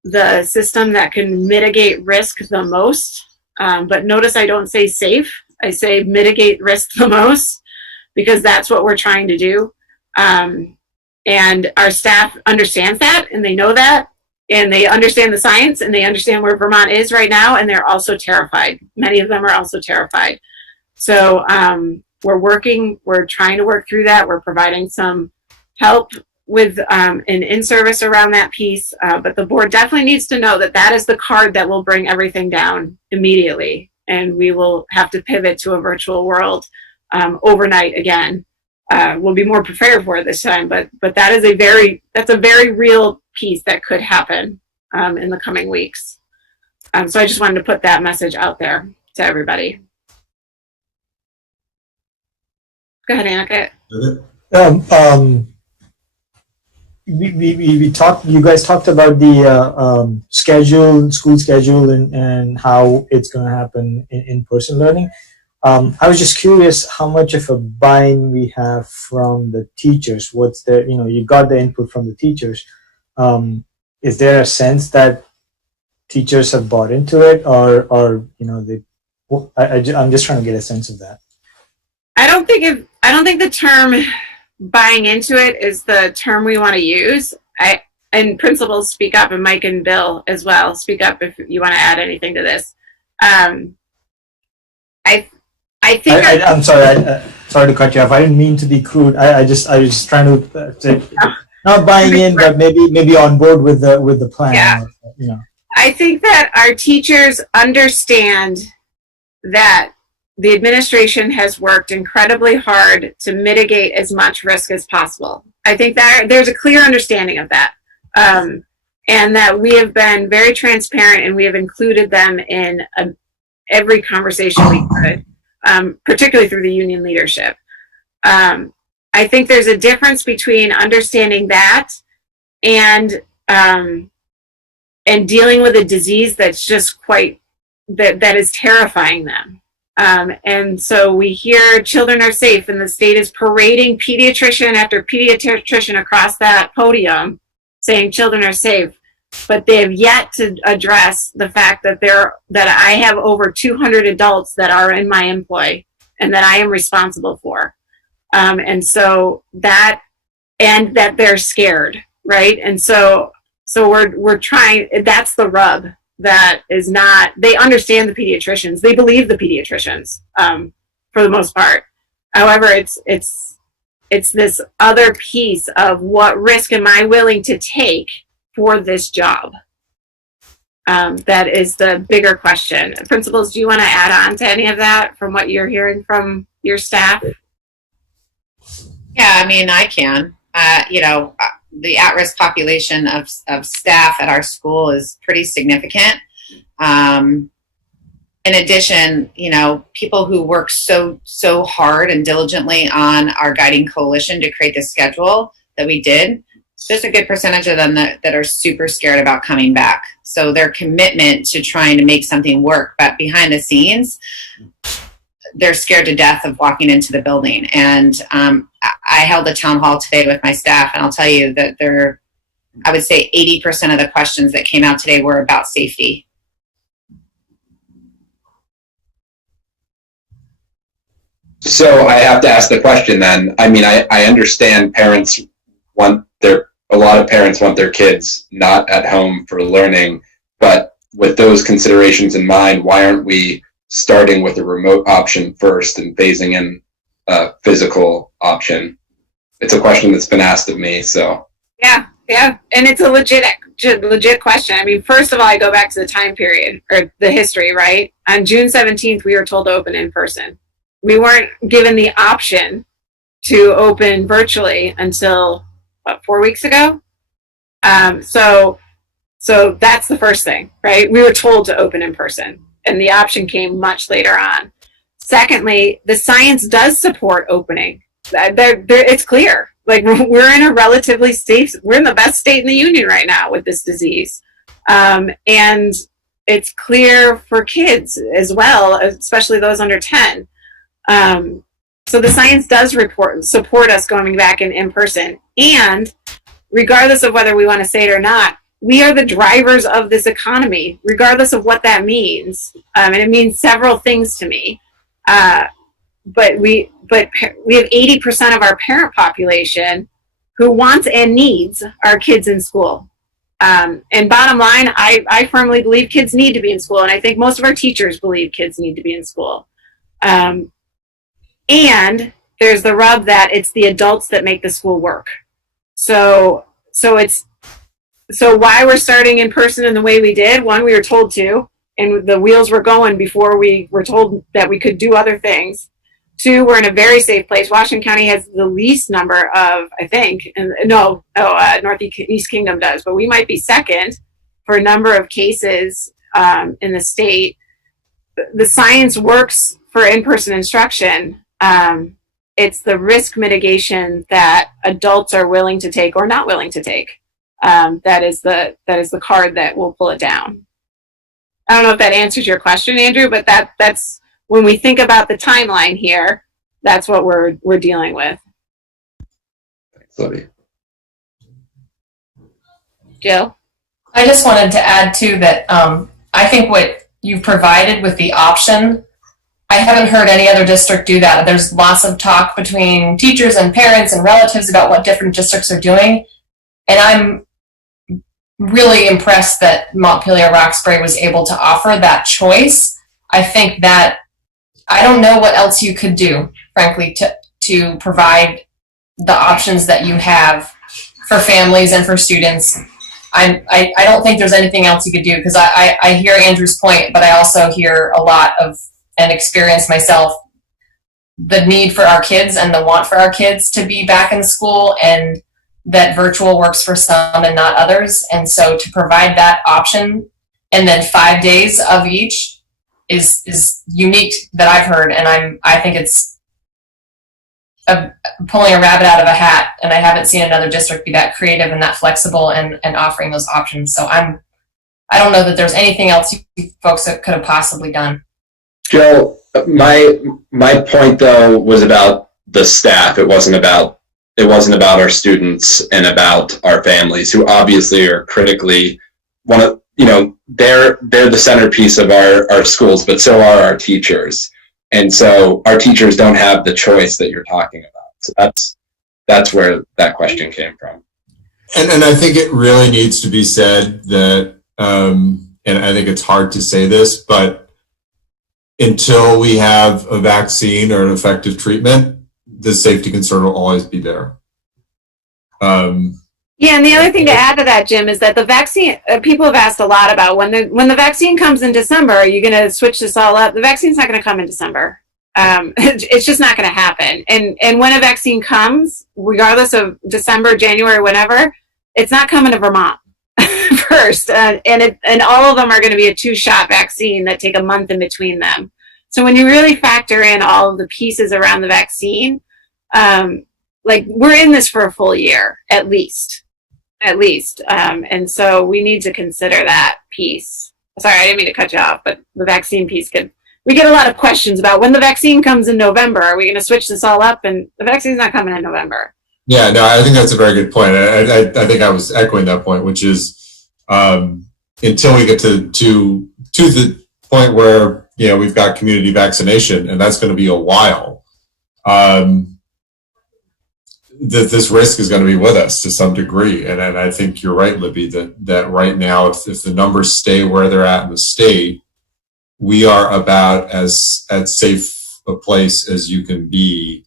the system that can mitigate risk the most. But notice I don't say safe, I say mitigate risk the most, because that's what we're trying to do. And our staff understands that, and they know that, and they understand the science, and they understand where Vermont is right now, and they're also terrified. Many of them are also terrified. So we're trying to work through that. We're providing some help with an in-service around that piece, but the board definitely needs to know that that is the card that will bring everything down immediately, and we will have to pivot to a virtual world overnight again. We'll be more prepared for it this time, but that's a very real piece that could happen in the coming weeks. So I just wanted to put that message out there to everybody. Go ahead, Annika. We talked. You guys talked about the school schedule, and how it's going to happen in person learning. I was just curious how much of a buy-in we have from the teachers. What's the, you got the input from the teachers. Is there a sense that teachers have bought into it, or I'm just trying to get a sense of that. I don't think the term buying into it is the term we want to use. And principals speak up, and Mike and Bill as well speak up if you want to add anything to this. I'm sorry. Sorry to cut you off. I didn't mean to be crude. I was just trying to say, not buying in, but maybe on board with the plan. Yeah. I think that our teachers understand that the administration has worked incredibly hard to mitigate as much risk as possible. I think that there's a clear understanding of that, and that we have been very transparent, and we have included them in every conversation we could, particularly through the union leadership. I think there's a difference between understanding that and dealing with a disease that's just that is terrifying them. And so we hear children are safe, and the state is parading pediatrician after pediatrician across that podium saying children are safe, but they have yet to address the fact that I have over 200 adults that are in my employ and that I am responsible for. And so that they're scared, right? And so we're trying, that's the rub. That is not, they understand the pediatricians, they believe the pediatricians, for the most part. However, it's this other piece of what risk am I willing to take for this job? That is the bigger question. Principals, do you want to add on to any of that from what you're hearing from your staff? Yeah, I mean, I can. The at-risk population of staff at our school is pretty significant. In addition, people who work so hard and diligently on our guiding coalition to create the schedule that we did, there's a good percentage of them that are super scared about coming back. So their commitment to trying to make something work, but behind the scenes, they're scared to death of walking into the building. And I held a town hall today with my staff, and I'll tell you that I would say 80% of the questions that came out today were about safety. So I have to ask the question then. I mean, I understand a lot of parents want their kids not at home for learning, but with those considerations in mind, why aren't we starting with a remote option first and phasing in a physical option? It's a question that's been asked of me, so. Yeah, and it's a legit question. I mean, first of all, I go back to the time period, or the history, right? On June 17th, we were told to open in person. We weren't given the option to open virtually until, 4 weeks ago? So that's the first thing, right? We were told to open in person, and the option came much later on. Secondly, the science does support opening. It's clear. Like, we're in a relatively safe, we're in the best state in the union right now with this disease. And it's clear for kids as well, especially those under 10. So the science does support us going back in person. And regardless of whether we want to say it or not, we are the drivers of this economy, regardless of what that means. And it means several things to me. But we have 80% of our parent population who wants and needs our kids in school. And bottom line, I firmly believe kids need to be in school. And I think most of our teachers believe kids need to be in school. And there's the rub that it's the adults that make the school work. So why we're starting in person in the way we did, one, we were told to, and the wheels were going before we were told that we could do other things. Two, we're in a very safe place. Washington County has the least number of, I think, Northeast Kingdom does, but we might be second for a number of cases in the state. The science works for in-person instruction. It's the risk mitigation that adults are willing to take or not willing to take. That is the card that will pull it down. I don't know if that answers your question, Andrew, but that's when we think about the timeline here, that's what we're dealing with. Thanks, Libby. Jill? I just wanted to add too that I think what you've provided with the option, I haven't heard any other district do that. There's lots of talk between teachers and parents and relatives about what different districts are doing. And I'm really impressed that Montpelier-Roxbury was able to offer that choice. I think that I don't know what else you could do, frankly, to provide the options that you have for families and for students. I don't think there's anything else you could do, because I hear Andrew's point, but I also hear a lot of, and experience myself, the need for our kids and the want for our kids to be back in school, and that virtual works for some and not others. And so to provide that option, and then 5 days of each is unique that I've heard. And I think it's pulling a rabbit out of a hat, and I haven't seen another district be that creative and that flexible and offering those options. So I don't know that there's anything else you folks could have possibly done. Jill, my point though was about the staff. It wasn't about our students and about our families, who obviously are critically they're the centerpiece of our schools, but so are our teachers. And so our teachers don't have the choice that you're talking about. So that's where that question came from. And I think it really needs to be said that, and I think it's hard to say this, but until we have a vaccine or an effective treatment, the safety concern will always be there. Yeah, and the other thing to add to that, Jim, is that the vaccine, people have asked a lot about when the vaccine comes in December, are you going to switch this all up? The vaccine's not going to come in December. It's just not going to happen. And when a vaccine comes, regardless of December, January, whenever, it's not coming to Vermont first. And all of them are going to be a 2-shot vaccine that take a month in between them. So when you really factor in all of the pieces around the vaccine, we're in this for a full year, at least. And so we need to consider that piece. Sorry, I didn't mean to cut you off, but the vaccine piece we get a lot of questions about when the vaccine comes in November, are we going to switch this all up? And the vaccine's not coming in November. Yeah, no, I think that's a very good point. I think I was echoing that point, which is until we get to the point where, we've got community vaccination, and that's going to be a while. This risk is going to be with us to some degree. And I think you're right, Libby, that right now, if the numbers stay where they're at in the state, we are about as safe a place as you can be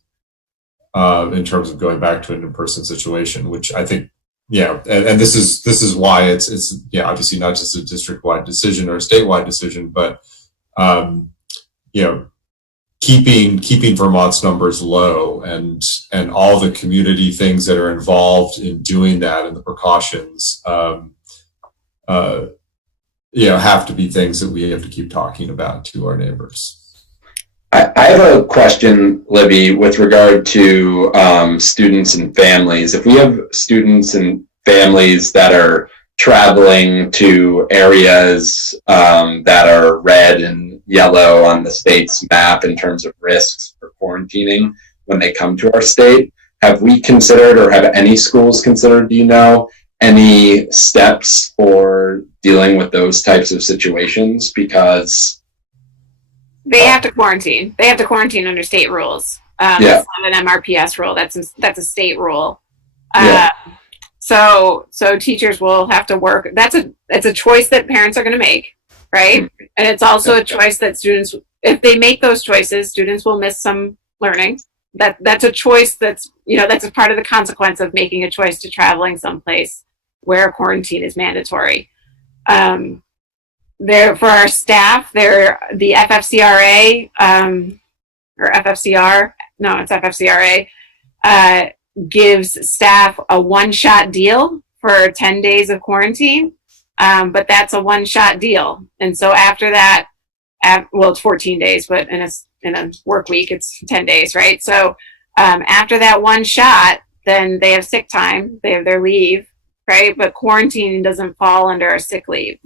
in terms of going back to an in-person situation, which I think, and this is why it's obviously not just a district-wide decision or a statewide decision, but keeping Vermont's numbers low and all the community things that are involved in doing that and the precautions, have to be things that we have to keep talking about to our neighbors. I have a question, Libby, with regard to students and families. If we have students and families that are traveling to areas that are red and yellow on the state's map in terms of risks for quarantining when they come to our state, have we considered, or have any schools considered, any steps for dealing with those types of situations? Because they have to quarantine. They have to quarantine under state rules. It's not an MRPS rule. That's a state rule. So teachers will have to work. It's a choice that parents are going to make, right? And it's also a choice that students, if they make those choices, students will miss some learning. That's a choice that's a part of the consequence of making a choice to traveling someplace where quarantine is mandatory. For our staff, the FFCRA, or FFCR, no, it's FFCRA, gives staff a one-shot deal for 10 days of quarantine, but that's a one-shot deal. And so after that, it's 14 days, but in a work week, it's 10 days, right? So after that one shot, then they have sick time, they have their leave, right? But quarantining doesn't fall under a sick leave.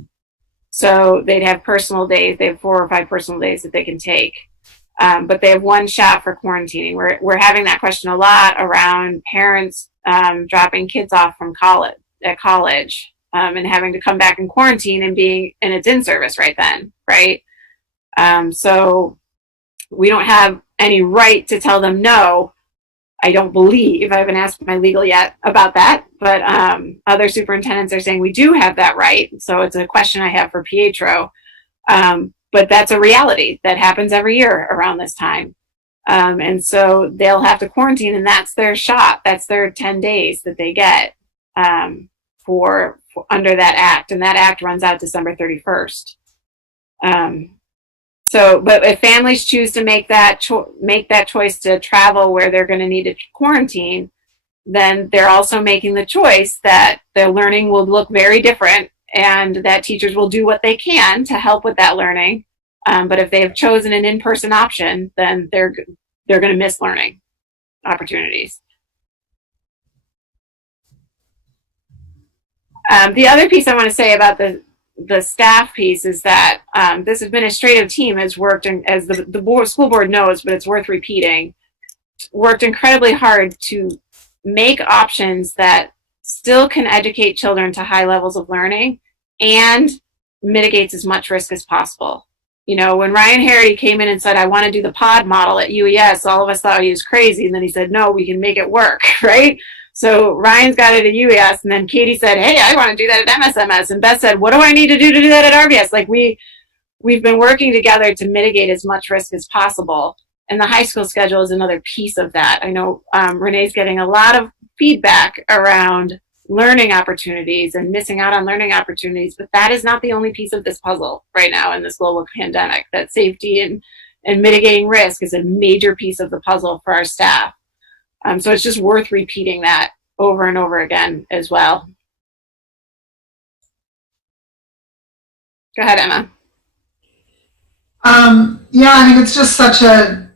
So they'd have personal days, they have 4 or 5 personal days that they can take. But they have one shot for quarantining. We're having that question a lot around parents dropping kids off from college and having to come back and quarantine and it's in service right then, right? So we don't have any right to tell them no. I don't believe. I haven't asked my legal yet about that, but other superintendents are saying we do have that right. So it's a question I have for Pietro. But that's a reality that happens every year around this time. And so they'll have to quarantine, and that's their shot. That's their 10 days that they get for under that act. And that act runs out December 31st. But if families choose to make that choice to travel where they're going to need to quarantine, then they're also making the choice that their learning will look very different and that teachers will do what they can to help with that learning. But if they have chosen an in-person option, then they're going to miss learning opportunities. The other piece I want to say about the staff piece is that this administrative team has worked, as the school board knows, but it's worth repeating, worked incredibly hard to make options that still can educate children to high levels of learning and mitigates as much risk as possible. When Ryan Harry came in and said, I want to do the pod model at UES, all of us thought he was crazy. And then he said, no, we can make it work, right? So Ryan's got it at UES. And then Katie said, hey, I want to do that at MSMS. And Beth said, what do I need to do that at RBS? Like we've been working together to mitigate as much risk as possible. And the high school schedule is another piece of that. I know Renee's getting a lot of feedback around learning opportunities and missing out on learning opportunities, but that is not the only piece of this puzzle right now in this global pandemic. That safety and mitigating risk is a major piece of the puzzle for our staff. So it's just worth repeating that over and over again as well. Go ahead, Emma. It's just such a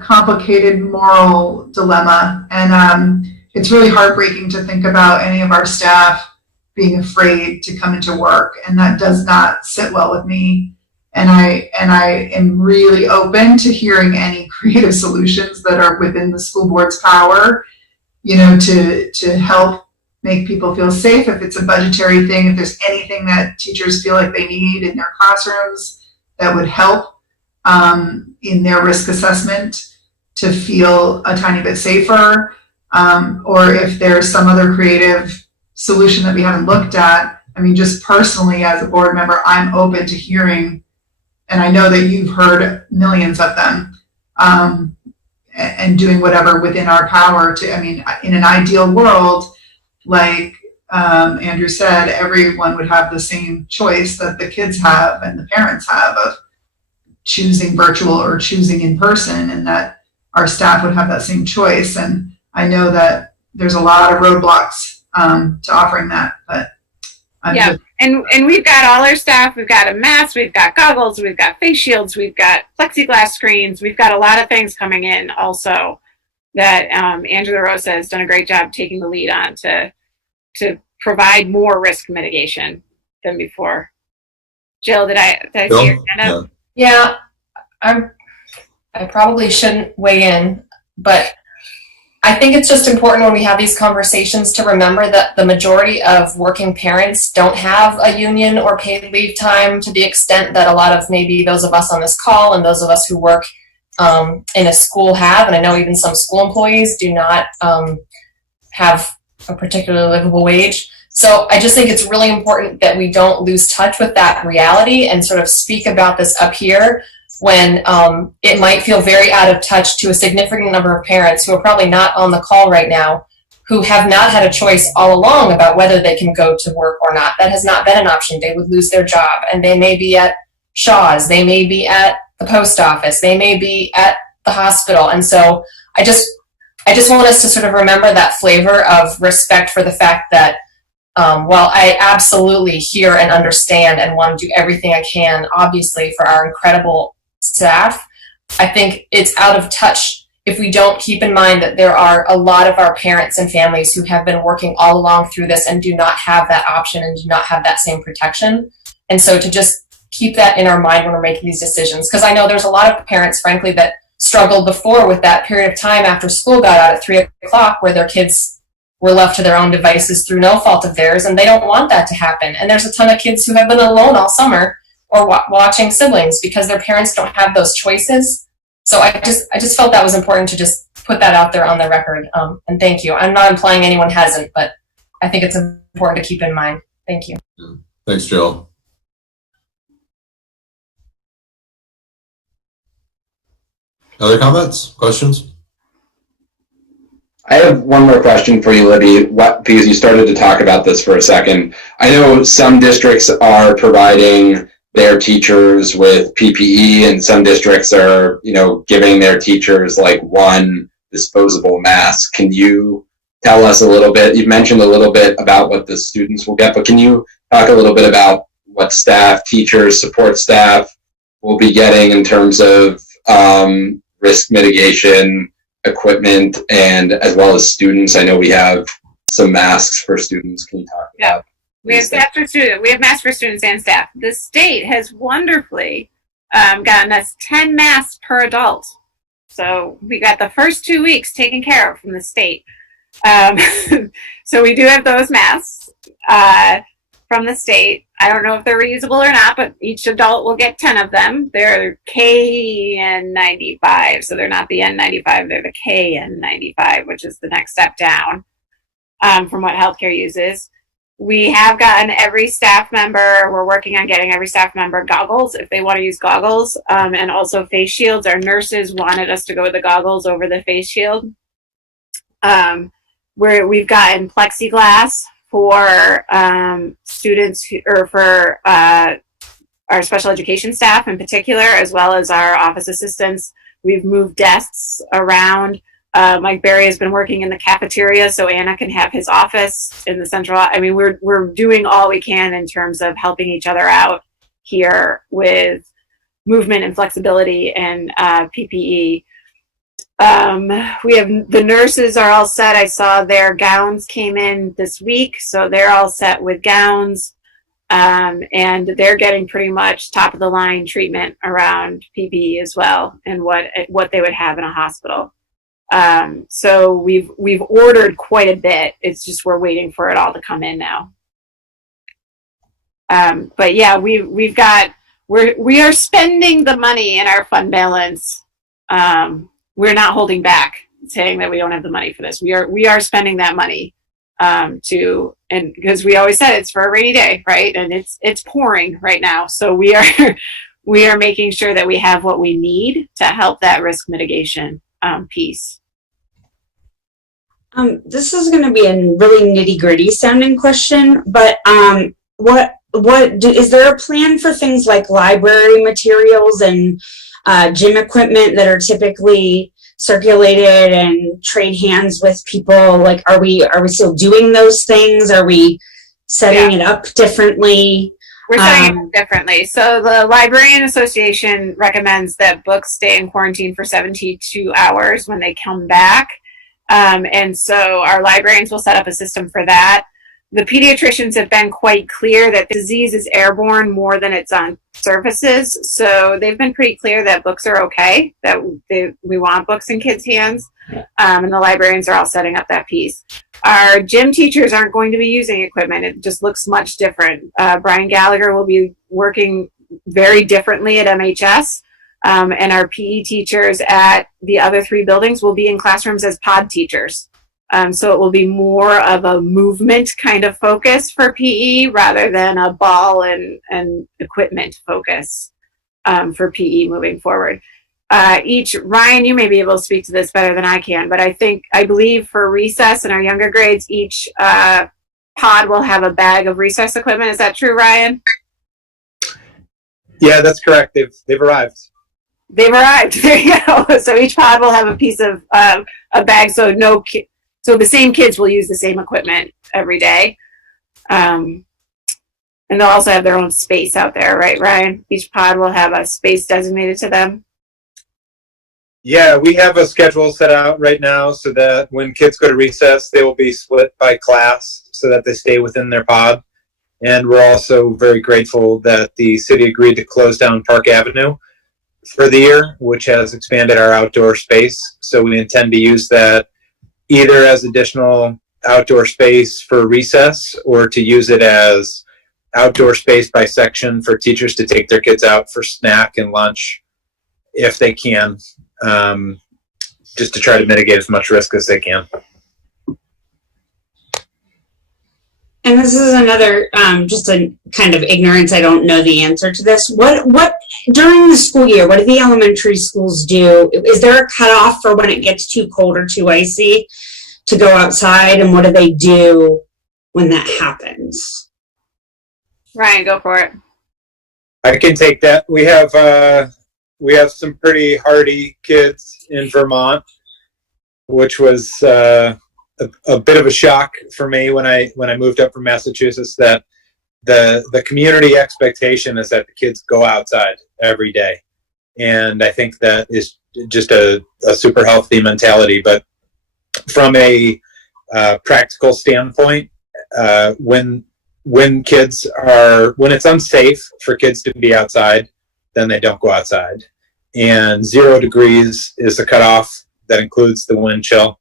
complicated moral dilemma, and it's really heartbreaking to think about any of our staff being afraid to come into work, and that does not sit well with me. And I am really open to hearing any creative solutions that are within the school board's power, to help make people feel safe. If it's a budgetary thing, if there's anything that teachers feel like they need in their classrooms that would help in their risk assessment to feel a tiny bit safer. Or if there's some other creative solution that we haven't looked at. Just personally as a board member, I'm open to hearing, and I know that you've heard millions of them, and doing whatever within our power to, in an ideal world, like Andrew said, everyone would have the same choice that the kids have and the parents have of choosing virtual or choosing in person, and that our staff would have that same choice. And I know that there's a lot of roadblocks to offering that, but and we've got all our staff. We've got a mask, we've got goggles, we've got face shields, we've got plexiglass screens, we've got a lot of things coming in also that Andrew LaRosa has done a great job taking the lead on to provide more risk mitigation than before. Jill, did I see your hand up? Yeah, I probably shouldn't weigh in, but I think it's just important when we have these conversations to remember that the majority of working parents don't have a union or paid leave time to the extent that a lot of maybe those of us on this call and those of us who work in a school have. And I know even some school employees do not have a particularly livable wage. So I just think it's really important that we don't lose touch with that reality and sort of speak about this up here when it might feel very out of touch to a significant number of parents who are probably not on the call right now, who have not had a choice all along about whether they can go to work or not. That has not been an option. They would lose their job, and they may be at Shaw's, they may be at the post office, they may be at the hospital. And so I just want us to sort of remember that flavor of respect for the fact that while I absolutely hear and understand and want to do everything I can, obviously, for our incredible staff, I think it's out of touch if we don't keep in mind that there are a lot of our parents and families who have been working all along through this and do not have that option and do not have that same protection. And so to just keep that in our mind when we're making these decisions, because I know there's a lot of parents, frankly, that struggled before with that period of time after school got out at 3 o'clock where their kids were left to their own devices through no fault of theirs, and they don't want that to happen. And there's a ton of kids who have been alone all summer or watching siblings because their parents don't have those choices. So I just felt that was important to just put that out there on the record. And thank you. I'm not implying anyone hasn't, but I think it's important to keep in mind. Thank you. Thanks, Jill. Other comments, questions? I have one more question for you, Libby, because you started to talk about this for a second. I know some districts are providing their teachers with PPE, and some districts are, giving their teachers like one disposable mask. Can you tell us a little bit? You've mentioned a little bit about what the students will get, but can you talk a little bit about what staff, teachers, support staff will be getting in terms of risk mitigation equipment, and as well as students? I know we have some masks for students. Can you talk about? We have masks for students and staff. The state has wonderfully gotten us 10 masks per adult. So we got the first 2 weeks taken care of from the state. So we do have those masks from the state. I don't know if they're reusable or not, but each adult will get 10 of them. They're KN95, so they're not the N95, they're the KN95, which is the next step down from what healthcare uses. We have gotten every staff member, we're working on getting every staff member goggles if they want to use goggles, and also face shields. Our nurses wanted us to go with the goggles over the face shield. We've gotten plexiglass for students or for our special education staff in particular, as well as our office assistants. We've moved desks around. Mike Berry has been working in the cafeteria, so Anna can have his office in the central. I mean, we're doing all we can in terms of helping each other out here with movement and flexibility and PPE. We have the nurses are all set. I saw their gowns came in this week, so they're all set with gowns, and they're getting pretty much top of the line treatment around PPE as well, and what they would have in a hospital. So we've ordered quite a bit. It's just we're waiting for it all to come in now. But yeah, we are spending the money in our fund balance. We're not holding back, saying that we don't have the money for this. We are spending that money and because we always said it's for a rainy day, right? And it's pouring right now, so we are making sure that we have what we need to help that risk mitigation piece. This is going to be a really nitty-gritty sounding question, but is there a plan for things like library materials and gym equipment that are typically circulated and trade hands with people? Like, are we still doing those things? Are we setting it up differently? We're setting it up differently. So the Librarian Association recommends that books stay in quarantine for 72 hours when they come back. And so our librarians will set up a system for that. the pediatricians have been quite clear that the disease is airborne more than it's on surfaces. So they've been pretty clear that books are okay, that we want books in kids' hands, and the librarians are all setting up that piece. Our gym teachers aren't going to be using equipment. It just looks much different. Brian Gallagher will be working very differently at MHS, and our PE teachers at the other 3 buildings will be in classrooms as pod teachers. So it will be more of a movement kind of focus for PE rather than a ball and equipment focus for PE moving forward. Ryan, you may be able to speak to this better than I can, but I believe for recess in our younger grades, each pod will have a bag of recess equipment. Is that true, Ryan? Yeah, that's correct. They've arrived. They've arrived. There you go. So each pod will have a piece of a bag, so the same kids will use the same equipment every day. And they'll also have their own space out there, right, Ryan? Each pod will have a space designated to them. Yeah, we have a schedule set out right now so that when kids go to recess, they will be split by class so that they stay within their pod. And we're also very grateful that the city agreed to close down Park Avenue for the year, which has expanded our outdoor space. So we intend to use that either as additional outdoor space for recess or to use it as outdoor space by section for teachers to take their kids out for snack and lunch if they can, just to try to mitigate as much risk as they can. And this is another, just a kind of ignorance. I don't know the answer to this. What during the school year, what do the elementary schools do? Is there a cutoff for when it gets too cold or too icy to go outside? And what do they do when that happens? Ryan, go for it. I can take that. We have some pretty hardy kids in Vermont, which was a bit of a shock for me when I moved up from Massachusetts, that the community expectation is that the kids go outside every day. And I think that is just a super healthy mentality. But from a practical standpoint, when it's unsafe for kids to be outside, then they don't go outside. And 0 degrees is the cutoff that includes the wind chill.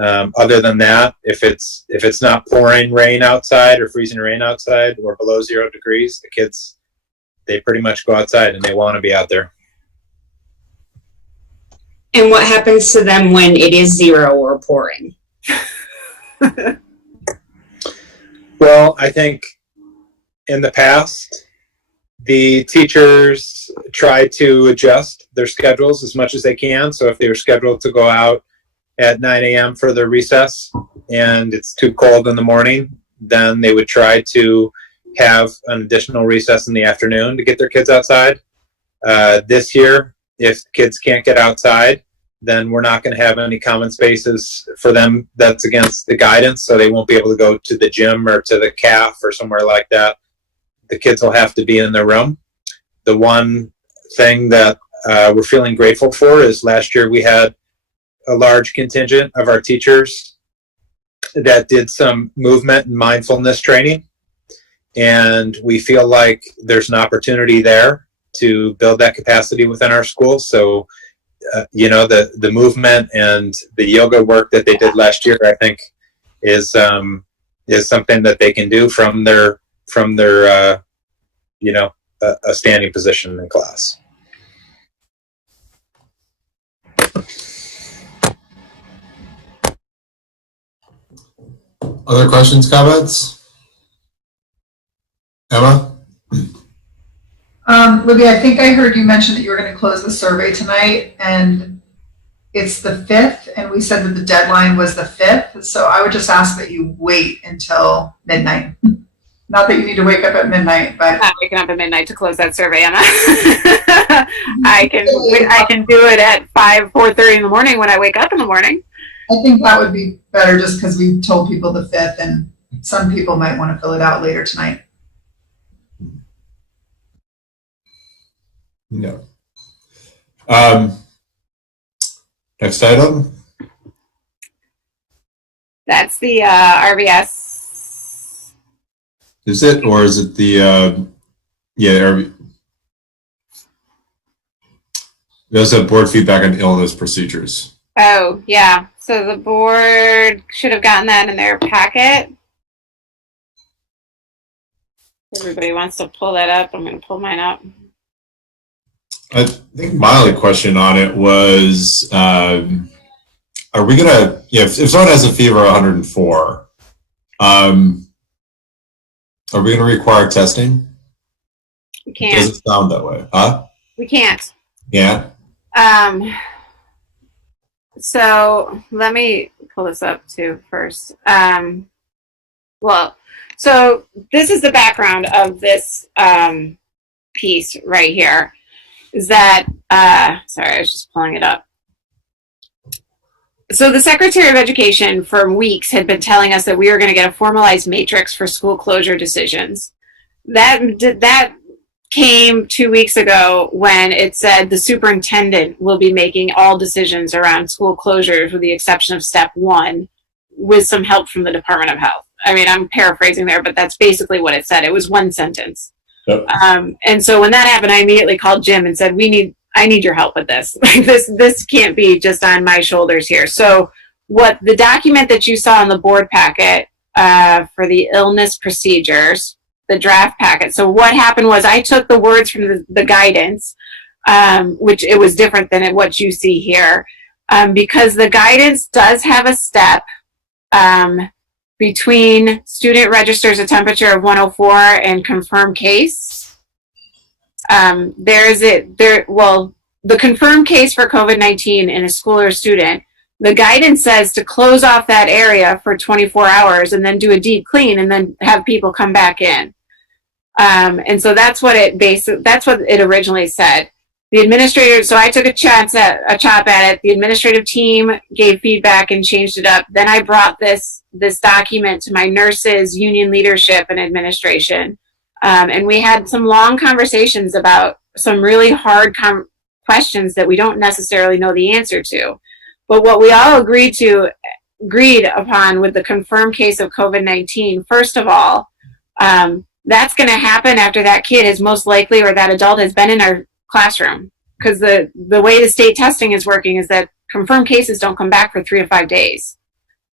Other than that, if it's not pouring rain outside or freezing rain outside or below 0 degrees, the kids, they pretty much go outside and they want to be out there. And what happens to them when it is 0 or pouring? Well, I think in the past, the teachers try to adjust their schedules as much as they can. So if they were scheduled to go out at 9 a.m. for their recess and it's too cold in the morning, then they would try to have an additional recess in the afternoon to get their kids outside. This year, if kids can't get outside, then we're not going to have any common spaces for them. That's against the guidance, so they won't be able to go to the gym or to the CAF or somewhere like that. The kids will have to be in their room. The one thing that we're feeling grateful for is last year we had a large contingent of our teachers that did some movement and mindfulness training. And we feel like there's an opportunity there to build that capacity within our schools. So, the movement and the yoga work that they did last year, I think is something that they can do from their a standing position in class. Other questions, comments? Emma? Libby, I think I heard you mention that you were going to close the survey tonight, and it's the 5th, and we said that the deadline was the 5th. So I would just ask that you wait until midnight. Not that you need to wake up at midnight, but I'm not waking up at midnight to close that survey, Emma. I can do it at 4:30 in the morning when I wake up in the morning. I think that would be better just because we told people the 5th, and some people might want to fill it out later tonight. No. Next item. That's the RVS Is it, or is it the, we also have board feedback on illness procedures. Oh, yeah. So the board should have gotten that in their packet. Everybody wants to pull that up. I'm going to pull mine up. I think my only question on it was, are we going to, if someone has a fever of 104, are we going to require testing? We can't. It doesn't sound that way. Huh? We can't. Yeah. So let me pull this up too first. Well, so this is the background of this piece right here. Is that, sorry, I was just pulling it up. So the Secretary of Education for weeks had been telling us that we were going to get a formalized matrix for school closure decisions. That came 2 weeks ago when it said the superintendent will be making all decisions around school closures with the exception of step 1 with some help from the Department of Health. I mean, I'm paraphrasing there, but that's basically what it said. It was one sentence. Yep. And so when that happened, I immediately called Jim and said, I need your help with this. Like this can't be just on my shoulders here. So what the document that you saw in the board packet for the illness procedures, the draft packet. So what happened was I took the words from the guidance, which it was different than what you see here, because the guidance does have a step between student registers a temperature of 104 and confirmed case. Well, the confirmed case for COVID-19 in a school or student, the guidance says to close off that area for 24 hours and then do a deep clean and then have people come back in. And so that's what it originally said. The administrator, so I took a chop at it. The administrative team gave feedback and changed it up. Then I brought this document to my nurses, union leadership, and administration. And we had some long conversations about some really hard questions that we don't necessarily know the answer to. But what we all agreed upon with the confirmed case of COVID-19, first of all, that's going to happen after that kid is most likely, or that adult has been in our classroom, because the way the state testing is working is that confirmed cases don't come back for 3 to 5 days.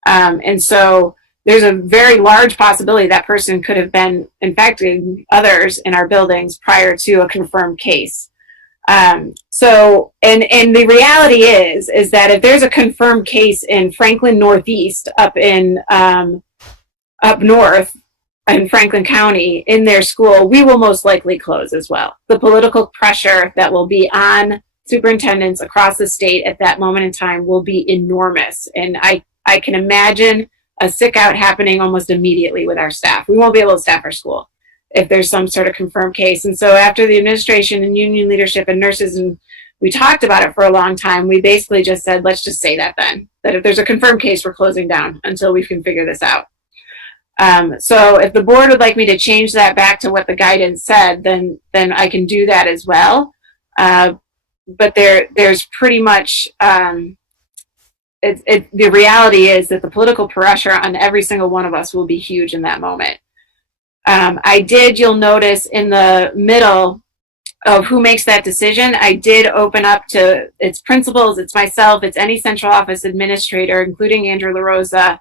And so there's a very large possibility that person could have been infecting others in our buildings prior to a confirmed case. So the reality is that if there's a confirmed case in Franklin Northeast up north in Franklin County in their school, we will most likely close as well. The political pressure that will be on superintendents across the state at that moment in time will be enormous. And I can imagine a sick out happening almost immediately with our staff. We won't be able to staff our school if there's some sort of confirmed case. And so after the administration and union leadership and nurses, and we talked about it for a long time, we basically just said, let's just say that then, that if there's a confirmed case, we're closing down until we can figure this out. So if the board would like me to change that back to what the guidance said, then I can do that as well. But there's pretty much, the reality is that the political pressure on every single one of us will be huge in that moment. You'll notice in the middle of who makes that decision, I did open up to its principals, it's myself, it's any central office administrator, including Andrew LaRosa,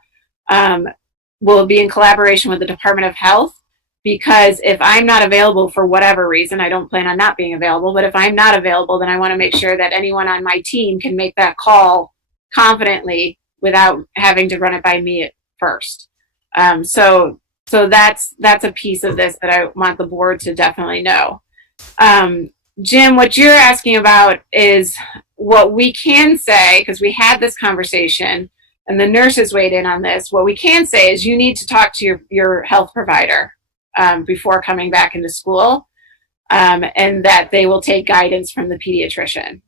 will be in collaboration with the Department of Health, because if I'm not available for whatever reason, I don't plan on not being available, but if I'm not available, then I want to make sure that anyone on my team can make that call confidently without having to run it by me first. So that's a piece of this that I want the board to definitely know. Jim, what you're asking about is what we can say, because we had this conversation and the nurses weighed in on this. What we can say is you need to talk to your health provider before coming back into school, and that they will take guidance from the pediatrician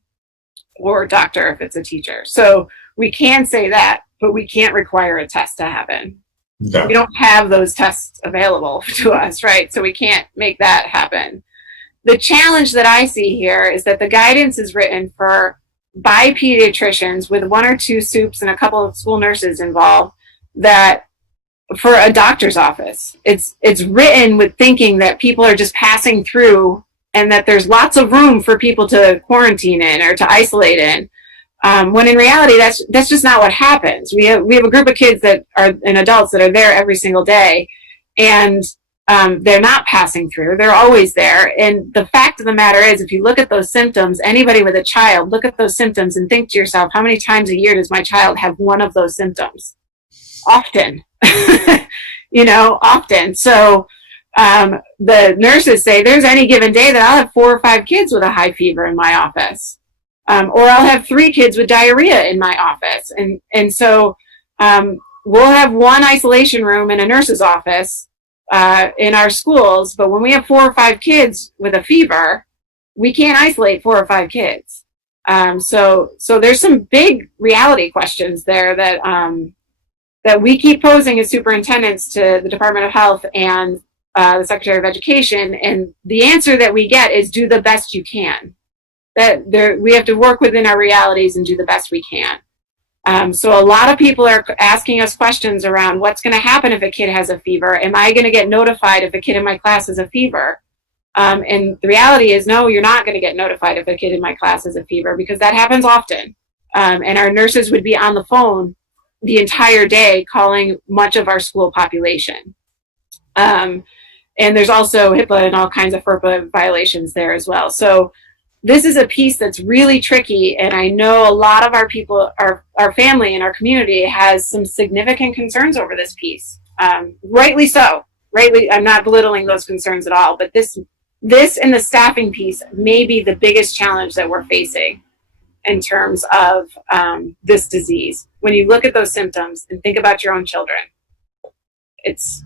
or doctor if it's a teacher. So we can say that, but we can't require a test to happen. No. We don't have those tests available to us, right? So we can't make that happen. The challenge that I see here is that the guidance is written by pediatricians with 1 or 2 soups and a couple of school nurses involved, that for a doctor's office. It's written with thinking that people are just passing through and that there's lots of room for people to quarantine in or to isolate in. When in reality, that's just not what happens. We have a group of kids that are and adults that are there every single day, and they're not passing through. They're always there. And the fact of the matter is, if you look at those symptoms, anybody with a child, look at those symptoms and think to yourself, how many times a year does my child have one of those symptoms? Often. Often. So the nurses say there's any given day that I'll have 4 or 5 kids with a high fever in my office. Or I'll have 3 kids with diarrhea in my office. And so we'll have one isolation room in a nurse's office in our schools, but when we have 4 or 5 kids with a fever, we can't isolate 4 or 5 kids. So there's some big reality questions there that we keep posing as superintendents to the Department of Health and the Secretary of Education, and the answer that we get is do the best you can. We have to work within our realities and do the best we can. So a lot of people are asking us questions around what's going to happen if a kid has a fever. Am I going to get notified if a kid in my class has a fever? And the reality is, no, you're not going to get notified if a kid in my class has a fever, because that happens often. And our nurses would be on the phone the entire day calling much of our school population. And there's also HIPAA and all kinds of FERPA violations there as well. So this is a piece that's really tricky, and I know a lot of our people, our family and our community has some significant concerns over this piece. Rightly so. Rightly, I'm not belittling those concerns at all, but this and the staffing piece may be the biggest challenge that we're facing in terms of this disease. When you look at those symptoms and think about your own children, it's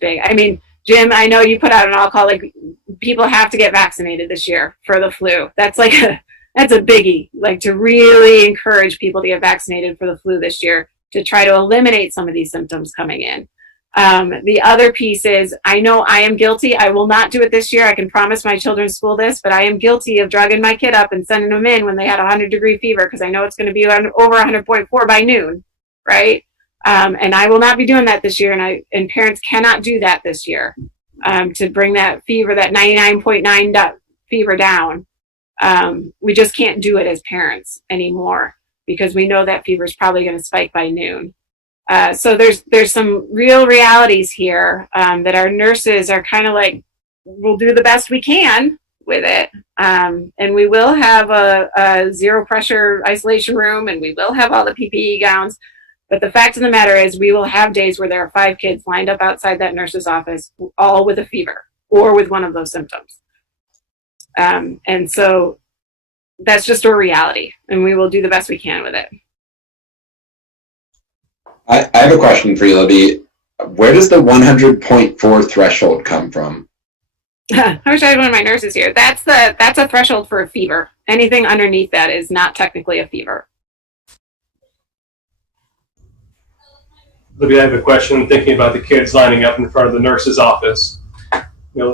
big. I mean, Jim, I know you put out an all call, like, people have to get vaccinated this year for the flu. That's that's a biggie, like, to really encourage people to get vaccinated for the flu this year to try to eliminate some of these symptoms coming in. The other piece is, I know I am guilty. I will not do it this year. I can promise my children's school this, but I am guilty of drugging my kid up and sending them in when they had a 100-degree fever, because I know it's going to be over 100.4 by noon, right? And I will not be doing that this year, and parents cannot do that this year to bring that fever, that 99.9 fever down. We just can't do it as parents anymore, because we know that fever is probably going to spike by noon. So there's some real realities here that our nurses are kind of like, we'll do the best we can with it. And we will have a zero pressure isolation room, and we will have all the PPE gowns. But the fact of the matter is, we will have days where there are 5 kids lined up outside that nurse's office, all with a fever or with one of those symptoms. And so that's just a reality, and we will do the best we can with it. I have a question for you, Libby. Where does the 100.4 threshold come from? I wish I had one of my nurses here. That's a threshold for a fever. Anything underneath that is not technically a fever. Libby, I have a question thinking about the kids lining up in front of the nurse's office.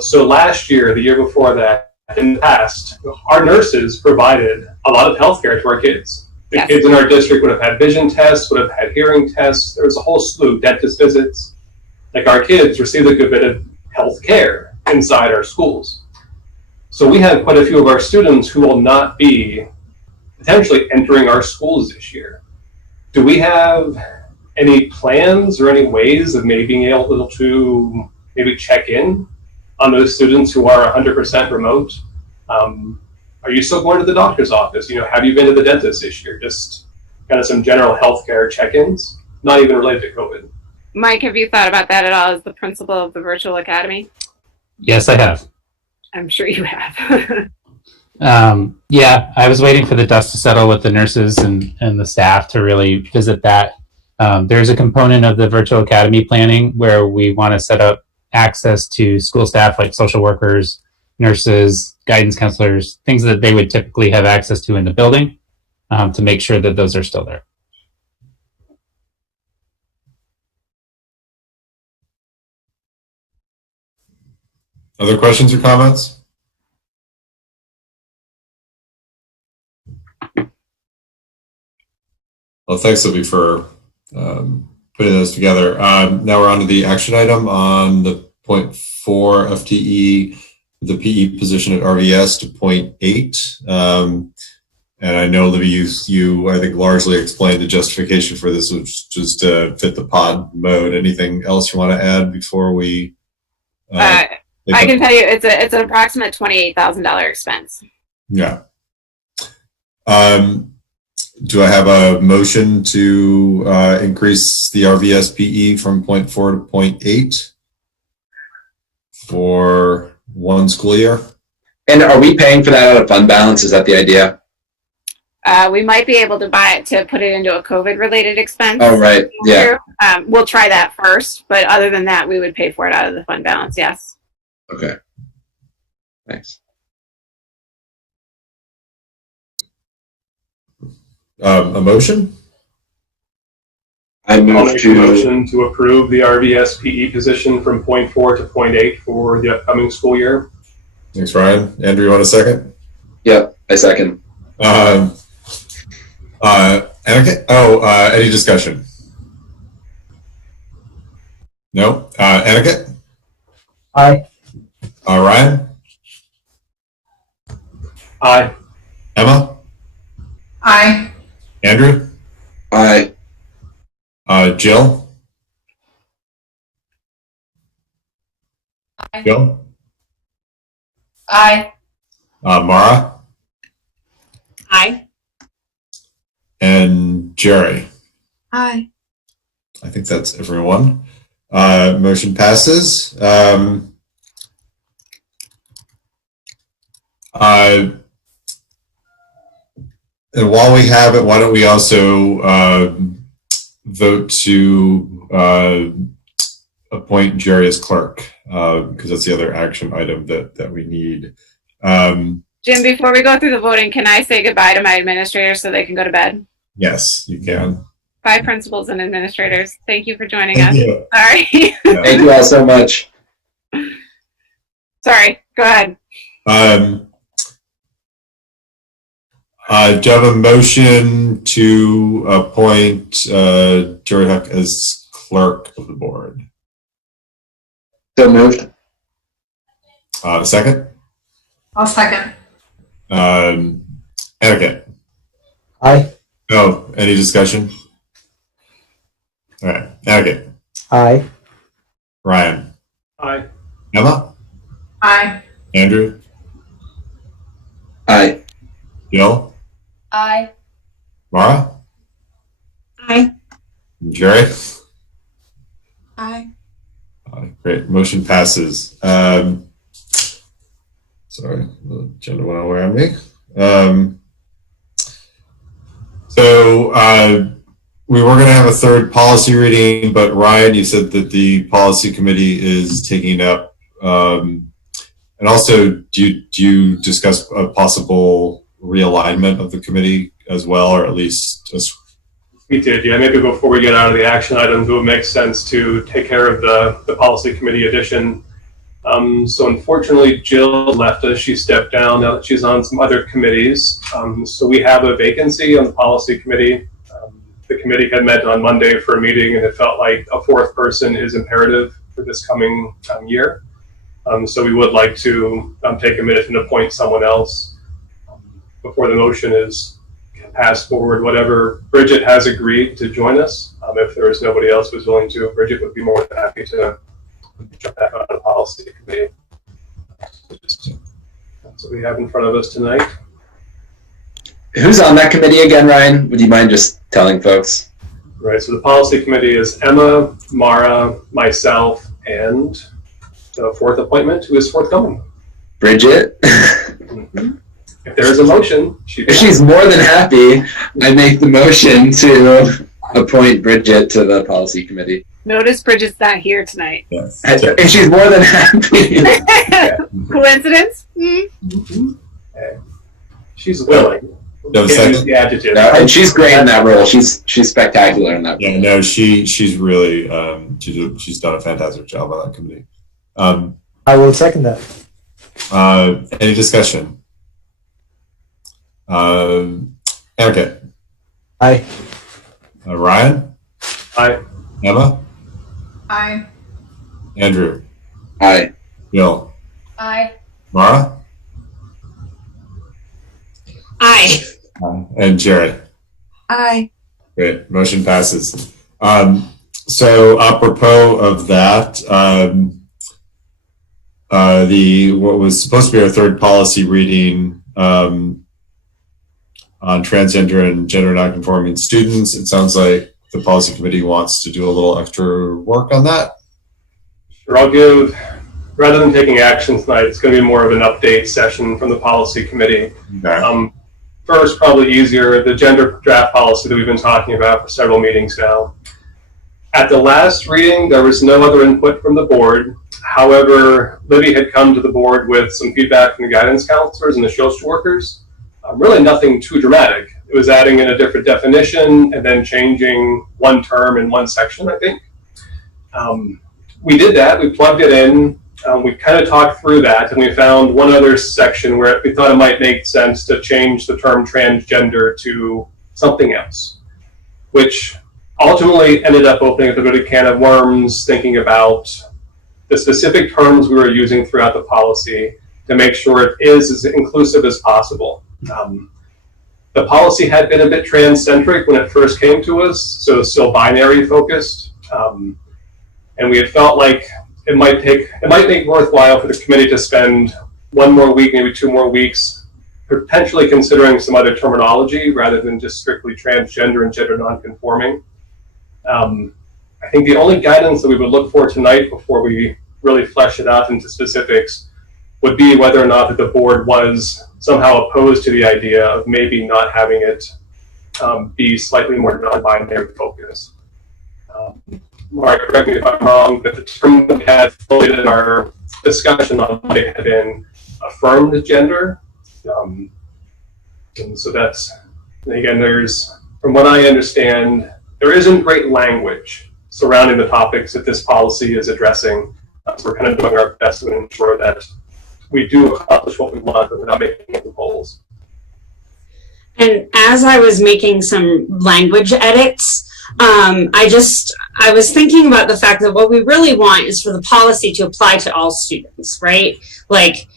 So last year, the year before that, in the past, our nurses provided a lot of health care to our kids. The kids in our district would have had vision tests, would have had hearing tests. There was a whole slew of dentist visits. Like, our kids received a good bit of health care inside our schools. So we have quite a few of our students who will not be potentially entering our schools this year. Do we have any plans or any ways of maybe being able to maybe check in on those students who are 100% remote? Are you still going to the doctor's office? Have you been to the dentist this year? Just kind of some general healthcare check-ins, not even related to COVID. Mike, have you thought about that at all as the principal of the virtual academy? Yes, I have. I'm sure you have. Yeah, I was waiting for the dust to settle with the nurses and the staff to really visit that. There's a component of the virtual academy planning where we want to set up access to school staff, like social workers, nurses, guidance counselors, things that they would typically have access to in the building, to make sure that those are still there. Other questions or comments? Well, thanks, Libby, for putting those together. Now we're on to the action item on the 0.4 FTE, the PE position at RVS to 0.8. And I know, Libby, you I think largely explained the justification for this, which was to fit the pod mode. Anything else you want to add before we? I can tell you it's an approximate $28,000 expense. Yeah. Do I have a motion to increase the RVS PE from 0.4 to 0.8 for one school year? And are we paying for that out of fund balance? Is that the idea? We might be able to buy it to put it into a COVID-related expense. Oh, right. Yeah. We'll try that first, but other than that, we would pay for it out of the fund balance. Yes. Okay. Thanks. A motion? I'll make a motion to approve the RVS PE position from 0.4 to 0.8 for the upcoming school year. Thanks, Ryan. Andrew, you want a second? Yep, I second. Any discussion? No? Etiquette? Aye. Ryan? Aye. Emma? Aye. Andrew? Aye. Jill? Aye. Jill? Aye. Mara? Aye. And Jerry? Aye. I think that's everyone. Motion passes. And while we have it, why don't we also vote to appoint Jerry as clerk, because that's the other action item that we need. Jim, before we go through the voting, can I say goodbye to my administrators so they can go to bed? Yes, you can. Bye, principals and administrators. Thank you for joining Thank us. you. Sorry. Thank you all so much. Sorry. Go ahead. Do you have a motion to appoint Jerry Huck as clerk of the board? So moved. Second? I'll second. Etiquette? Aye. No. Any discussion? All right. Etiquette? Aye. Ryan? Aye. Emma? Aye. Andrew? Aye. Jill? Aye. Mara? Aye. Jerry? Aye. Great. Motion passes. Sorry, the agenda went away on me. We were going to have a third policy reading, but Ryan, you said that the policy committee is taking up. And also, do you discuss a possible realignment of the committee as well, or at least just? We did, yeah. Maybe before we get out of the action items, it would make sense to take care of the policy committee addition. So unfortunately, Jill left us. She stepped down now that she's on some other committees. So we have a vacancy on the policy committee. The committee had met on Monday for a meeting, and it felt like a fourth person is imperative for this coming year. So we would like to take a minute and appoint someone else before the motion is passed forward. Whatever, Bridget has agreed to join us. If there is nobody else who's willing to, Bridget would be more than happy to jump back on the policy committee. That's what we have in front of us tonight. Who's on that committee again, Ryan? Would you mind just telling folks? Right, so the policy committee is Emma, Mara, myself, and the fourth appointment who is forthcoming. Bridget? If there is a motion, if she's more than happy, I make the motion to appoint Bridget to the policy committee. Notice Bridget's not here tonight. Yes. And she's more than happy. Coincidence? She's willing. No, The adjective. No, and she's great in that role. She's spectacular in that role. Yeah, no, she's really she's done a fantastic job on that committee. I will second that. Any discussion? Etiquette? Aye. Ryan? Aye. Emma? Aye. Andrew? Aye. Bill? Aye. Mara? Aye. And Jared? Aye. Great. Motion passes. So apropos of that, what was supposed to be our third policy reading on transgender and gender nonconforming students, it sounds like the policy committee wants to do a little extra work on that. Sure, I'll give, rather than taking action tonight, it's going to be more of an update session from the policy committee. Okay. First, probably easier, the gender draft policy that we've been talking about for several meetings now. At the last reading, there was no other input from the board. However, Libby had come to the board with some feedback from the guidance counselors and the social workers. Really nothing too dramatic. It was adding in a different definition and then changing one term in one section, I think. We did that, we plugged it in, we kind of talked through that, and we found one other section where we thought it might make sense to change the term transgender to something else, which ultimately ended up opening up a bit of can of worms, thinking about the specific terms we were using throughout the policy to make sure it is as inclusive as possible. The policy had been a bit trans-centric when it first came to us, so it's still binary focused. And we had felt like it might make worthwhile for the committee to spend one more week, maybe 2 more weeks, potentially considering some other terminology rather than just strictly transgender and gender nonconforming. I think the only guidance that we would look for tonight before we really flesh it out into specifics would be whether or not that the board was somehow opposed to the idea of maybe not having it be slightly more non-binary focused. Mark, correct me if I'm wrong, but the term that we had floated in our discussion on Monday had been affirmed gender. And so that's, again, from what I understand, there isn't great language surrounding the topics that this policy is addressing. So we're kind of doing our best to ensure that we do accomplish what we want, but without making any goals. And as I was making some language edits, I was thinking about the fact that what we really want is for the policy to apply to all students, right? Like,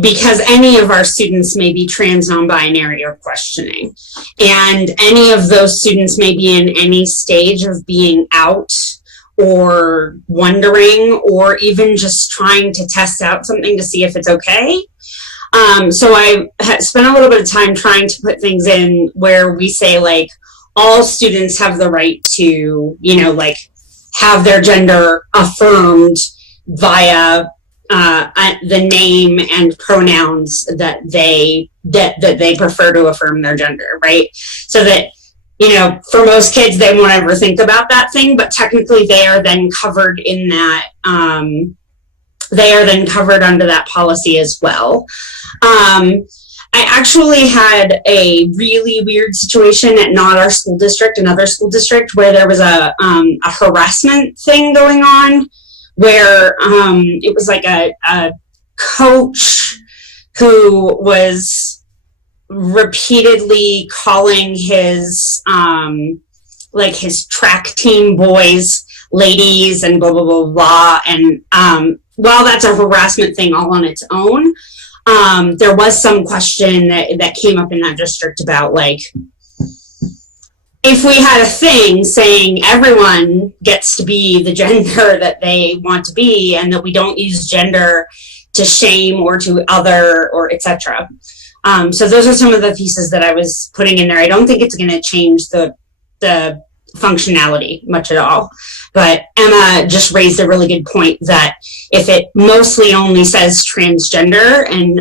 because any of our students may be trans, non-binary, or questioning. And any of those students may be in any stage of being out or wondering or even just trying to test out something to see if it's okay. So I spent a little bit of time trying to put things in where we say, like, all students have the right to, like, have their gender affirmed via the name and pronouns that they prefer to affirm their gender, right? So that, for most kids, they won't ever think about that thing, but technically they are then covered in that, they are then covered under that policy as well. I actually had a really weird situation at not our school district, another school district, where there was a harassment thing going on, where it was like a coach who was repeatedly calling his his track team boys ladies and blah blah blah blah. And while that's a harassment thing all on its own, there was some question that came up in that district about, like, if we had a thing saying everyone gets to be the gender that they want to be and that we don't use gender to shame or to other or etc. So those are some of the pieces that I was putting in there. I don't think it's going to change the functionality much at all. But Emma just raised a really good point that if it mostly only says transgender and,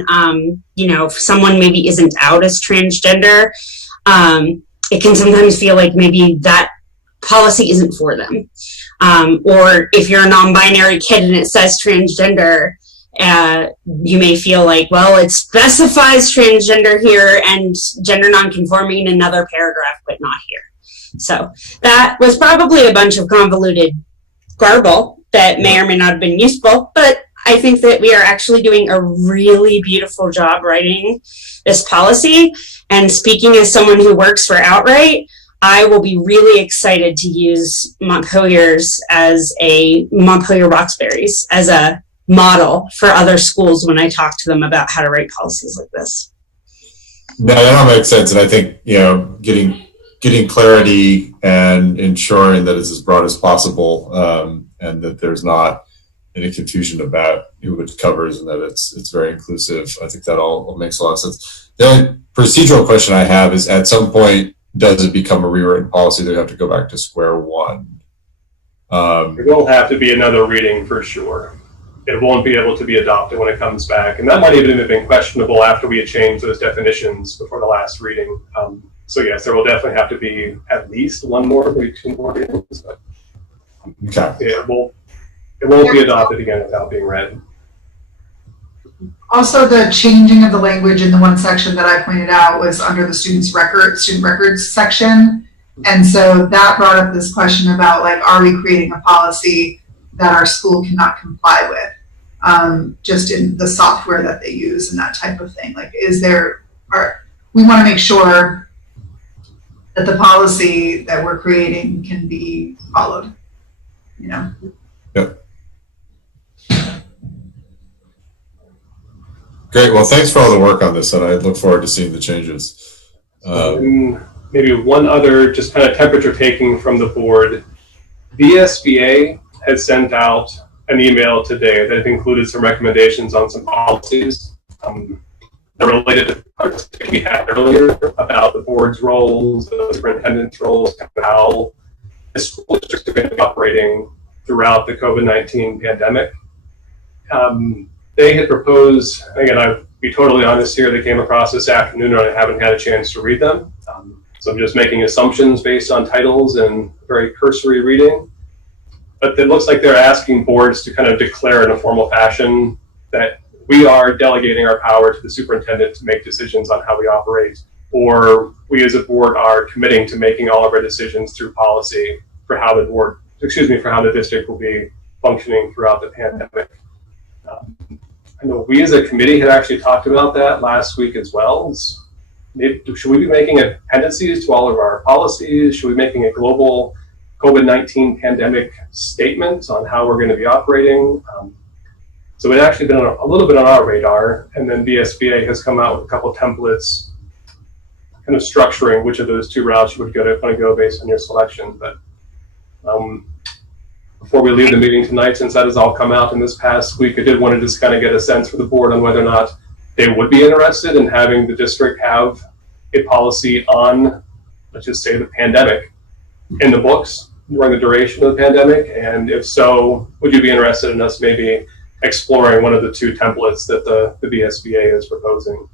if someone maybe isn't out as transgender, it can sometimes feel like maybe that policy isn't for them. Or if you're a non-binary kid and it says transgender, you may feel like, well, it specifies transgender here and gender nonconforming in another paragraph, but not here. So that was probably a bunch of convoluted garble that may or may not have been useful, but I think that we are actually doing a really beautiful job writing this policy. And speaking as someone who works for Outright, I will be really excited to use Montpelier-Roxbury's as a model for other schools when I talk to them about how to write policies like this. No, that all makes sense, and I think getting clarity and ensuring that it's as broad as possible, and that there's not any confusion about who it covers, and that it's very inclusive. I think that all makes a lot of sense. The only procedural question I have is, at some point, does it become a rewritten policy that you have to go back to square one? There will have to be another reading for sure. It won't be able to be adopted when it comes back. And that might even have been questionable after we had changed those definitions before the last reading. So yes, there will definitely have to be at least one more, maybe two more readings. But okay. It won't be adopted again without being read. Also, the changing of the language in the one section that I pointed out was under the student records section. And so that brought up this question about, like, are we creating a policy that our school cannot comply with, just in the software that they use and that type of thing? Like, we want to make sure that the policy that we're creating can be followed, Yep. Great. Well, thanks for all the work on this, and I look forward to seeing the changes. Maybe one other just kind of temperature taking from the board. VSBA has sent out an email today that included some recommendations on some policies that related to parts that we had earlier about the board's roles, the superintendent's roles, and how the school districts have been operating throughout the COVID-19 pandemic. They had proposed, again, I'll be totally honest here, they came across this afternoon and I haven't had a chance to read them. So I'm just making assumptions based on titles and very cursory reading. But it looks like they're asking boards to kind of declare in a formal fashion that we are delegating our power to the superintendent to make decisions on how we operate, or we as a board are committing to making all of our decisions through policy for how the district will be functioning throughout the pandemic. I know we as a committee had actually talked about that last week as well. Should we be making appendices to all of our policies? Should we be making a global COVID-19 pandemic statement on how we're going to be operating? So it's actually been a little bit on our radar, and then VSBA has come out with a couple of templates kind of structuring which of those two routes you would go based on your selection. But before we leave the meeting tonight, since that has all come out in this past week, I did want to just kind of get a sense for the board on whether or not they would be interested in having the district have a policy on, let's just say, the pandemic in the books during the duration of the pandemic. And if so, would you be interested in us maybe exploring one of the two templates that the VSBA is proposing?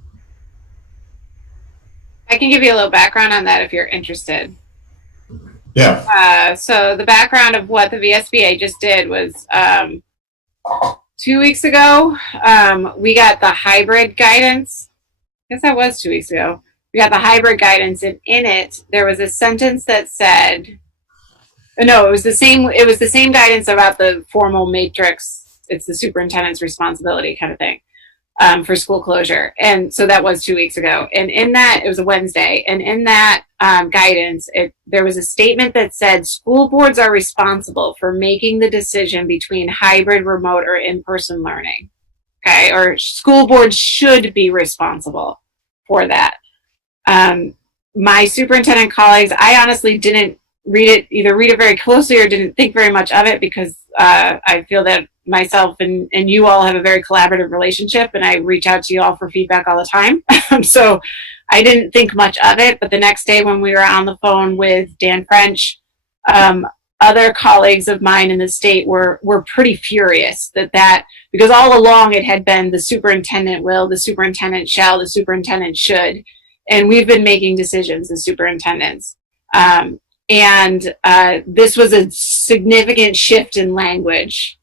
I can give you a little background on that if you're interested. Yeah. So the background of what the VSBA just did was 2 weeks ago, we got the hybrid guidance. I guess that was 2 weeks ago. We got the hybrid guidance, and in it, there was a sentence that said, no, it was the same guidance about the formal matrix. It's the superintendent's responsibility kind of thing. For school closure. And so that was 2 weeks ago. And in that, it was a Wednesday. And in that guidance, there was a statement that said school boards are responsible for making the decision between hybrid, remote, or in-person learning. Okay. Or school boards should be responsible for that. My superintendent colleagues, I honestly didn't read it very closely or didn't think very much of it because I feel that myself and you all have a very collaborative relationship, and I reach out to you all for feedback all the time. So I didn't think much of it, but the next day when we were on the phone with Dan French, other colleagues of mine in the state were pretty furious that because all along it had been the superintendent will, the superintendent shall, the superintendent should, and we've been making decisions as superintendents. And this was a significant shift in language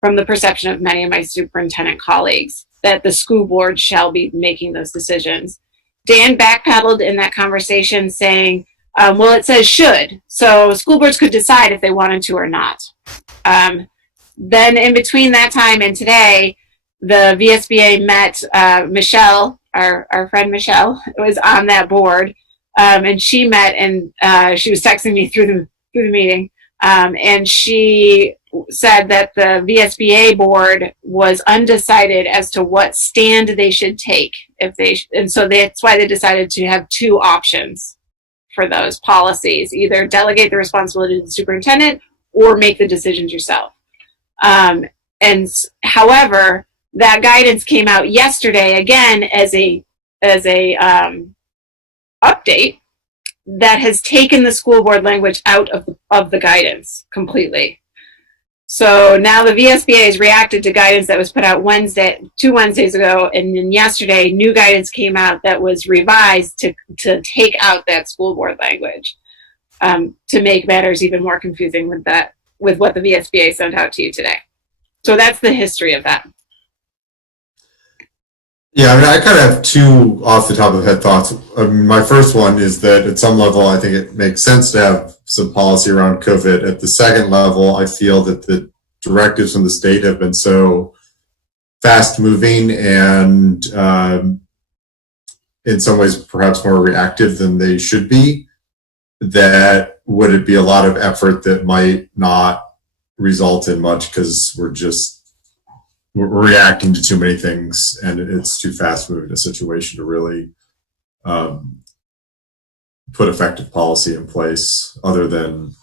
from the perception of many of my superintendent colleagues that the school board shall be making those decisions. Dan backpedaled in that conversation saying, well, it says should, so school boards could decide if they wanted to or not. Then in between that time and today, the VSBA met Michelle, our friend Michelle, was on that board, and she met, and she was texting me through the meeting, and she said that the VSBA board was undecided as to what stand they should take and so that's why they decided to have two options for those policies: either delegate the responsibility to the superintendent or make the decisions yourself. And however, that guidance came out yesterday again as a update that has taken the school board language out of the guidance completely. So now the VSBA has reacted to guidance that was put out two Wednesdays ago, and then yesterday new guidance came out that was revised to take out that school board language, to make matters even more confusing with what the VSBA sent out to you today. So that's the history of that. Yeah, I mean, I kind of have two off the top of the head thoughts. My first one is that at some level, I think it makes sense to have some policy around COVID. At the second level, I feel that the directives from the state have been so fast moving and in some ways perhaps more reactive than they should be, that would it be a lot of effort that might not result in much because we're reacting to too many things and it's too fast moving a situation to really put effective policy in place other than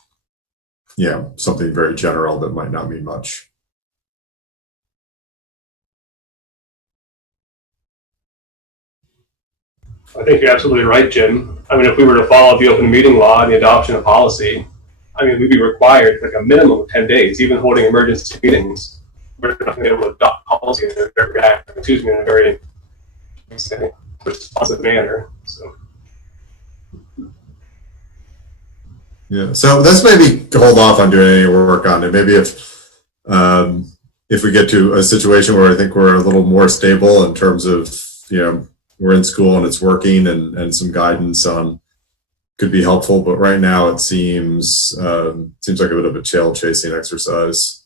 something very general that might not mean much. I think you're absolutely right, Jim. I mean, if we were to follow the open meeting law and the adoption of policy, I mean, we'd be required like a minimum of 10 days, even holding emergency meetings. We're not going to be able to adopt policy in a very responsive manner. So. Yeah, so let's maybe hold off on doing any work on it. Maybe if we get to a situation where I think we're a little more stable in terms of, we're in school and it's working and some guidance on could be helpful. But right now it seems like a bit of a tail chasing exercise.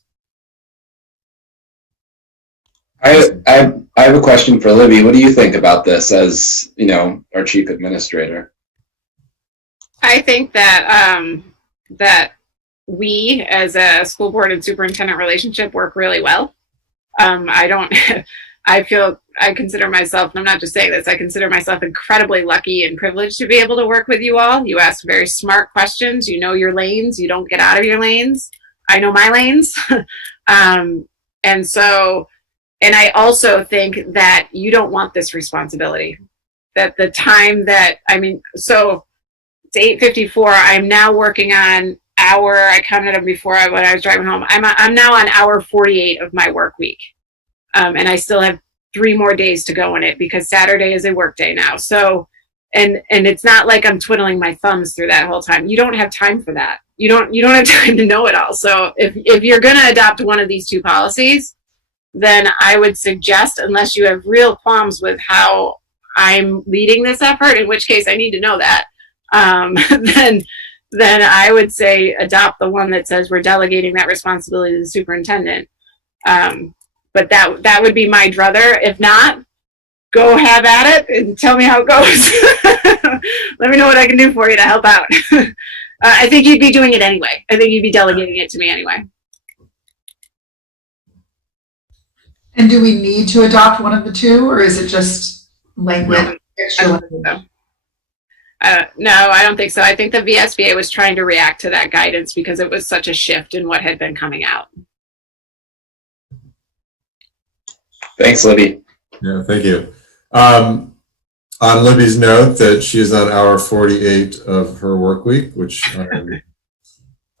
I have a question for Libby. What do you think about this as, our chief administrator? I think that that we, as a school board and superintendent relationship, work really well. I consider myself, and I'm not just saying this, I consider myself incredibly lucky and privileged to be able to work with you all. You ask very smart questions. You know your lanes. You don't get out of your lanes. I know my lanes. And I also think that you don't want this responsibility. That the time that, so it's 8:54. I'm now working on I counted them before when I was driving home. I'm now on hour 48 of my work week. And I still have 3 more days to go in it because Saturday is a work day now. So, and it's not like I'm twiddling my thumbs through that whole time. You don't have time for that. You don't have time to know it all. So if you're going to adopt one of these two policies, then I would suggest, unless you have real qualms with how I'm leading this effort, in which case I need to know that, then I would say adopt the one that says we're delegating that responsibility to the superintendent. But that would be my druther. If not, go have at it and tell me how it goes. Let me know what I can do for you to help out. I think you'd be doing it anyway. I think you'd be delegating it to me anyway. And do we need to adopt one of the two, or is it just language? No, I don't think so. I think the VSBA was trying to react to that guidance because it was such a shift in what had been coming out. Thanks, Libby. Yeah, thank you. On Libby's note that she is on hour 48 of her work week, which we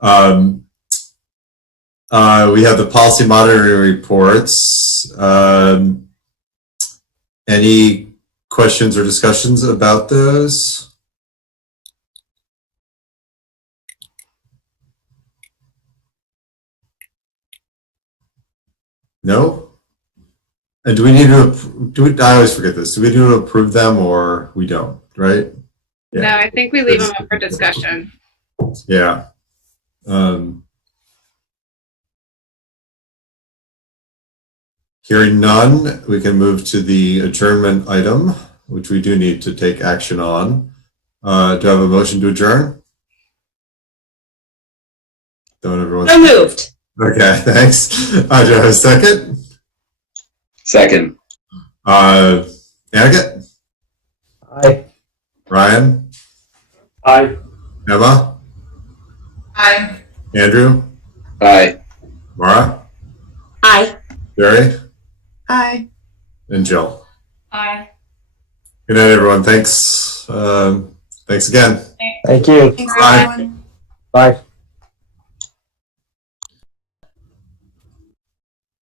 have the policy monitoring reports. Any questions or discussions about those? No? And do we need to, I always forget this, do we need to approve them or we don't, right? Yeah. No, I think we leave them up for discussion. Yeah. Hearing none, we can move to the adjournment item, which we do need to take action on. Do I have a motion to adjourn? Don't everyone. So moved. Okay, thanks. Do I have a second? Second. Aniket? Aye. Ryan? Aye. Emma? Aye. Andrew? Aye. Mara? Aye. Jerry? Aye. And Jill. Aye. Good night, everyone. Thanks. Thanks again. Thank you. Thanks, Bye. everyone. Bye.